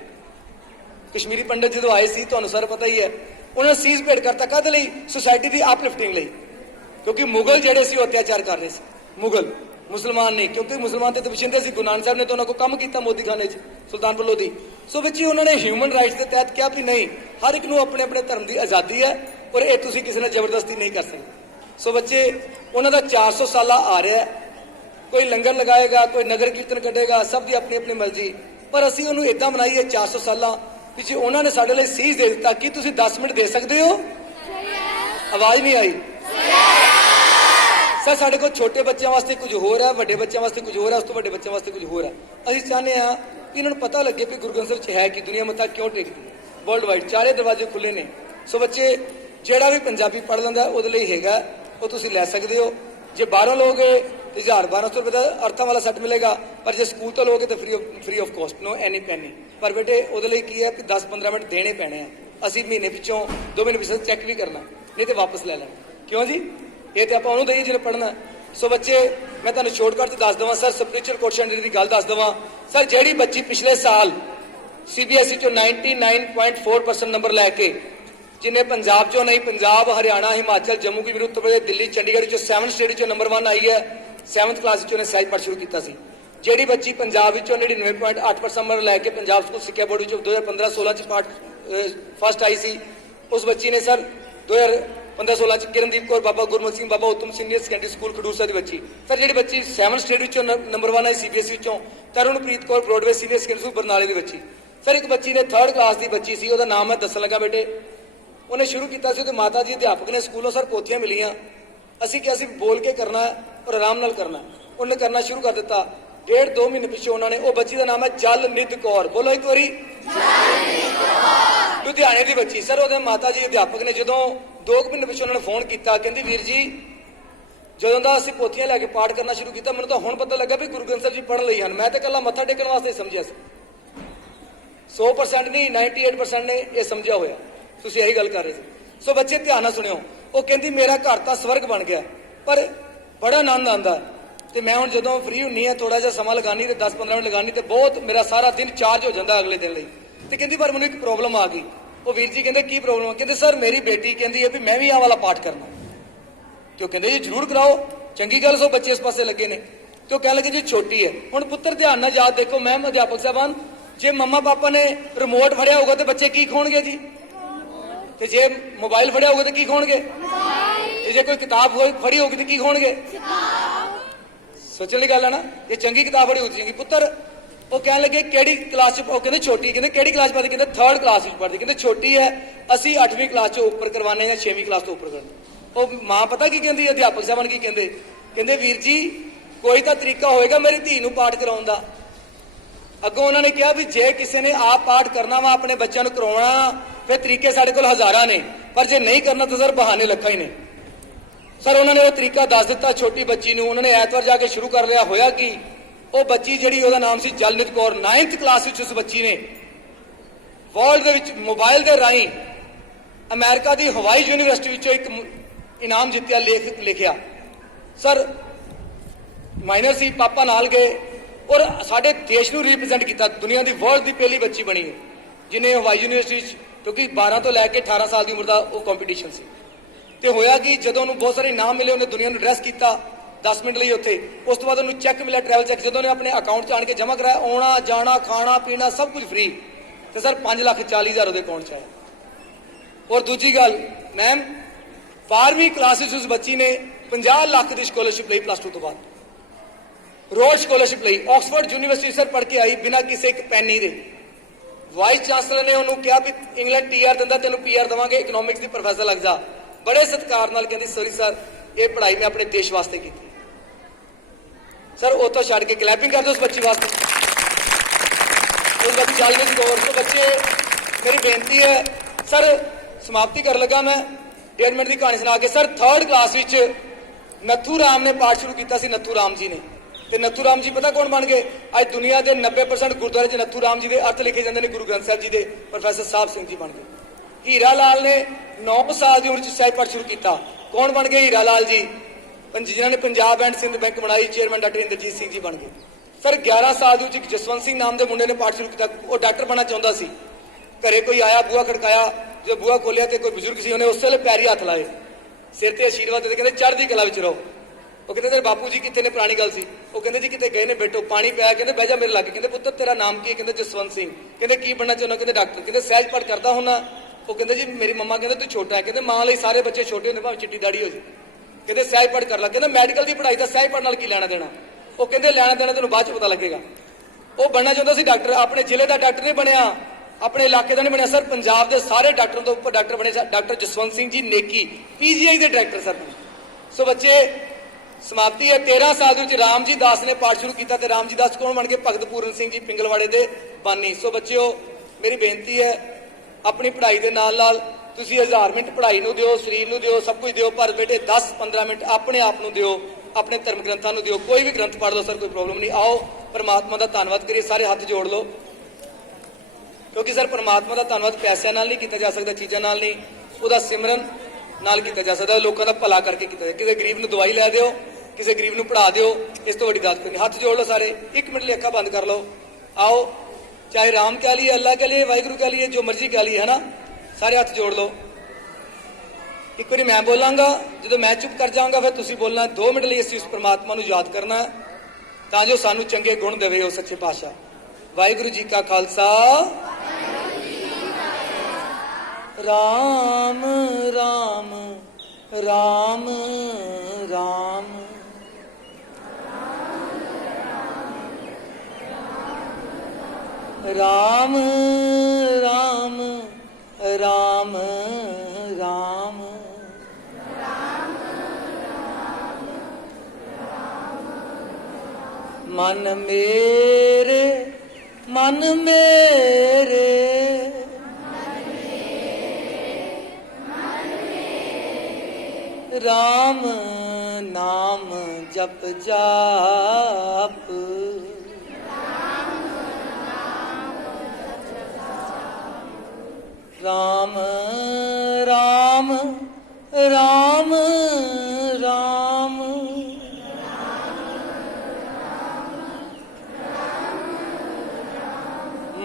ਕਸ਼ਮੀਰੀ ਪੰਡਿਤ ਜਦੋਂ ਆਏ ਸੀ, ਤੁਹਾਨੂੰ ਸਰ ਪਤਾ ਹੀ ਹੈ, ਉਹਨਾਂ ਨੇ ਸੀਸ ਭੇਟ ਕਰਤਾ ਕਾਹਦੇ ਲਈ? ਸੁਸਾਇਟੀ ਦੀ ਅਪਲਿਫਟਿੰਗ ਲਈ, ਕਿਉਂਕਿ ਮੁਗਲ ਜਿਹੜੇ ਸੀ ਉਹ ਅਤਿਆਚਾਰ ਕਰ ਰਹੇ ਸੀ, ਮੁਗਲ, ਮੁਸਲਮਾਨ ਨਹੀਂ, ਕਿਉਂਕਿ ਮੁਸਲਮਾਨ ਤੇ ਵਸਿੰਦੇ ਸੀ। ਗੁਰੂ ਨਾਨਕ ਸਾਹਿਬ ਨੇ ਤਾਂ ਉਹਨਾਂ ਕੋਲ ਕੰਮ ਕੀਤਾ ਮੋਦੀ ਖਾਨੇ 'ਚ, ਸੁਲਤਾਨਪੁਰ ਲੋਧੀ। ਸੋ ਬੱਚੇ ਉਹਨਾਂ ਨੇ ਹਿਊਮਨ ਰਾਈਟਸ ਦੇ ਤਹਿਤ ਕਿਹਾ ਵੀ ਨਹੀਂ, ਹਰ ਇੱਕ ਨੂੰ ਆਪਣੇ ਆਪਣੇ ਧਰਮ ਦੀ ਆਜ਼ਾਦੀ ਹੈ, ਔਰ ਇਹ ਤੁਸੀਂ ਕਿਸੇ ਨਾਲ ਜ਼ਬਰਦਸਤੀ ਨਹੀਂ ਕਰ ਸਕਦੇ। ਸੋ ਬੱਚੇ ਉਹਨਾਂ ਦਾ 400 ਸਾਲਾ ਆ ਰਿਹਾ, ਕੋਈ ਲੰਗਰ ਲਗਾਏਗਾ, ਕੋਈ ਨਗਰ ਕੀਰਤਨ ਕੱਢੇਗਾ, ਸਭ ਦੀ ਆਪਣੀ ਆਪਣੀ ਮਰਜ਼ੀ, ਪਰ ਅਸੀਂ ਉਹਨੂੰ ਇਦਾਂ ਮਨਾਈਏ 400 ਸਾਲਾਂ ਪਿੱਛੇ ਉਹਨਾਂ ਨੇ ਸਾਡੇ ਲਈ ਸੀਸ ਦੇ ਦਿੱਤਾ। ਕੀ ਤੁਸੀਂ 10 ਮਿੰਟ ਦੇ ਸਕਦੇ ਹੋ? ਆਵਾਜ਼ ਨਹੀਂ ਆਈ। ਸਰ ਸਾਡੇ ਕੋਲ ਛੋਟੇ ਬੱਚਿਆਂ ਵਾਸਤੇ ਕੁਝ ਹੋਰ ਹੈ, ਵੱਡੇ ਬੱਚਿਆਂ ਵਾਸਤੇ ਕੁਝ ਹੋਰ ਹੈ, ਉਸ ਤੋਂ ਵੱਡੇ ਬੱਚਿਆਂ ਵਾਸਤੇ ਕੁਝ ਹੋਰ ਹੈ। ਅਸੀਂ ਚਾਹੁੰਦੇ ਹਾਂ ਕਿ ਇਹਨਾਂ ਨੂੰ ਪਤਾ ਲੱਗੇ ਕਿ ਗੁਰੂ ਗ੍ਰੰਥ ਸਾਹਿਬ 'ਚ ਹੈ ਕਿ ਦੁਨੀਆ ਮੱਥਾ ਕਿਉਂ ਟੇਕਦੀ ਹੈ। ਵਰਲਡ ਵਾਈਡ ਚਾਰੇ ਦਰਵਾਜ਼ੇ ਖੁੱਲੇ ਨੇ। ਸੋ ਬੱਚੇ ਜਿਹੜਾ ਵੀ ਪੰਜਾਬੀ ਪੜ੍ਹ ਲੈਂਦਾ ਉਹਦੇ ਲਈ ਹੈਗਾ, ਉਹ ਤੁਸੀਂ ਲੈ ਸਕਦੇ ਹੋ। ਜੇ ਬਾਹਰੋਂ ਲੋਗੇ ਤੇ 1000-1200 ਰੁਪਏ ਦਾ ਅਰਥਾਂ ਵਾਲਾ ਸੈੱਟ ਮਿਲੇਗਾ, ਪਰ ਜੇ ਸਕੂਲ ਤੋਂ ਲੋਗੇ ਤਾਂ free of cost, no any penny. ਪਰ ਬੇਟੇ ਉਹਦੇ ਲਈ ਕੀ ਹੈ ਕਿ 10-15 ਮਿੰਟ ਦੇਣੇ ਪੈਣੇ ਆ। ਅਸੀਂ ਮਹੀਨੇ ਪਿੱਛੋਂ 2 ਮਹੀਨੇ ਪਿੱਛੋਂ ਚੈੱਕ ਵੀ ਕਰਨਾ, ਨਹੀਂ ਤੇ ਵਾਪਸ ਲੈ ਲੈਣਾ। ਕਿਉਂ ਜੀ? ਇਹ ਤੇ ਆਪਾਂ ਉਹਨੂੰ ਦਈਏ ਜਿਹਨੇ ਪੜ੍ਹਨਾ। ਸੋ ਬੱਚੇ ਮੈਂ ਤੁਹਾਨੂੰ ਸ਼ਾਰਟਕਟ ਤੇ ਦੱਸ ਦੇਵਾਂ ਸਰ, ਸਪਿਰਿਚੁਅਲ ਕੋਸ਼ੈਂਟ ਦੀ ਗੱਲ ਦੱਸ ਦੇਵਾਂ ਸਰ। ਜਿਹੜੀ ਬੱਚੀ ਪਿਛਲੇ ਸਾਲ CBSE ਚੋਂ 99.4% ਨੰਬਰ ਲੈ ਕੇ, ਜਿਹਨੇ ਪੰਜਾਬ ਚੋਂ ਨਹੀਂ, ਪੰਜਾਬ, ਹਰਿਆਣਾ, ਹਿਮਾਚਲ, ਜੰਮੂ ਕਸ਼ਮੀਰ, ਉੱਤਰ ਪ੍ਰਦੇਸ਼, ਦਿੱਲੀ, ਚੰਡੀਗੜ੍ਹ ਚੋਂ 7 ਸਟੇਟ ਚੋਂ ਨੰਬਰ 1 ਆਈ ਹੈ, 7th ਕਲਾਸ ਵਿੱਚੋਂ ਨੇ ਸਹਿਜ ਪਾਠ ਸ਼ੁਰੂ ਕੀਤਾ ਸੀ। ਜਿਹੜੀ ਬੱਚੀ ਪੰਜਾਬ ਵਿੱਚੋਂ 99.8% ਨੰਬਰ ਲੈ ਕੇ ਪੰਜਾਬ ਸਕੂਲ ਸਿੱਖਿਆ ਬੋਰਡ ਵਿੱਚੋਂ 2015-16 ਚ ਪਾਠ ਫਸਟ ਆਈ ਸੀ, ਉਸ ਬੱਚੀ ਨੇ ਸਰ 2015-16 ਚ ਕਿਰਨਦੀਪ ਕੌਰ, ਬਾਬਾ ਗੁਰਮਤ ਸਿੰਘ, ਬਾਬਾ ਉੱਤਮ ਸੀਨੀਅਰ ਸੈਕੰਡਰੀ ਸਕੂਲ ਖਡੂਰ ਸਾਹਿਬ ਦੀ ਬੱਚੀ। ਸਰ ਜਿਹੜੀ ਬੱਚੀ 7 ਸਟੇਟ ਵਿੱਚੋਂ ਨੰਬਰ 1 ਆਈ CBSE ਵਿੱਚੋਂ, Tarunpreet Kaur Broadway senior secondary school ਬਰਨਾਲੇ ਦੀ ਬੱਚੀ। ਸਰ ਇੱਕ ਬੱਚੀ ਨੇ 3rd ਕਲਾਸ ਦੀ ਬੱਚੀ ਸੀ, ਉਹਦਾ ਨਾਮ ਮੈਂ ਦੱਸਣ ਲੱਗਾ ਬੇਟੇ। ਉਹਨੇ ਸ਼ੁਰੂ ਕੀਤਾ ਸੀ, ਉਹਦੇ ਮਾਤਾ ਜੀ ਅਧਿਆਪਕ ਨੇ, ਸਕੂਲੋਂ ਸਰ ਪੋਥੀਆਂ ਮਿਲੀਆਂ, ਅਸੀਂ ਕਿਹਾ ਸੀ ਬੋਲ ਕੇ ਕਰਨਾ ਔਰ ਆਰਾਮ ਨਾਲ ਕਰਨਾ। ਉਹਨੇ ਕਰਨਾ ਸ਼ੁਰੂ ਕਰ ਦਿੱਤਾ। 1.5-2 ਮਹੀਨੇ ਪਿੱਛੇ ਉਹਨਾਂ ਨੇ, ਉਹ ਬੱਚੀ ਦਾ ਨਾਮ ਹੈ ਜਲਨਿਧ ਕੌਰ, ਬੋਲੋ ਇੱਕ ਵਾਰੀ, ਲੁਧਿਆਣੇ ਦੀ ਬੱਚੀ। ਸਰ ਉਹਦੇ ਮਾਤਾ ਜੀ ਅਧਿਆਪਕ ਨੇ ਜਦੋਂ 2 ਮਹੀਨੇ ਪਿੱਛੇ ਉਹਨਾਂ ਨੇ ਫੋਨ ਕੀਤਾ, ਕਹਿੰਦੀ ਵੀਰ ਜੀ ਜਦੋਂ ਦਾ ਅਸੀਂ ਪੋਥੀਆਂ ਲੈ ਕੇ ਪਾਠ ਕਰਨਾ ਸ਼ੁਰੂ ਕੀਤਾ, ਮੈਨੂੰ ਤਾਂ ਹੁਣ ਪਤਾ ਲੱਗਾ ਵੀ ਗੁਰੂ ਗ੍ਰੰਥ ਸਾਹਿਬ ਜੀ ਪੜ੍ਹਨ ਲਈ ਹਨ। ਮੈਂ ਤਾਂ ਇਕੱਲਾ ਮੱਥਾ ਟੇਕਣ ਵਾਸਤੇ ਸਮਝਿਆ ਸੀ। 100% ਨਹੀਂ, 98% ਨੇ ਇਹ ਸਮਝਿਆ ਹੋਇਆ। ਤੁਸੀਂ ਇਹੀ ਗੱਲ ਕਰ ਰਹੇ ਸੀ। ਸੋ ਬੱਚੇ ਧਿਆਨ ਨਾਲ ਸੁਣਿਓ। ਉਹ ਕਹਿੰਦੀ ਮੇਰਾ ਘਰ ਤਾਂ ਸਵਰਗ ਬਣ ਗਿਆ, ਪਰ ਬੜਾ ਆਨੰਦ ਆਉਂਦਾ। ਤੇ ਮੈਂ ਹੁਣ ਜਦੋਂ ਫ੍ਰੀ ਹੁੰਨੀ ਆ, ਥੋੜਾ ਜਿਹਾ ਸਮਾਂ ਲਗਾਨੀ ਤੇ 10-15 ਮਿੰਟ ਲਗਾਨੀ ਤੇ ਬਹੁਤ ਮੇਰਾ ਸਾਰਾ ਦਿਨ ਚਾਰਜ ਹੋ ਜਾਂਦਾ ਅਗਲੇ ਦਿਨ ਲਈ। ਤੇ ਕਹਿੰਦੀ ਪਰ ਮੈਨੂੰ ਇੱਕ ਪ੍ਰੋਬਲਮ ਆ ਗਈ। ਉਹ ਵੀਰ ਜੀ ਕਹਿੰਦੇ ਕੀ ਪ੍ਰੋਬਲਮ? ਕਹਿੰਦੇ ਸਰ ਮੇਰੀ ਬੇਟੀ ਕਹਿੰਦੀ ਹੈ ਵੀ ਮੈਂ ਵੀ ਆਹ ਵਾਲਾ ਪਾਠ ਕਰਨਾ। ਤੇ ਉਹ ਕਹਿੰਦੇ ਜੀ ਜ਼ਰੂਰ ਕਰਾਓ, ਚੰਗੀ ਗੱਲ। ਸੋ ਬੱਚੇ ਇਸ ਪਾਸੇ ਲੱਗੇ ਨੇ। ਤੇ ਉਹ ਕਹਿਣ ਲੱਗੇ ਜੀ ਛੋਟੀ ਹੈ। ਹੁਣ ਪੁੱਤਰ ਧਿਆਨ ਨਾਲ ਯਾਦ ਦੇਖੋ, ਮੈਮ ਅਧਿਆਪਕ ਸਾਹਿਬਾਨ, ਜੇ ਮੰਮਾ ਪਾਪਾ ਨੇ ਰਿਮੋਟ ਫੜਿਆ ਹੋਊਗਾ ਤੇ ਬੱਚੇ ਕੀ ਖਾਣਗੇ ਜੀ? ਤੇ ਜੇ ਮੋਬਾਈਲ ਫੜਿਆ ਹੋਊਗਾ ਤੇ ਕੀ ਖਾਣਗੇ? ਤੇ ਜੇ ਕੋਈ ਕਿਤਾਬ ਫੜੀ ਹੋਊਗੀ ਤੇ ਕੀ ਖਾਣਗੇ? ਸੋਚਣ ਵਾਲੀ ਗੱਲ ਹੈ ਨਾ। ਇਹ ਚੰਗੀ ਕਿਤਾਬ ਫੜੀ ਹੋਊਗੀ ਚੰਗੀ। ਪੁੱਤਰ ਉਹ ਕਹਿਣ ਲੱਗੇ ਕਿਹੜੀ ਕਲਾਸ ਚ? ਉਹ ਕਹਿੰਦੇ ਛੋਟੀ। ਕਹਿੰਦੇ ਕਿਹੜੀ ਕਲਾਸ ਪੜ੍ਹਦੀ? ਕਹਿੰਦੇ 3rd ਕਲਾਸ ਵਿੱਚ ਪੜ੍ਹਦੀ। ਕਹਿੰਦੇ ਛੋਟੀ ਹੈ, ਅਸੀਂ 8ਵੀਂ ਕਲਾਸ ਚੋਂ ਉੱਪਰ ਕਰਵਾਉਂਦੇ ਜਾਂ 6ਵੀਂ ਕਲਾਸ ਤੋਂ ਉੱਪਰ ਕਰਵਾਉਂਦੇ। ਉਹ ਮਾਂ ਪਤਾ ਕੀ ਕਹਿੰਦੀ? ਅਧਿਆਪਕ ਸਾਹਿਬਾਨ ਕੀ ਕਹਿੰਦੇ? ਕਹਿੰਦੇ ਵੀਰ ਜੀ ਕੋਈ ਤਾਂ ਤਰੀਕਾ ਹੋਏਗਾ ਮੇਰੀ ਧੀ ਨੂੰ ਪਾਠ ਕਰਾਉਣ ਦਾ। ਅੱਗੋਂ ਉਹਨਾਂ ਨੇ ਕਿਹਾ ਵੀ ਜੇ ਕਿਸੇ ਨੇ ਆਪ ਪਾਠ ਕਰਨਾ ਵਾ ਆਪਣੇ ਬੱਚਿਆਂ ਨੂੰ ਕਰਵਾਉਣਾ ਫਿਰ ਤਰੀਕੇ ਸਾਡੇ ਕੋਲ ਹਜ਼ਾਰਾਂ ਨੇ, ਪਰ ਜੇ ਨਹੀਂ ਕਰਨਾ ਤਾਂ ਸਰ ਬਹਾਨੇ ਲੱਖਾਂ ਹੀ ਨੇ। ਸਰ ਉਹਨਾਂ ਨੇ ਉਹ ਤਰੀਕਾ ਦੱਸ ਦਿੱਤਾ ਛੋਟੀ ਬੱਚੀ ਨੂੰ, ਉਹਨਾਂ ਨੇ ਐਤਵਾਰ ਜਾ ਕੇ ਸ਼ੁਰੂ ਕਰ ਲਿਆ। ਹੋਇਆ ਕਿ ਉਹ ਬੱਚੀ ਜਿਹੜੀ ਉਹਦਾ ਨਾਮ ਸੀ ਜਲਨਿਤ ਕੌਰ 9th ਕਲਾਸ ਵਿੱਚ ਉਸ ਬੱਚੀ ਨੇ ਵਰਲਡ ਦੇ ਵਿੱਚ ਮੋਬਾਈਲ ਦੇ ਰਾਹੀਂ ਅਮਰੀਕਾ ਦੀ ਹਵਾਈ ਯੂਨੀਵਰਸਿਟੀ ਵਿੱਚੋਂ ਇੱਕ ਇਨਾਮ ਜਿੱਤਿਆ। ਲਿਖਿਆ ਸਰ ਮਾਈਨਰ ਸੀ, ਪਾਪਾ ਨਾਲ ਗਏ ਔਰ ਸਾਡੇ ਦੇਸ਼ ਨੂੰ ਰਿਪਰੈਜ਼ੈਂਟ ਕੀਤਾ। ਦੁਨੀਆ ਦੀ ਵਰਲਡ ਦੀ ਪਹਿਲੀ ਬੱਚੀ ਬਣੀ ਹੈ ਜਿਹਨੇ ਹਵਾਈ ਯੂਨੀਵਰਸਿਟੀ ਵਿੱਚ, ਕਿਉਂਕਿ 12 ਤੋਂ ਲੈ ਕੇ 18 ਸਾਲ ਦੀ ਉਮਰ ਦਾ ਉਹ ਕੰਪੀਟੀਸ਼ਨ ਸੀ। ਤੇ ਹੋਇਆ ਕਿ ਜਦੋਂ ਉਹਨੂੰ ਬਹੁਤ ਸਾਰੇ ਇਨਾਮ ਮਿਲੇ, ਉਹਨੇ ਦੁਨੀਆ ਨੂੰ ਐਡਰੈਸ ਕੀਤਾ 10 ਮਿੰਟ ਲਈ ਉੱਥੇ। ਉਸ ਤੋਂ ਬਾਅਦ ਉਹਨੂੰ ਚੈੱਕ ਮਿਲਿਆ, ਟਰੈਵਲ ਚੈੱਕ, ਜਦੋਂ ਉਹਨੇ ਆਪਣੇ ਅਕਾਊਂਟ 'ਚ ਆਣ ਕੇ ਜਮ੍ਹਾਂ ਕਰਾਇਆ, ਆਉਣਾ ਜਾਣਾ ਖਾਣਾ ਪੀਣਾ ਸਭ ਕੁਝ ਫ੍ਰੀ। ਤੇ ਸਰ 5,40,000 ਉਹਦੇ ਅਕਾਊਂਟ 'ਚ ਆਇਆ। ਔਰ ਦੂਜੀ ਗੱਲ ਮੈਮ, 12ਵੀਂ ਕਲਾਸ ਵਿੱਚ ਉਸ ਬੱਚੀ ਨੇ 50 ਲੱਖ ਦੀ ਸਕੋਲਰਸ਼ਿਪ ਲਈ ਪਲੱਸ 2 ਤੋਂ ਬਾਅਦ, ਰੋਡ ਸਕੋਲਰਸ਼ਿਪ ਲਈ। ਆਕਸਫੋਰਡ ਯੂਨੀਵਰਸਿਟੀ ਸਰ ਪੜ੍ਹ ਕੇ ਆਈ ਬਿਨਾਂ ਕਿਸੇ ਇੱਕ ਪੈਨੀ ਦੇ। ਵਾਈਸ ਚਾਂਸਲਰ ਨੇ ਉਹਨੂੰ ਕਿਹਾ ਵੀ ਇੰਗਲੈਂਡ ਟੀਆਰ ਦਿੰਦਾ, ਤੈਨੂੰ ਪੀਆਰ ਦੇਵਾਂਗੇ, ਇਕਨੋਮਿਕਸ ਦੀ ਪ੍ਰੋਫੈਸਰ ਲੱਗ ਜਾ। ਬੜੇ ਸਤਿਕਾਰ ਨਾਲ ਕਹਿੰਦੀ ਸੌਰੀ ਸਰ, ਇਹ ਪੜ੍ਹਾਈ ਮੈਂ ਆਪਣੇ ਦੇਸ਼ ਵਾਸਤੇ ਕੀਤੀ। ਸਰ ਉਹ ਤੋਂ ਛੱਡ ਕੇ ਕਲੈਪਿੰਗ ਕਰਦੇ ਉਸ ਬੱਚੀ ਵਾਸਤੇ। ਉਸ ਬੱਚੀ ਜਲਨਿਤ ਕੌਰ ਤੋਂ ਬੱਚੇ, ਮੇਰੀ ਬੇਨਤੀ ਹੈ ਸਰ, ਸਮਾਪਤੀ ਕਰਨ ਲੱਗਾ ਮੈਂ 1.5 ਮਿੰਟ ਦੀ ਕਹਾਣੀ ਸੁਣਾ ਕੇ। ਸਰ 3rd ਕਲਾਸ ਵਿੱਚ ਨੱਥੂ ਰਾਮ ਨੇ ਪਾਠ ਸ਼ੁਰੂ ਕੀਤਾ ਸੀ, ਨੱਥੂ ਰਾਮ ਜੀ ਨੇ। ਤੇ ਨੱਥੂ ਰਾਮ ਜੀ ਪਤਾ ਕੌਣ ਬਣ ਗਏ? ਅੱਜ ਦੁਨੀਆ ਦੇ 90% ਗੁਰਦੁਆਰੇ 'ਚ ਨੱਥੂ ਰਾਮ ਜੀ ਦੇ ਅਰਥ ਲਿਖੇ ਜਾਂਦੇ ਨੇ ਗੁਰੂ ਗ੍ਰੰਥ ਸਾਹਿਬ ਜੀ ਦੇ। ਪ੍ਰੋਫੈਸਰ ਸਾਹਿਬ ਸਿੰਘ ਜੀ ਬਣ ਗਏ। ਹੀਰਾ ਲਾਲ ਨੇ 9 ਸਾਲ ਦੀ ਉਮਰ 'ਚ ਸਾਹਿਬ ਪਾਠ ਸ਼ੁਰੂ ਕੀਤਾ। ਕੌਣ ਬਣ ਗਏ? ਹੀਰਾ ਲਾਲ ਜੀ, ਜਿਨ੍ਹਾਂ ਨੇ ਪੰਜਾਬ ਐਂਡ ਸਿੰਧ ਬੈਂਕ ਬਣਾਈ। ਚੇਅਰਮੈਨ ਡਾਕਟਰ ਇੰਦਰਜੀਤ ਸਿੰਘ ਜੀ ਬਣ ਗਏ। ਸਰ 11 ਸਾਲ ਦੀ ਉਮਰ 'ਚ ਜਸਵੰਤ ਸਿੰਘ ਨਾਮ ਦੇ ਮੁੰਡੇ ਨੇ ਪਾਠ ਸ਼ੁਰੂ ਕੀਤਾ। ਉਹ ਡਾਕਟਰ ਬਣਨਾ ਚਾਹੁੰਦਾ ਸੀ। ਘਰੇ ਕੋਈ ਆਇਆ, ਬੂਹਾ ਖੜਕਾਇਆ, ਜਦੋਂ ਬੂਹਾ ਖੋਲਿਆ ਤੇ ਕੋਈ ਬਜ਼ੁਰਗ ਸੀ, ਉਹਨੇ ਉਸੇ ਵੇਲੇ ਪੈਰੀ ਹੱਥ ਲਾਏ, ਸਿਰ ਤੇ ਆਸ਼ੀਰਵਾਦ ਦੇ, ਕਹਿੰਦੇ ਚੜ੍ਹਦੀ ਕਲਾ ਵਿੱਚ ਰਹੋ। ਉਹ ਕਹਿੰਦੇ ਤੇਰੇ ਬਾਪੂ ਜੀ ਕਿੱਥੇ ਨੇ? ਪੁਰਾਣੀ ਗੱਲ ਸੀ। ਉਹ ਕਹਿੰਦੇ ਜੀ ਕਿਤੇ ਗਏ ਨੇ, ਬੈਠੋ। ਪਾਣੀ ਪਿਆ, ਕਹਿੰਦੇ ਬਹਿ ਜਾ ਮੇਰੇ ਲਾਗੇ। ਕਹਿੰਦੇ ਪੁੱਤਰ ਤੇਰਾ ਨਾਮ ਕੀ ਹੈ? ਕਹਿੰਦੇ ਜਸਵੰਤ ਸਿੰਘ। ਕਹਿੰਦੇ ਕੀ ਬਣਨਾ ਚਾਹੁੰਦਾ? ਕਹਿੰਦੇ ਡਾਕਟਰ। ਕਹਿੰਦੇ ਸਹਿਜ ਪਾਠ ਕਰਦਾ ਹੁੰਨਾ? ਉਹ ਕਹਿੰਦੇ ਜੀ ਮੇਰੀ ਮੰਮਾ ਕਹਿੰਦੇ ਤੂੰ ਛੋਟਾ ਹੈ। ਕਹਿੰਦੇ ਮਾਂ ਲਈ ਸਾਰੇ ਬੱਚੇ ਛੋਟੇ ਹੁੰਦੇ ਭਾਵੇਂ ਚਿੱਟੀ ਦਾੜੀ ਹੋ ਜੇ। ਕਹਿੰਦੇ ਸਹਿਜ ਪਾਠ ਕਰ ਲੈ। ਕਹਿੰਦਾ ਮੈਡੀਕਲ ਦੀ ਪੜ੍ਹਾਈ ਦਾ ਸਹਿਜ ਪਾਠ ਨਾਲ ਕੀ ਲੈਣਾ ਦੇਣਾ? ਉਹ ਕਹਿੰਦੇ ਲੈਣਾ ਦੇਣਾ ਤੈਨੂੰ ਬਾਅਦ ਚ ਪਤਾ ਲੱਗੇਗਾ। ਉਹ ਬਣਨਾ ਚਾਹੁੰਦਾ ਸੀ ਡਾਕਟਰ। ਆਪਣੇ ਜ਼ਿਲ੍ਹੇ ਦਾ ਡਾਕਟਰ ਨਹੀਂ ਬਣਿਆ, ਆਪਣੇ ਇਲਾਕੇ ਦਾ ਨਹੀਂ ਬਣਿਆ ਸਰ, ਪੰਜਾਬ ਦੇ ਸਾਰੇ ਡਾਕਟਰਾਂ ਤੋਂ ਉੱਪਰ ਡਾਕਟਰ ਬਣੇ ਡਾਕਟਰ ਜਸਵੰਤ ਸਿੰਘ ਜੀ ਨੇਕੀ, ਪੀਜੀਆਈ ਦੇ ਡਾਇਰੈਕਟਰ ਸਰ। ਸੋ ਬੱਚੇ ਸਮਾਪਤੀ ਹੈ। 13 ਸਾਲ ਦੇ ਵਿੱਚ ਰਾਮ ਜੀ ਦਾਸ ਨੇ ਪਾਠ ਸ਼ੁਰੂ ਕੀਤਾ ਤੇ ਰਾਮ ਜੀ ਦਾਸ ਕੌਣ ਬਣ ਗਏ? ਭਗਤ ਪੂਰਨ ਸਿੰਘ ਜੀ ਪਿੰਗਲਵਾੜੇ ਦੇ ਬਾਨੀ। ਸੋ ਬੱਚਿਓ ਮੇਰੀ ਬੇਨਤੀ ਹੈ, ਆਪਣੀ ਪੜ੍ਹਾਈ ਦੇ ਨਾਲ ਨਾਲ ਤੁਸੀਂ 1000 ਮਿੰਟ ਪੜ੍ਹਾਈ ਨੂੰ ਦਿਓ, ਸਰੀਰ ਨੂੰ ਦਿਓ, ਸਭ ਕੁਝ ਦਿਓ, ਪਰ ਬੇਟੇ 10-15 ਮਿੰਟ ਆਪਣੇ ਆਪ ਨੂੰ ਦਿਓ, ਆਪਣੇ ਧਰਮ ਗ੍ਰੰਥਾਂ ਨੂੰ ਦਿਓ। ਕੋਈ ਵੀ ਗ੍ਰੰਥ ਪੜ੍ਹ ਲਓ ਸਰ, ਕੋਈ ਪ੍ਰੋਬਲਮ ਨਹੀਂ। ਆਓ ਪਰਮਾਤਮਾ ਦਾ ਧੰਨਵਾਦ ਕਰੀਏ, ਸਾਰੇ ਹੱਥ ਜੋੜ ਲਓ, ਕਿਉਂਕਿ ਸਰ ਪਰਮਾਤਮਾ ਦਾ ਧੰਨਵਾਦ ਪੈਸਿਆਂ ਨਾਲ ਨਹੀਂ ਕੀਤਾ ਜਾ ਸਕਦਾ, ਚੀਜ਼ਾਂ ਨਾਲ ਨਹੀਂ, ਉਹਦਾ ਸਿਮਰਨ ਨਾਲ ਕੀਤਾ ਜਾ ਸਕਦਾ, ਲੋਕਾਂ ਦਾ ਭਲਾ ਕਰਕੇ ਕੀਤਾ ਜਾ। ਕਿਸੇ ਗਰੀਬ ਨੂੰ ਦਵਾਈ ਲੈ ਦਿਓ, ਕਿਸੇ ਗਰੀਬ ਨੂੰ ਪੜ੍ਹਾ ਦਿਓ, ਇਸ ਤੋਂ ਵੱਡੀ ਦਾਤ ਕੋਈ ਨਹੀਂ। ਹੱਥ ਜੋੜ ਲਓ ਸਾਰੇ, 1 ਮਿੰਟ ਲਈ ਅੱਖਾਂ ਬੰਦ ਕਰ ਲਓ। ਆਓ ਚਾਹੇ ਰਾਮ ਕਹਿ ਲਈਏ, ਅੱਲਾ ਕਹਿ ਲਈਏ, ਵਾਹਿਗੁਰੂ ਕਹਿ ਲਈਏ, ਜੋ ਮਰਜ਼ੀ ਕਹਿ ਲਈਏ, ਹੈ ਨਾ। ਸਾਰੇ ਹੱਥ ਜੋੜ ਲਓ। ਇੱਕ ਵਾਰੀ ਮੈਂ ਬੋਲਾਂਗਾ, ਜਦੋਂ ਮੈਂ ਚੁੱਪ ਕਰ ਜਾਵਾਂਗਾ ਫਿਰ ਤੁਸੀਂ ਬੋਲਣਾ। 2 ਮਿੰਟ ਲਈ ਅਸੀਂ ਉਸ ਪਰਮਾਤਮਾ ਨੂੰ ਯਾਦ ਕਰਨਾ ਤਾਂ ਜੋ ਸਾਨੂੰ ਚੰਗੇ ਗੁਣ ਦੇਵੇ ਉਹ ਸੱਚੇ ਪਾਤਸ਼ਾਹ। ਵਾਹਿਗੁਰੂ ਜੀ ਕਾ ਖਾਲਸਾ, ਰਾਮ ਰਾਮ ਰਾਮ ਰਾਮ, ਰਾਮ ਰਾਮ ਰਾਮ ਰਾਮ, ਮਨ ਮੇਰੇ ਮਨ ਮੇਰੇ ਰਾਮ ਨਾਮ ਜਪ ਜਾਪ, ਰਾਮ ਰਾਮ ਰਾਮ ਰਾਮ,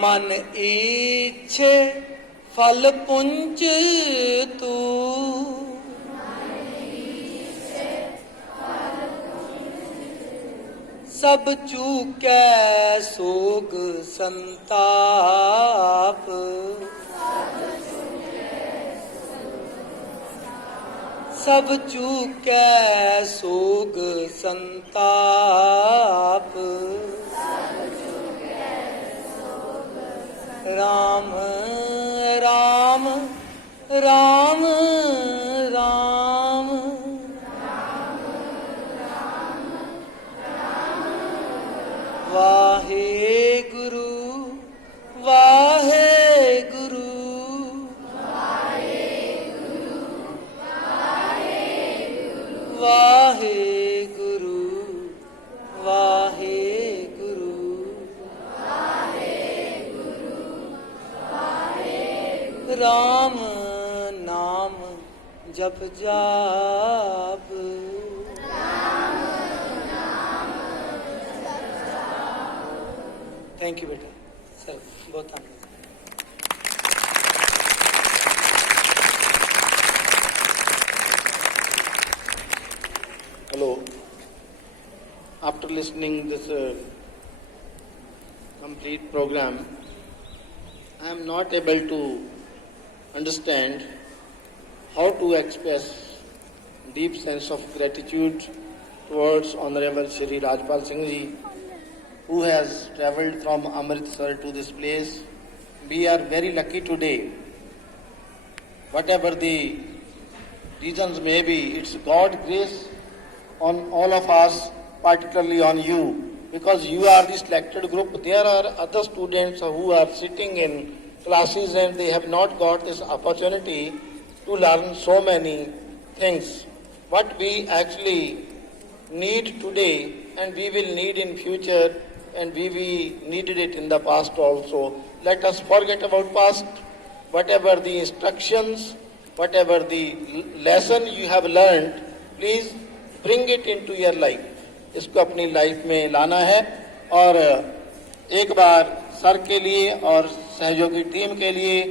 ਮਨ ਇੱਛੇ ਫਲ ਪੁੰਜ ਤੂੰ, ਸਭ ਚੂਕੈ ਸੋਗ ਸੰਤਾਪ, ਸਭ ਚੂਕੈ ਸੋਗ ਸੰਤਾਪ, ਰਾਮ ਰਾਮ ਰਾਮ ਰਾਮ, ਵਾਹਿਗੁਰੂ राम नाम जप जाप। थैंक यू बेटा, सर बहुत धन्यवाद। Hello. After listening this complete program, I am not able to understand how to express deep sense of gratitude towards Honorable Shri Rajpal Singh Ji, who has travelled from Amritsar to this place. We are very lucky today. Whatever the reasons may be, it's God grace on all of us, particularly on you, because you are the selected group. There are other students who are sitting in classes and they have not got this opportunity to learn so many things. What we actually need today and we will need in future, and we needed it in the past also. Let us forget about past. Whatever the instructions, whatever the lesson you have learned, please bring it into your life. इसको अपनी life में लाना है। और एक बार sir के लिए और सहयोगी टीम के लिए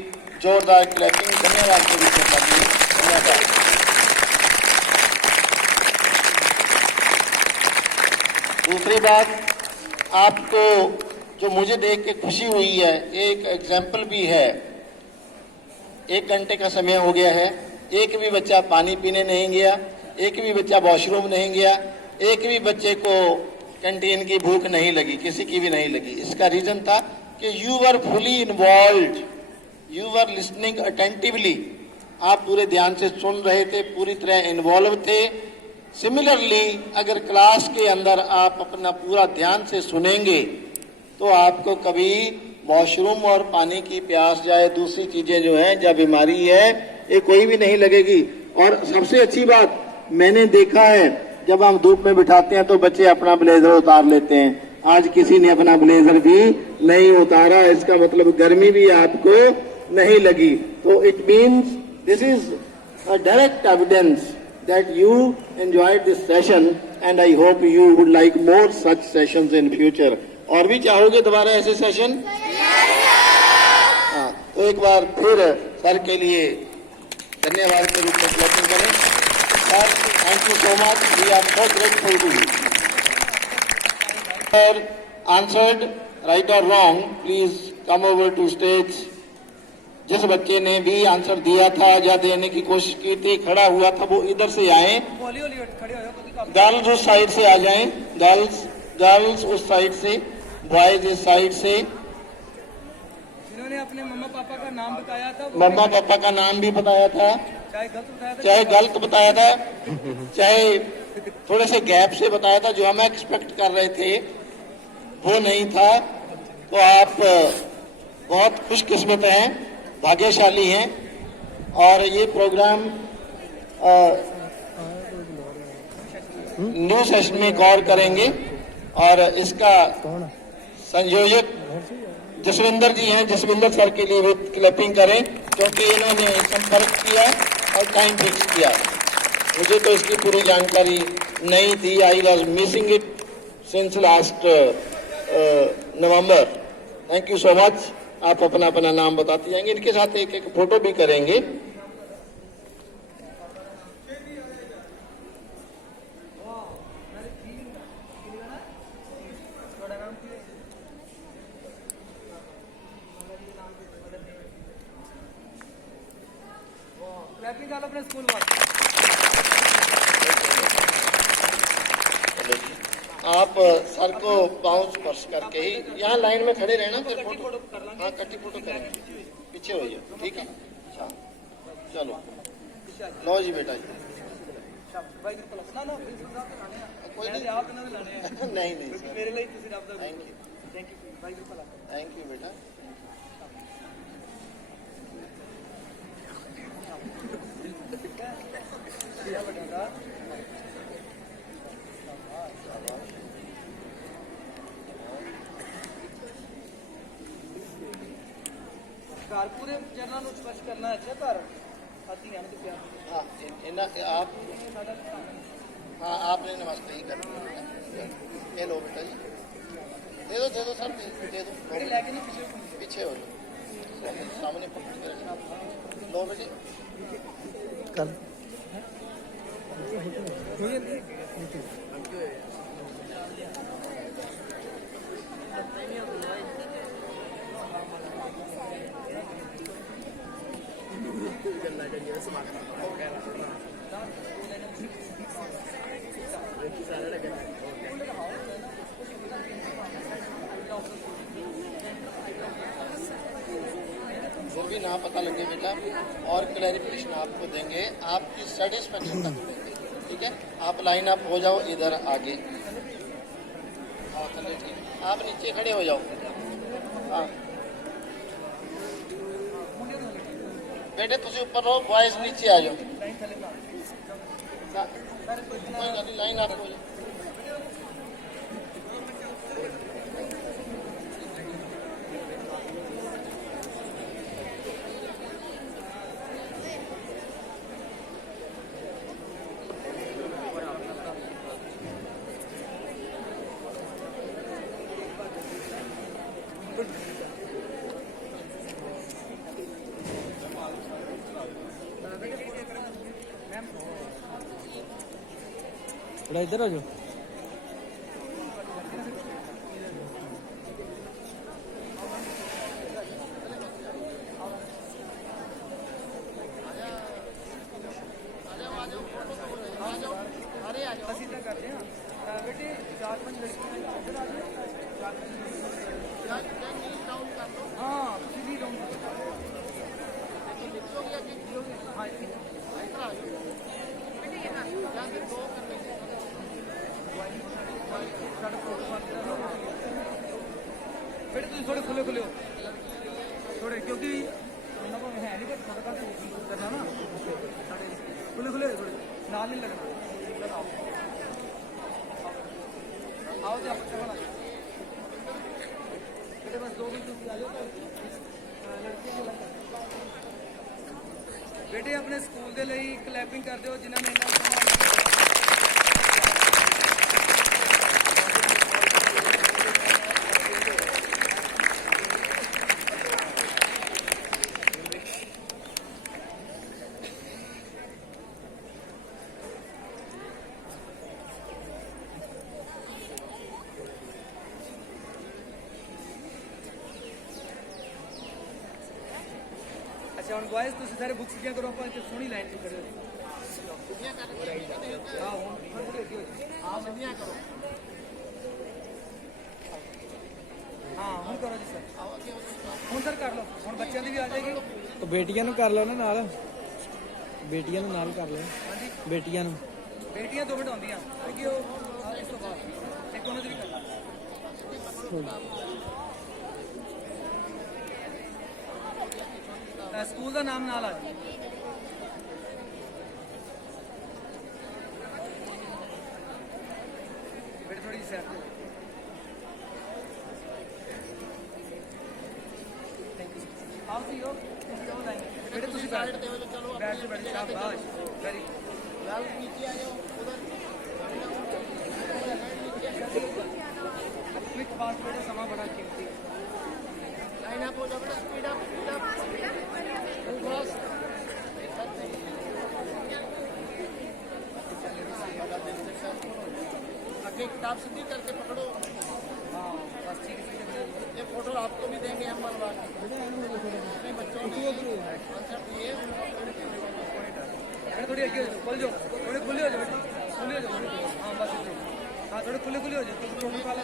जोरदार क्लैपिंग धन्यवाद के रूप में करिए। धन्यवाद। दूसरी बात, आपको जो मुझे देख के खुशी हुई है, एक एग्जाम्पल भी है। 1 घंटे का समय हो गया है, एक भी बच्चा पानी पीने नहीं गया, एक भी बच्चा वॉशरूम नहीं गया, एक भी बच्चे को कैंटीन की भूख नहीं लगी, किसी की भी नहीं लगी। इसका रीजन था कि you were fully involved, you were listening attentively. आप पूरे ध्यान से सुन रहे थे, पूरी तरह इन्वॉल्व थे। सिमिलरली अगर क्लास के अंदर आप अपना पूरा ध्यान से सुनेंगे तो आपको कभी वॉशरूम और पानी की प्यास जाए, दूसरी चीजें जो है, जो बीमारी है, ये कोई भी नहीं लगेगी। और सबसे अच्छी बात मैंने देखा है, जब हम धूप में बिठाते हैं तो बच्चे अपना ब्लेजर उतार लेते हैं। आज किसी ने अपना ब्लेजर भी नहीं उतारा, इसका मतलब गर्मी भी आपको नहीं लगी। तो it means this is a direct evidence that you enjoyed this session and I hope you would like more such sessions in future. और भी चाहोगे दोबारा ऐसे सेशन? हाँ, तो एक बार फिर सर के लिए धन्यवाद के रूप में क्लैपिंग करें। Sir, thank you so much, we are so grateful to you. Sir, answered right और wrong, please come over to stage. जिस बच्चे ने भी आंसर दिया था या देने की कोशिश की थी, खड़ा हुआ था, वो इधर से आए। गर्ल्स उस साइड से आ जाएं, गर्ल्स उस साइड से, बॉयज इस साइड से। जिन्होंने अपने मम्मा पापा का नाम बताया था, मम्मा पापा का नाम भी बताया था, चाहे गलत बताया था, चाहे थोड़े से गैप से बताया था, जो हम एक्सपेक्ट कर रहे थे वो नहीं था। तो आप बहुत खुशकिस्मत हैं, भाग्यशाली हैं। और ये प्रोग्राम न्यू सेशन में गौर करेंगे। और इसका संयोजक जसविंदर जी हैं, जसविंदर सर के लिए क्लैपिंग करें, क्योंकि इन्होंने संपर्क किया और टाइम फिक्स किया। मुझे तो इसकी पूरी जानकारी नहीं थी, I was missing it since last November. Thank you so much. आप अपना अपना नाम बताते जाएंगे, इनके साथ एक एक फोटो भी करेंगे। अपने स्कूल आप सर को पाँव स्पर्श करके ही यहाँ लाइन में खड़े रहना, फिर फोटो। हाँ, कट्टी फोटो करेंगे, पीछे हो जाए, ठीक है। अच्छा, चलो लो जी बेटा जी। कोई नहीं नहीं सर, मेरे लिए किसी ने थैंक यू बेटा। ਘਰ ਪੂਰੇ ਚਰਨਾਂ ਨੂੰ ਸਪਰਸ਼ ਕਰਨਾ ਅੱਛਾ ਘਰ ਆਤੀ ਹਨ ਤੇ ਪਿਆਰ हाँ आप हाँ आपने नमस्ते ही करना ये लो बेटा जी दे दो सर दे दो ਜਿਹੜੇ ਲੈ ਕੇ ਨਹੀਂ ਪਿੱਛੇ पीछे हो जाओ सामने पकड़ के रखना लो बेटे जो भी ना पता लगे बेटा और क्लैरिफिकेशन आपको देंगे आपकी सेटिस्फेक्शन तक देंगे ठीक है आप लाइन अप हो जाओ इधर आगे हाँ चलिए ठीक आप नीचे खड़े हो जाओ हाँ बेटे तुम ऊपर रहो बॉयज नीचे आ जाओ कोई गल नहीं लाइन अप हो जाओ थोड़ा इधर आ जाओ ਅਸੀਂ ਤਾਂ ਕਰਦੇ ਹਾਂ ਬੇਟੇ 4-5 ਲੜਕੀਆਂ ਇੱਧਰ ਆ ਜਾਓ ਹਾਂ ਤੁਸੀਂ ਵੀ ਰਾਉਂਡ ਹਾਂ ਇੱਧਰ ਆ ਜਾਓ बेटे तुम थोड़े खुले खुले हो थोड़े क्योंकि है नहीं कि थोड़ा करना ना खुले खुले थोड़े नाल नहीं लगना आओ तो आप चलो ना बेटे बस 2 मिनट आ जाओ बेटे अपने स्कूल के लिए क्लैपिंग कर दो जिन्होंने अच्छा हम बॉयज तुम सारे बुक्स क्या करो आप सोहनी लाइन तो करो हाँ हम करो जी सर हम सर कर लो हम बच्चों की भी आ जाएगी तो बेटियां कर लो ना नाल बेटियां नाल कर लो बेटियां बेटियां 2 मिनट आਉਂਦੀਆਂ क्योंकि वो इस तो बाद एक ਉਹਨਾਂ ਦੀ ਵੀ ਕਰਨਾ स्कूल का नाम नाल आ बेटे थोड़ी सी सैर आओ सी हो बेटे तुम बैठ से बैठ शाबाश वेरी नीचे आ जाओ उधर क्विक फास्ट बेटा समा बड़ा कीमती लाइन अप हो जाओ बेटा स्पीड अप आगे किताब सीधी करके पकड़ो हाँ बस ठीक है ये फोटो आपको भी देंगे हम बनवा अपने बच्चों की थोड़ी आगे खोल जाओ थोड़े खुले हो जाओ खुले हो जाओ हाँ बस हाँ थोड़े खुले खुले हो जाओ फोटो वाला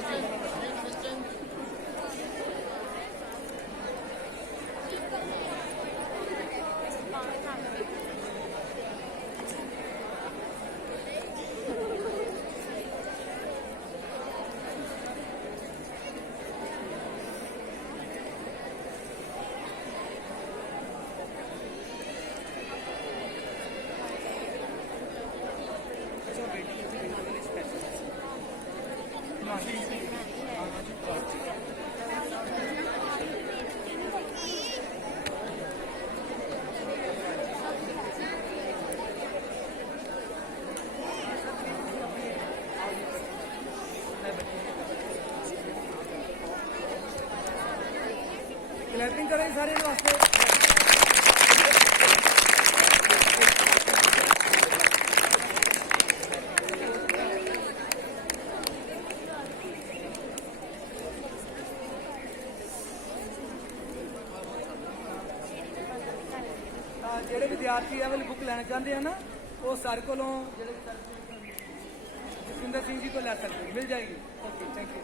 ਕਲੈਪਿੰਗ ਕਰੋ ਜੀ ਸਾਰੇ ਵਾਸਤੇ। ਜਿਹੜੇ ਵਿਦਿਆਰਥੀ ਇਹ ਵਾਲੀ ਬੁੱਕ ਲੈਣਾ ਚਾਹੁੰਦੇ ਆ ਨਾ, ਉਹ ਸਰ ਕੋਲੋਂ ਜਿਹੜੇ ਜਸਵਿੰਦਰ ਸਿੰਘ ਜੀ ਕੋਲ ਲੈ ਸਕਦੇ, ਮਿਲ ਜਾਏਗੀ। Okay, thank you.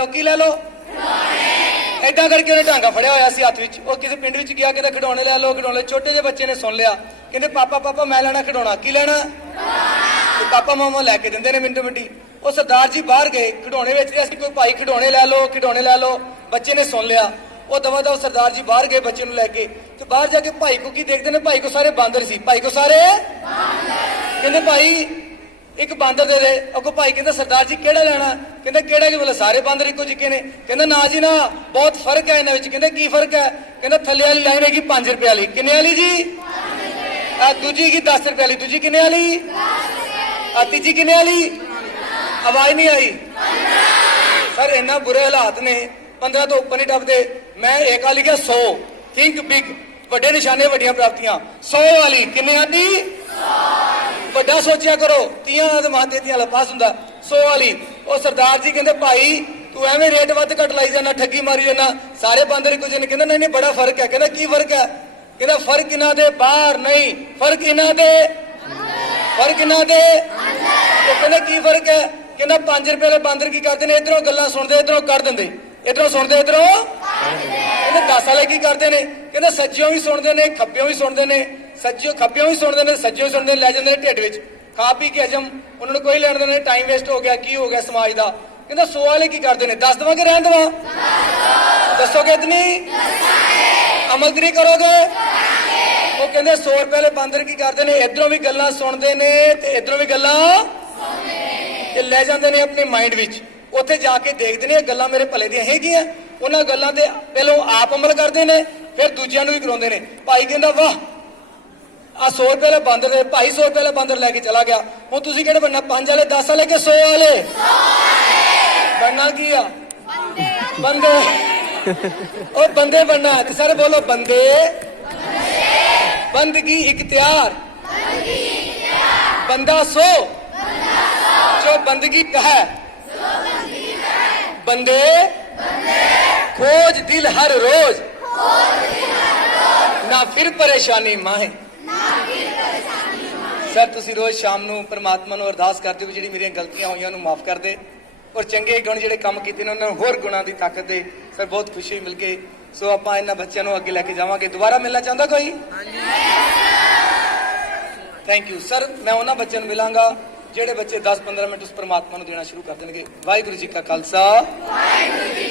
ਕੀ ਲੈ ਲਓ, ਏਦਾਂ ਕਰਕੇ ਉਹਨੇ ਢਾਂਗਾ ਫੜਿਆ ਹੋਇਆ ਸੀ ਹੱਥ ਵਿੱਚ। ਉਹ ਕਿਸੇ ਪਿੰਡ ਵਿੱਚ ਗਿਆ, ਕਹਿੰਦਾ ਖਿਡੌਣੇ ਲੈ ਲਓ ਖਿਡੌਣੇ। ਛੋਟੇ ਜਿਹੇ ਬੱਚੇ ਨੇ ਸੁਣ ਲਿਆ, ਕਹਿੰਦੇ ਪਾਪਾ ਪਾਪਾ ਮੈਂ ਲੈਣਾ ਖਿਡੌਣਾ। ਕੀ ਲੈਣਾ? ਤੇ ਪਾਪਾ ਮਾਮਾ ਲੈ ਕੇ ਦਿੰਦੇ ਨੇ ਮਿੰਟੋ ਮਿੰਟੀ। ਉਹ ਸਰਦਾਰ ਜੀ ਬਾਹਰ ਗਏ, ਖਿਡੌਣੇ ਵੇਚ ਰਿਹਾ ਸੀ ਕੋਈ ਭਾਈ, ਖਿਡੌਣੇ ਲੈ ਲਓ ਖਿਡੌਣੇ ਲੈ ਲਓ। ਬੱਚੇ ਨੇ ਸੁਣ ਲਿਆ, ਉਹ ਦਵਾ ਦਵ ਸਰਦਾਰ ਜੀ ਬਾਹਰ ਗਏ ਬੱਚੇ ਨੂੰ ਲੈ ਕੇ। ਤੇ ਬਾਹਰ ਜਾ ਕੇ ਭਾਈ ਕੋ ਕੀ ਦੇਖਦੇ ਨੇ, ਭਾਈ ਕੋ ਸਾਰੇ ਬਾਂਦਰ ਸੀ। ਭਾਈ ਕੋ ਸਾਰੇ ਕਹਿੰਦੇ ਭਾਈ ਇੱਕ ਬਾਂਦਰ ਦੇ ਦੇ। ਅੱਗੋਂ ਭਾਈ ਕਹਿੰਦਾ ਸਰਦਾਰ ਜੀ ਕਿਹੜਾ ਲੈਣਾ? ਕਹਿੰਦਾ ਕਿਹੜਾ ਕੀ? ਬੋਲੇ ਸਾਰੇ ਬਾਂਦਰ ਇੱਕੋ ਜਿੱਕੇ ਨੇ। ਕਹਿੰਦਾ ਨਾ ਜੀ ਨਾ, ਬਹੁਤ ਫਰਕ ਹੈ ਇਹਨਾਂ ਵਿੱਚ। ਕਹਿੰਦਾ ਕੀ ਫਰਕ ਹੈ? ਕਹਿੰਦਾ ਥੱਲੇ ਵਾਲੀ ਲਾਈਨ ਹੈਗੀ 5 ਰੁਪਏ ਵਾਲੀ। ਕਿੰਨੇ ਵਾਲੀ ਜੀ? ਦੂਜੀ ਕੀ 10 ਰੁਪਏ ਵਾਲੀ। ਦੂਜੀ ਕਿੰਨੇ ਵਾਲੀ? ਤੀਜੀ ਕਿੰਨੇ ਵਾਲੀ? ਆਵਾਜ਼ ਨਹੀਂ ਆਈ ਸਰ। ਇੰਨਾ ਬੁਰੇ ਹਾਲਾਤ ਨੇ, 15 ਤੋਂ ਉੱਪਰ ਨਹੀਂ ਟੱਪਦੇ। ਮੈਂ ਇੱਕ ਵਾਲੀ ਕਿਹਾ 100, ਥਿੰਕ ਬਿਗ, ਵੱਡੇ ਨਿਸ਼ਾਨੇ ਵੱਡੀਆਂ ਪ੍ਰਾਪਤੀਆਂ। 100 ਵਾਲੀ ਕਿੰਨੇ ਆਦੀ? ਵੱਡਾ ਸੋਚਿਆ ਕਰੋ, 30 ਦਾ ਮਾਤੇ ਦੀਆਂ ਲਪਾਸ ਹੁੰਦਾ। 100 ਵਾਲੀ। ਉਹ ਸਰਦਾਰ ਜੀ ਕਹਿੰਦੇ ਭਾਈ ਤੂੰ ਐਵੇਂ ਰੇਟ ਵੱਧ ਘੱਟ ਲਾਈ ਜਾਂਦਾ, ਠੱਗੀ ਮਾਰੀ ਜਾਂਦਾ, ਸਾਰੇ ਬਾਂਦਰ ਇੱਕੋ ਜਿਹੇ ਨੇ। ਕਹਿੰਦਾ ਨਹੀਂ ਨਹੀਂ ਬੜਾ ਫਰਕ ਹੈ। ਕਹਿੰਦਾ ਕੀ ਫਰਕ ਹੈ? ਕਹਿੰਦਾ ਫਰਕ ਇਹਨਾਂ ਦੇ ਬਾਹਰ ਨਹੀਂ, ਫਰਕ ਇਹਨਾਂ ਦੇ, ਫਰਕ ਇਹਨਾਂ ਦੇ। ਉਹ ਕਹਿੰਦਾ ਕੀ ਫਰਕ ਹੈ? ਕਹਿੰਦਾ 5 ਰੁਪਏ ਵਾਲੇ ਬਾਂਦਰ ਕੀ ਕਰਦੇ ਨੇ, ਇਧਰੋਂ ਗੱਲਾਂ ਸੁਣਦੇ ਇਧਰੋਂ ਕਰ ਦਿੰਦੇ, ਇਧਰੋਂ ਸੁਣਦੇ ਇਧਰੋਂ। ਕਹਿੰਦੇ 10 ਵਾਲੇ ਕੀ ਕਰਦੇ ਨੇ? ਕਹਿੰਦਾ ਸੱਜਿਓਂ ਵੀ ਸੁਣਦੇ ਨੇ ਖੱਬਿਓਂ ਵੀ ਸੁਣਦੇ ਨੇ, ਸੱਜਿਓਂ ਖੱਬਿਓਂ ਵੀ ਸੁਣਦੇ ਨੇ ਸੱਜਿਓਂ ਸੁਣਦੇ ਨੇ, ਲੈ ਜਾਂਦੇ ਨੇ ਢਿੱਡ ਵਿੱਚ, ਖਾ ਪੀ ਕੇ ਹਜਮ ਉਹਨਾਂ ਨੂੰ ਕੋਈ ਲੈਣ ਦੇਣ ਨਹੀਂ, ਟਾਈਮ ਵੇਸਟ ਹੋ ਗਿਆ, ਕੀ ਹੋ ਗਿਆ ਸਮਾਜ ਦਾ। ਕਹਿੰਦਾ 100 ਵਾਲੇ ਕੀ ਕਰਦੇ ਨੇ? ਦੱਸ ਦੇਵਾਂ ਕਿ ਰਹਿਣ ਦੇਵਾਂ? ਦੱਸੋਗੇ ਇਤਨੀ ਅਮਲ ਨਹੀਂ ਕਰੋਗੇ? ਉਹ ਕਹਿੰਦੇ 100 ਰੁਪਏ ਵਾਲੇ ਬਾਂਦਰ ਕੀ ਕਰਦੇ ਨੇ, ਇਧਰੋਂ ਵੀ ਗੱਲਾਂ ਸੁਣਦੇ ਨੇ ਤੇ ਇਧਰੋਂ ਵੀ ਗੱਲਾਂ ਤੇ ਲੈ ਜਾਂਦੇ ਨੇ ਆਪਣੇ ਮਾਈਂਡ ਵਿੱਚ। ਉੱਥੇ ਜਾ ਕੇ ਦੇਖਦੇ ਨੇ ਇਹ ਗੱਲਾਂ ਮੇਰੇ ਭਲੇ ਦੀਆਂ ਹੈਗੀਆਂ। ਉਹਨਾਂ ਗੱਲਾਂ ਤੇ ਪਹਿਲਾਂ ਆਪ ਅਮਲ ਕਰਦੇ ਨੇ, ਫਿਰ ਦੂਜਿਆਂ ਨੂੰ ਵੀ ਕਰਾਉਂਦੇ ਨੇ। ਭਾਈ ਕਹਿੰਦਾ ਵਾਹ ਆ 100 ਰੁਪਏ ਵਾਲੇ ਬਾਂਦਰ ਦੇ ਭਾਈ 100 ਰੁਪਏ ਵਾਲੇ ਬਾਂਦਰ ਲੈ ਕੇ ਚਲਾ ਗਿਆ। ਹੁਣ ਤੁਸੀਂ ਕਿਹੜੇ ਬਣਨਾ? 5 ਵਾਲੇ 10 ਵਾਲੇ ਕਿ 100 ਵਾਲੇ? ਬਣਨਾ ਕੀ ਆ? ਬੰਦੇ। ਉਹ ਬੰਦੇ ਬਣਨਾ ਹੈ। ਤੇ ਸਾਰੇ ਬੋਲੋ ਬੰਦੇ। ਬੰਦਗੀ इख्तियार, बंदा सो जो बंदगी है, बंदे खोज दिल हर रोज, ना फिर परेशानी माहे। सर तुसी रोज शाम ਨੂੰ परमात्मा ਨੂੰ ਅਰਦਾਸ ਕਰਦੇ ਹੋ ਜਿਹੜੀ ਮੇਰੀਆਂ ਗਲਤੀਆਂ ਹੋਈਆਂ ਨੂੰ ਮਾਫ ਕਰ ਦੇ, ਔਰ ਚੰਗੇ ਗੁਣ ਜਿਹੜੇ ਕੰਮ ਕੀਤੇ ਨੇ ਉਹਨਾਂ ਨੂੰ ਹੋਰ ਗੁਣਾਂ ਦੀ ਤਾਕਤ ਦੇ। ਸਰ ਬਹੁਤ ਖੁਸ਼ੀ ਹੋਈ ਮਿਲ ਕੇ। ਸੋ ਆਪਾਂ ਇਹਨਾਂ ਬੱਚਿਆਂ ਨੂੰ ਅੱਗੇ ਲੈ ਕੇ ਜਾਵਾਂਗੇ। ਦੁਬਾਰਾ ਮਿਲਣਾ ਚਾਹੁੰਦਾ ਕੋਈ? Thank you sir. ਮੈਂ ਉਹਨਾਂ ਬੱਚਿਆਂ ਨੂੰ ਮਿਲਾਂਗਾ ਜਿਹੜੇ ਬੱਚੇ 10-15 ਮਿੰਟ ਉਸ ਪਰਮਾਤਮਾ ਨੂੰ ਦੇਣਾ ਸ਼ੁਰੂ ਕਰ ਦੇਣਗੇ। ਵਾਹਿਗੁਰੂ ਜੀ ਕਾ ਖਾਲਸਾ, ਵਾਹਿਗੁਰੂ ਜੀ